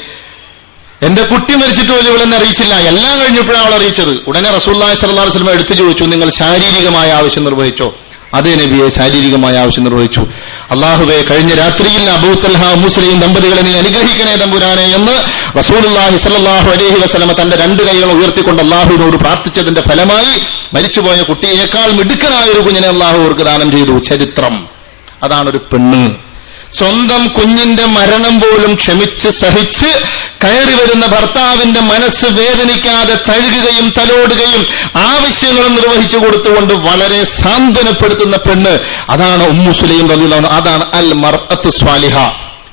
എന്റെ കുട്ടി മരിച്ചിട്ട് പോലും ഇവളെന്നെ അറിയിച്ചില്ല. എല്ലാം കഴിഞ്ഞപ്പോഴാണ് അവൾ അറിയിച്ചത്. ഉടനെ റസൂലുള്ളാഹി സ്വല്ലല്ലാഹു അലൈഹി വസല്ലം എടുത്തു ചോദിച്ചു, നിങ്ങൾ ശാരീരികമായ ആവശ്യം നിർവഹിച്ചോ? അതേ നബിയെ, ശാരീരികമായ ആവശ്യം നിർവഹിച്ചു. അള്ളാഹുവെ, കഴിഞ്ഞ രാത്രിയിൽ അബൂ തൽഹ മുസ്ലിം ദമ്പതികളെ നീ അനുഗ്രഹിക്കണേ തമ്പുരാനെ എന്ന് റസൂലുള്ളാഹി സ്വല്ലല്ലാഹു അലൈഹി വസല്ലം തന്റെ 2 കൈകൾ ഉയർത്തിക്കൊണ്ട് അള്ളാഹുവിനോട് പ്രാർത്ഥിച്ചതിന്റെ ഫലമായി മരിച്ചുപോയ കുട്ടിയേക്കാൾ മിടുക്കനായ ഒരു കുഞ്ഞിനെ അള്ളാഹു അവർക്ക് ദാനം ചെയ്തു. ചരിത്രം അതാണൊരു പെണ്ണ്. സ്വന്തം കുഞ്ഞിന്റെ മരണം പോലും ക്ഷമിച്ച് സഹിച്ച് കയറി വരുന്ന ഭർത്താവിന്റെ മനസ്സ് വേദനിക്കാതെ തഴുകുകയും തലോടുകയും ആവശ്യങ്ങളും നിർവഹിച്ചു കൊടുത്തുകൊണ്ട് വളരെ സാന്ത്വനപ്പെടുത്തുന്ന പെണ്ണ്, അതാണ് ഉമ്മു സുലൈം റളിയല്ലാഹു അൻഹ. അതാണ് അൽ മർഅത്തു സ്വാലിഹ.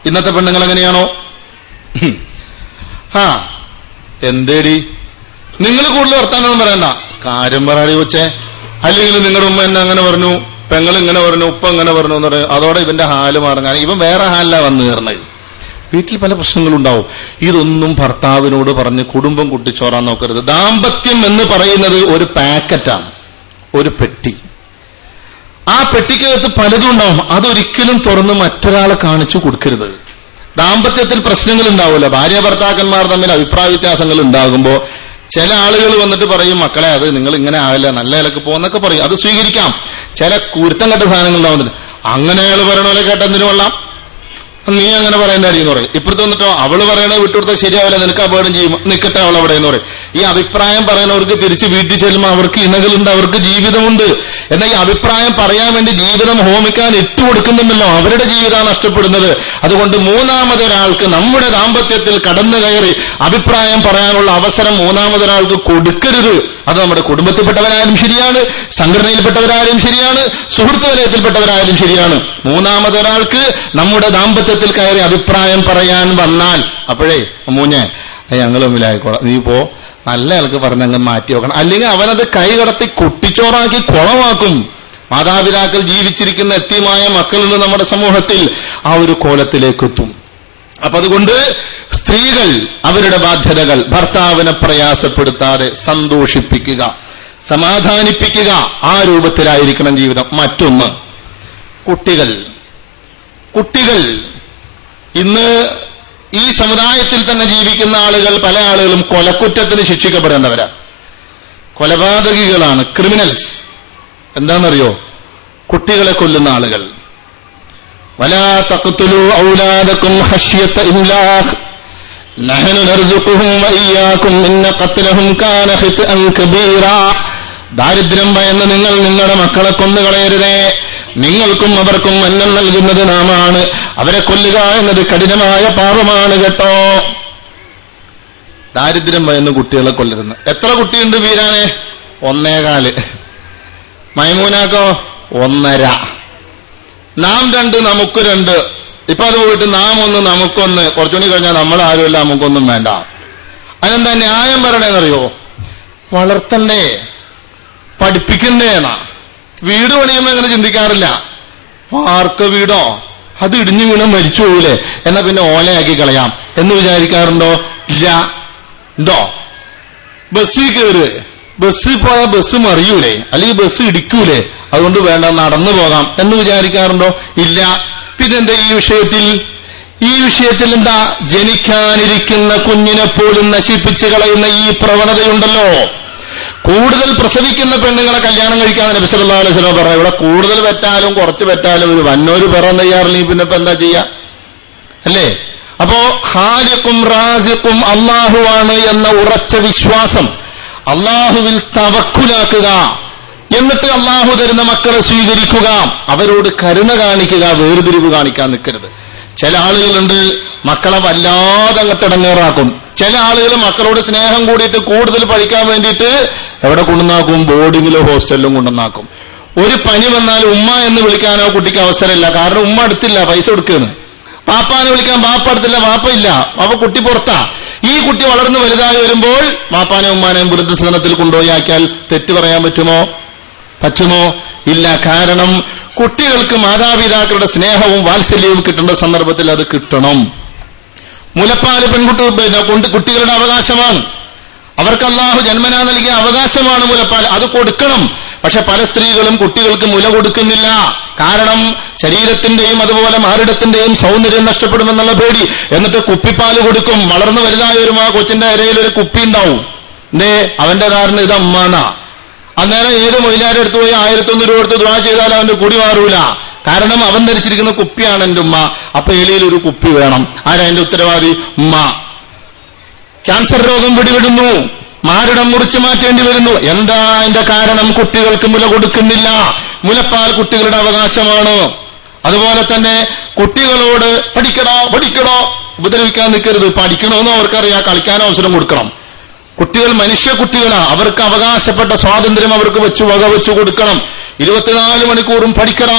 ഇന്നത്തെ പെണ്ണുങ്ങൾ എങ്ങനെയാണോ? എന്തേടി നിങ്ങൾ കൂടുതൽ വർത്താനം പറയണ്ട, കാര്യം പറയാടി വെച്ചേ. അല്ലെങ്കിൽ നിങ്ങളുടെ ഉമ്മ എന്നെ അങ്ങനെ പറഞ്ഞു, പെങ്ങൾ ഇങ്ങനെ പറഞ്ഞു, ഉപ്പ ഇങ്ങനെ പറഞ്ഞു എന്ന് പറയും. അതോടെ ഇവന്റെ ഹാല് മാറുക. ഇവൻ വേറെ ഹാലിലാ വന്നു കയറണത്. വീട്ടിൽ പല പ്രശ്നങ്ങളുണ്ടാവും. ഇതൊന്നും ഭർത്താവിനോട് പറഞ്ഞ് കുടുംബം കുട്ടിച്ചോറാൻ നോക്കരുത്. ദാമ്പത്യം എന്ന് പറയുന്നത് ഒരു പാക്കറ്റാണ്, ഒരു പെട്ടി. ആ പെട്ടിക്കകത്ത് പലതും ഉണ്ടാവും. അതൊരിക്കലും തുറന്ന് മറ്റൊരാളെ കാണിച്ചു കൊടുക്കരുത്. ദാമ്പത്യത്തിൽ പ്രശ്നങ്ങൾ ഉണ്ടാവില്ല. ഭാര്യ ഭർത്താക്കന്മാർ തമ്മിൽ അഭിപ്രായ വ്യത്യാസങ്ങൾ ഉണ്ടാകുമ്പോൾ ചില ആളുകൾ വന്നിട്ട് പറയും, മക്കളെ അത് നിങ്ങൾ ഇങ്ങനെ ആവില്ല, നല്ല നിലക്ക് പോകുന്നൊക്കെ പറയും. അത് സ്വീകരിക്കാം. ചില കുരുത്തം കെട്ട സാധനങ്ങൾ ഉണ്ടാവുന്നുണ്ട്. അങ്ങനെ അയാൾ പറയണ പോലെ കേട്ടെന്തിനു കൊള്ളാം, നീ അങ്ങനെ പറയേണ്ട അടിയെന്ന് പറയും. ഇപ്പുറത്ത് വന്നിട്ടോ അവള് പറയണത് വിട്ടുകൊടുത്താൽ ശരിയാവില്ല, നിനക്ക് അപകടം ചെയ്യും, നിൽക്കട്ടെ അവൾ അവിടെ എന്ന് പറയും. ഈ അഭിപ്രായം പറയുന്നവർക്ക് തിരിച്ച് വീട്ടിൽ ചെല്ലുമ്പോൾ അവർക്ക് ഇണകളുണ്ട്, അവർക്ക് ജീവിതമുണ്ട്. എന്നാൽ ഈ അഭിപ്രായം പറയാൻ വേണ്ടി ജീവിതം ഹോമിക്കാൻ ഇട്ടുകൊടുക്കുന്നുണ്ടല്ലോ, അവരുടെ ജീവിതമാണ് നഷ്ടപ്പെടുന്നത്. അതുകൊണ്ട് മൂന്നാമതൊരാൾക്ക് നമ്മുടെ ദാമ്പത്യത്തിൽ കടന്നു കയറി അഭിപ്രായം പറയാനുള്ള അവസരം മൂന്നാമതൊരാൾക്ക് കൊടുക്കരുത്. അത് നമ്മുടെ കുടുംബത്തിൽപ്പെട്ടവരായാലും ശരിയാണ്, സംഘടനയിൽപ്പെട്ടവരായാലും ശരിയാണ്, സുഹൃത്ത് വലയത്തിൽപ്പെട്ടവരായാലും ശരിയാണ്. മൂന്നാമതൊരാൾക്ക് നമ്മുടെ ദാമ്പത്യത്തിൽ കയറി അഭിപ്രായം പറയാൻ വന്നാൽ അപ്പോഴേ മൂഞ്ഞെ ഞങ്ങൾ തമ്മിലായിക്കോളാം, നീ പോ, നല്ല ആൾക്ക് പറഞ്ഞങ്ങ് മാറ്റി വെക്കണം. അല്ലെങ്കിൽ അവനത് കൈകടത്തി കുട്ടിച്ചോറാക്കി കുളമാക്കും. മാതാപിതാക്കൾ ജീവിച്ചിരിക്കുന്ന എത്തിയമായ മക്കളുണ്ട് നമ്മുടെ സമൂഹത്തിൽ, ആ ഒരു കോലത്തിലേക്ക് എത്തും. അപ്പൊ അതുകൊണ്ട് സ്ത്രീകൾ അവരുടെ ബാധ്യതകൾ ഭർത്താവിനെ പ്രയാസപ്പെടുത്താതെ സന്തോഷിപ്പിക്കുക. സമാധാനിപ്പിക്കുക. ആ രൂപത്തിലായിരിക്കണം ജീവിതം. മറ്റൊന്ന്, കുട്ടികൾ ഇന്ന് ഈ സമുദായത്തിൽ തന്നെ ജീവിക്കുന്ന ആളുകൾ, പല ആളുകളും കൊലക്കുറ്റത്തിന് ശിക്ഷിക്കപ്പെടേണ്ടവരാണ്. കൊലപാതകികളാണ്, ക്രിമിനൽസ്. എന്താണെന്നറിയോ? കുട്ടികളെ കൊല്ലുന്ന ആളുകൾ. വലാ തഖ്തുലൂ ഔലാദകും ഖശ്യത ഇംലാഖ് നഹ്നു നർസുഖുഹും വഇയ്യാകും ഇന്ന ഖത്ലഹും കാന ഖിത്അൻ കബീറാ. ദാരിദ്ര്യം ഭയന്ന് നിങ്ങൾ നിങ്ങളുടെ മക്കളെ കൊന്നുകളയരുതേ. നിങ്ങൾക്കും അവർക്കും അന്നം നൽകുന്നത് നാമാണ്. അവരെ കൊല്ലുക എന്നത് കഠിനമായ പാപമാണ് കേട്ടോ. ദാരിദ്ര്യം ഭയന്ന് കുട്ടികളെ കൊല്ലരുന്ന്. എത്ര കുട്ടിയുണ്ട് വീരാനെ? 1.25. മൈമൂനാക്കോ 1.5. നാം 2, നമുക്ക് 2. ഇപ്പൊ അത് പോയിട്ട് നാം 1, നമുക്ക് 1. കുറച്ചുകൂടി കഴിഞ്ഞാൽ നമ്മൾ ആരുമില്ല, നമുക്കൊന്നും വേണ്ട. അതെന്താ ന്യായം പറയണേന്നറിയോ? വളർത്തണ്ടേ, പഠിപ്പിക്കണ്ടേ എന്നാ. വീട് പണിയുമ്പോ അങ്ങനെ ചിന്തിക്കാറില്ല. വാർക്ക വീടോ, അത് ഇടിഞ്ഞു വീണ മരിച്ചു പോകൂലേ, എന്നാ പിന്നെ ഓലയാക്കി കളയാം എന്ന് വിചാരിക്കാറുണ്ടോ? ഇല്ല. ഉണ്ടോ? ബസ്സിൽ കയറ്, ബസ്സിൽ പോയാൽ ബസ് മറിയൂലേ, അല്ലെങ്കിൽ ബസ് ഇടിക്കൂലേ, അതുകൊണ്ട് വേണ്ട നടന്നു പോകാം എന്ന് വിചാരിക്കാറുണ്ടോ? ഇല്ല. പിന്നെന്താ ഈ വിഷയത്തിൽ എന്താ? ജനിക്കാനിരിക്കുന്ന കുഞ്ഞിനെ പോലും നശിപ്പിച്ചു കളയുന്ന ഈ പ്രവണതയുണ്ടല്ലോ. കൂടുതൽ പ്രസവിക്കുന്ന പെണ്ണുങ്ങളെ കല്യാണം കഴിക്കാൻ നബി സല്ലല്ലാഹു അലൈഹി വസല്ലം പറഞ്ഞു. ഇവിടെ കൂടുതൽ പെറ്റാലും കുറച്ച് പെറ്റാലും ഒരു വന്നൊരു പിറന്ന് തയ്യാറില്ലെങ്കിൽ പിന്നെ ഇപ്പൊ എന്താ ചെയ്യാ? അല്ലേ? അപ്പോ ഖാലിഖും റാസിഖും അള്ളാഹുവാണ് എന്ന ഉറച്ച വിശ്വാസം, അള്ളാഹുവിൽ തവക്കുലാക്കുക, എന്നിട്ട് അള്ളാഹു തരുന്ന മക്കളെ സ്വീകരിക്കുക, അവരോട് കരുണ കാണിക്കുക, വേർതിരിവ് കാണിക്കാൻ നിൽക്കരുത്. ചില ആളുകളുണ്ട് മക്കളെ വല്ലാതെ അങ്ങോട്ടിടങ്ങേറാക്കും. ചില ആളുകൾ മക്കളോട് സ്നേഹം കൂടിയിട്ട് കൂടുതൽ പഠിക്കാൻ വേണ്ടിയിട്ട് എവിടെ കൊണ്ടുവന്നാക്കും? ബോർഡിങ്ങിലോ ഹോസ്റ്റലിലും കൊണ്ടുവന്നാക്കും. ഒരു പനി വന്നാൽ ഉമ്മ എന്ന് വിളിക്കാനോ കുട്ടിക്ക് അവസരമില്ല. കാരണം ഉമ്മ അടുത്തില്ല, പൈസ കൊടുക്കുകയാണ്. പാപ്പാനെ വിളിക്കാൻ പാപ്പ അടുത്തില്ല, പാപ്പ ഇല്ല, പാപ്പ കുട്ടി പുറത്താ. ഈ കുട്ടി വളർന്നു വലുതായി വരുമ്പോൾ പാപ്പാനെ ഉമ്മാനെയും വൃദ്ധസദനത്തിൽ കൊണ്ടുപോയി ആക്കിയാൽ തെറ്റ് പറയാൻ പറ്റുമോ? ഇല്ല. കാരണം കുട്ടികൾക്ക് മാതാപിതാക്കളുടെ സ്നേഹവും വാത്സല്യവും കിട്ടേണ്ട സന്ദർഭത്തിൽ അത് കിട്ടണം. മുലപ്പാല് കുട്ടികളുടെ അവകാശമാണ്. അവർക്ക് അല്ലാഹു ജന്മനാ നൽകിയ അവകാശമാണ് മുലപ്പാൽ, അത് കൊടുക്കണം. പക്ഷെ പല സ്ത്രീകളും കുട്ടികൾക്ക് മുല കൊടുക്കുന്നില്ല. കാരണം ശരീരത്തിന്റെയും അതുപോലെ മാറിടത്തിന്റെയും സൗന്ദര്യം നഷ്ടപ്പെടുമെന്നുള്ള പേടി. എന്നിട്ട് കുപ്പിപ്പാല് കൊടുക്കും. വളർന്നു വലുതായ ഒരു കൊച്ചിന്റെ ഇരയിൽ ഒരു കുപ്പി ഉണ്ടാവും. അവന്റെ ധാരണ ഇത് അമ്മാനാ. അന്നേരം ഏത് മൊയിലാരുടെ അടുത്ത് പോയി 1001 രൂപ എടുത്ത് ദുആ ചെയ്താൽ അവന്റെ കുടി മാറൂല. കാരണം അവൻ ധരിച്ചിരിക്കുന്ന കുപ്പിയാണ് എന്റെ ഉമ്മ. അപ്പൊ എളിയിൽ ഒരു കുപ്പി വേണം. ആരാ എന്റെ ഉത്തരവാദി? ഉമ്മ. ക്യാൻസർ രോഗം പിടിപെടുന്നു, മാറിടം മുറിച്ചു മാറ്റേണ്ടി വരുന്നു. എന്താ അതിന്റെ കാരണം? കുട്ടികൾക്ക് മുല കൊടുക്കുന്നില്ല. മുലപ്പാൽ കുട്ടികളുടെ അവകാശമാണ്. അതുപോലെ തന്നെ കുട്ടികളോട് പഠിക്കണോ ഉപദ്രവിക്കാൻ നിൽക്കരുത്. പഠിക്കണമെന്ന് അവർക്കറിയാം, കളിക്കാൻ അവസരം കൊടുക്കണം. കുട്ടികൾ മനുഷ്യ കുട്ടികളാണ്. അവർക്ക് അവകാശപ്പെട്ട സ്വാതന്ത്ര്യം അവർക്ക് വകവെച്ചു കൊടുക്കണം. 24 മണിക്കൂറും പഠിക്കണ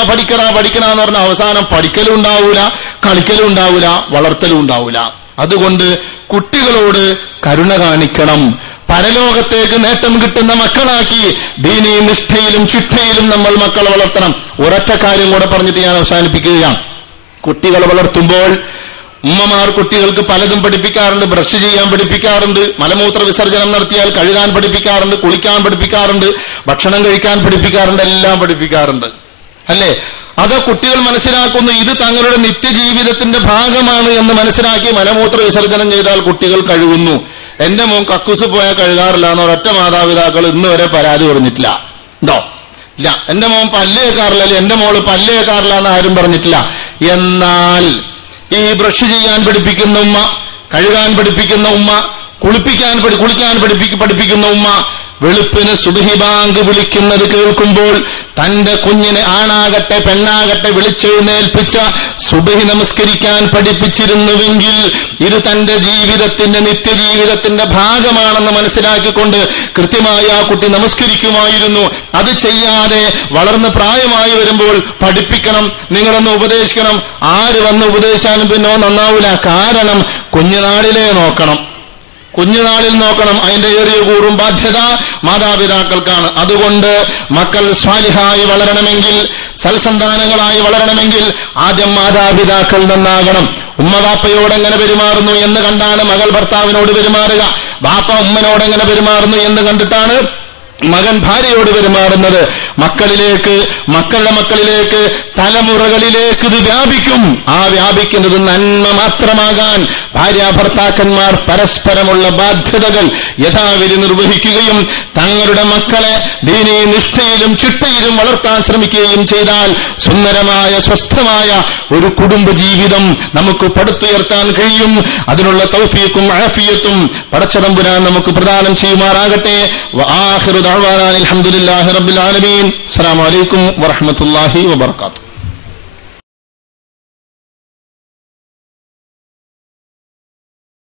എന്ന് പറഞ്ഞ അവസാനം പഠിക്കലും ഉണ്ടാവൂല, കളിക്കലും ഉണ്ടാവൂല, വളർത്തലും ഉണ്ടാവൂല. അതുകൊണ്ട് കുട്ടികളോട് കരുണ കാണിക്കണം. പരലോകത്തേക്ക് നേട്ടം കിട്ടുന്ന മക്കളാക്കി ദീനീ നിഷ്ഠയിലും ചിട്ടയിലും നമ്മൾ മക്കളെ വളർത്തണം. ഒരൊറ്റ കാര്യം കൂടെ പറഞ്ഞിട്ട് ഞാൻ അവസാനിപ്പിക്കുകയാണ്. കുട്ടികളെ വളർത്തുമ്പോൾ ഉമ്മമാർ കുട്ടികൾക്ക് പലതും പഠിപ്പിക്കാറുണ്ട്. ബ്രഷ് ചെയ്യാൻ പഠിപ്പിക്കാറുണ്ട്, മലമൂത്ര വിസർജനം നടത്തിയാൽ കഴുകാൻ പഠിപ്പിക്കാറുണ്ട്, കുളിക്കാൻ പഠിപ്പിക്കാറുണ്ട്, ഭക്ഷണം കഴിക്കാൻ പഠിപ്പിക്കാറുണ്ട്, എല്ലാം പഠിപ്പിക്കാറുണ്ട്. അല്ലേ? അത് കുട്ടികൾ മനസ്സിലാക്കുന്നു ഇത് തങ്ങളുടെ നിത്യജീവിതത്തിന്റെ ഭാഗമാണ് എന്ന് മനസ്സിലാക്കി മലമൂത്ര വിസർജനം ചെയ്താൽ കുട്ടികൾ കഴുകുന്നു. എന്റെ മോൻ കക്കൂസ് പോയാൽ കഴുകാറില്ല എന്ന് ഒരൊറ്റ മാതാപിതാക്കൾ ഇന്ന് വരെ പരാതി പറഞ്ഞിട്ടില്ല. ഉണ്ടോ? ഇല്ല. എന്റെ മോൻ പല്ല് കേൾക്കാറില്ല, എന്റെ മോള് പല്ല് കേൾക്കാറില്ല എന്ന് ആരും പറഞ്ഞിട്ടില്ല. എന്നാൽ ഈ ബ്രഷ് ചെയ്യാൻ പഠിപ്പിക്കുന്ന ഉമ്മ, കഴുകാൻ പഠിപ്പിക്കുന്ന ഉമ്മ, കുളിക്കാൻ പഠിപ്പിക്കുന്ന ഉമ്മ, വെളുപ്പിന് സുബ്ഹി ബാങ്ക് വിളിക്കുന്നത് കേൾക്കുമ്പോൾ തന്റെ കുഞ്ഞിനെ ആണാകട്ടെ പെണ്ണാകട്ടെ വിളിച്ചെഴുന്നേൽപ്പിച്ച സുബ്ഹി നമസ്കരിക്കാൻ പഠിപ്പിച്ചിരുന്നുവെങ്കിൽ ഇത് തന്റെ ജീവിതത്തിന്റെ നിത്യജീവിതത്തിന്റെ ഭാഗമാണെന്ന് മനസ്സിലാക്കിക്കൊണ്ട് കൃത്യമായി ആ കുട്ടി നമസ്കരിക്കുമായിരുന്നു. അത് ചെയ്യാതെ വളർന്ന് പ്രായമായി വരുമ്പോൾ പഠിപ്പിക്കണം, നിങ്ങളൊന്ന് ഉപദേശിക്കണം. ആര് വന്ന് ഉപദേശിച്ചാലും പിന്നെ നന്നാവൂല. കാരണം കുഞ്ഞുനാളിലേ നോക്കണം, അതിന്റെ ഏറിയ കൂറും ബാധ്യത മാതാപിതാക്കൾക്കാണ്. അതുകൊണ്ട് മക്കൾ സ്വാലിഹായി വളരണമെങ്കിൽ, സൽസന്താനങ്ങളായി വളരണമെങ്കിൽ ആദ്യം മാതാപിതാക്കൾ നന്നാകണം. ഉമ്മ ബാപ്പയോട് എങ്ങനെ പെരുമാറുന്നു എന്ന് കണ്ടാണ് മകൾ ഭർത്താവിനോട് പെരുമാറുക. ബാപ്പ ഉമ്മനോട് എങ്ങനെ പെരുമാറുന്നു എന്ന് കണ്ടിട്ടാണ് മകൻ ഭാര്യയോട് പെരുമാറുന്നത് മക്കളിലേക്ക്, മക്കളുടെ മക്കളിലേക്ക്, തലമുറകളിലേക്ക് ഇത് വ്യാപിക്കും. ആ വ്യാപിക്കുന്നത് നന്മ മാത്രമാകാൻ ഭാര്യാഭർത്താക്കന്മാർ പരസ്പരമുള്ള ബാധ്യതകൾ യഥാവിധി നിർവഹിക്കുകയും തങ്ങളുടെ മക്കളെ ദീനീ നിഷ്ഠയിലും ചിട്ടയിലും വളർത്താൻ ശ്രമിക്കുകയും ചെയ്താൽ സുന്ദരമായ സ്വസ്ഥമായ ഒരു കുടുംബജീവിതം നമുക്ക് പടുത്തുയർത്താൻ കഴിയും. അതിനുള്ള തൗഫീഖും ആഫിയത്തും പടച്ചതമ്പുരാൻ നമുക്ക് പ്രദാനം ചെയ്യുമാറാകട്ടെ. വആഖിറു ദഅ്വാനാ അൽഹംദുലില്ലാഹി റബ്ബിൽ ആലമീൻ. അസ്സലാമു അലൈക്കും വറഹ്മത്തുള്ളാഹി വബറകാതുഹു.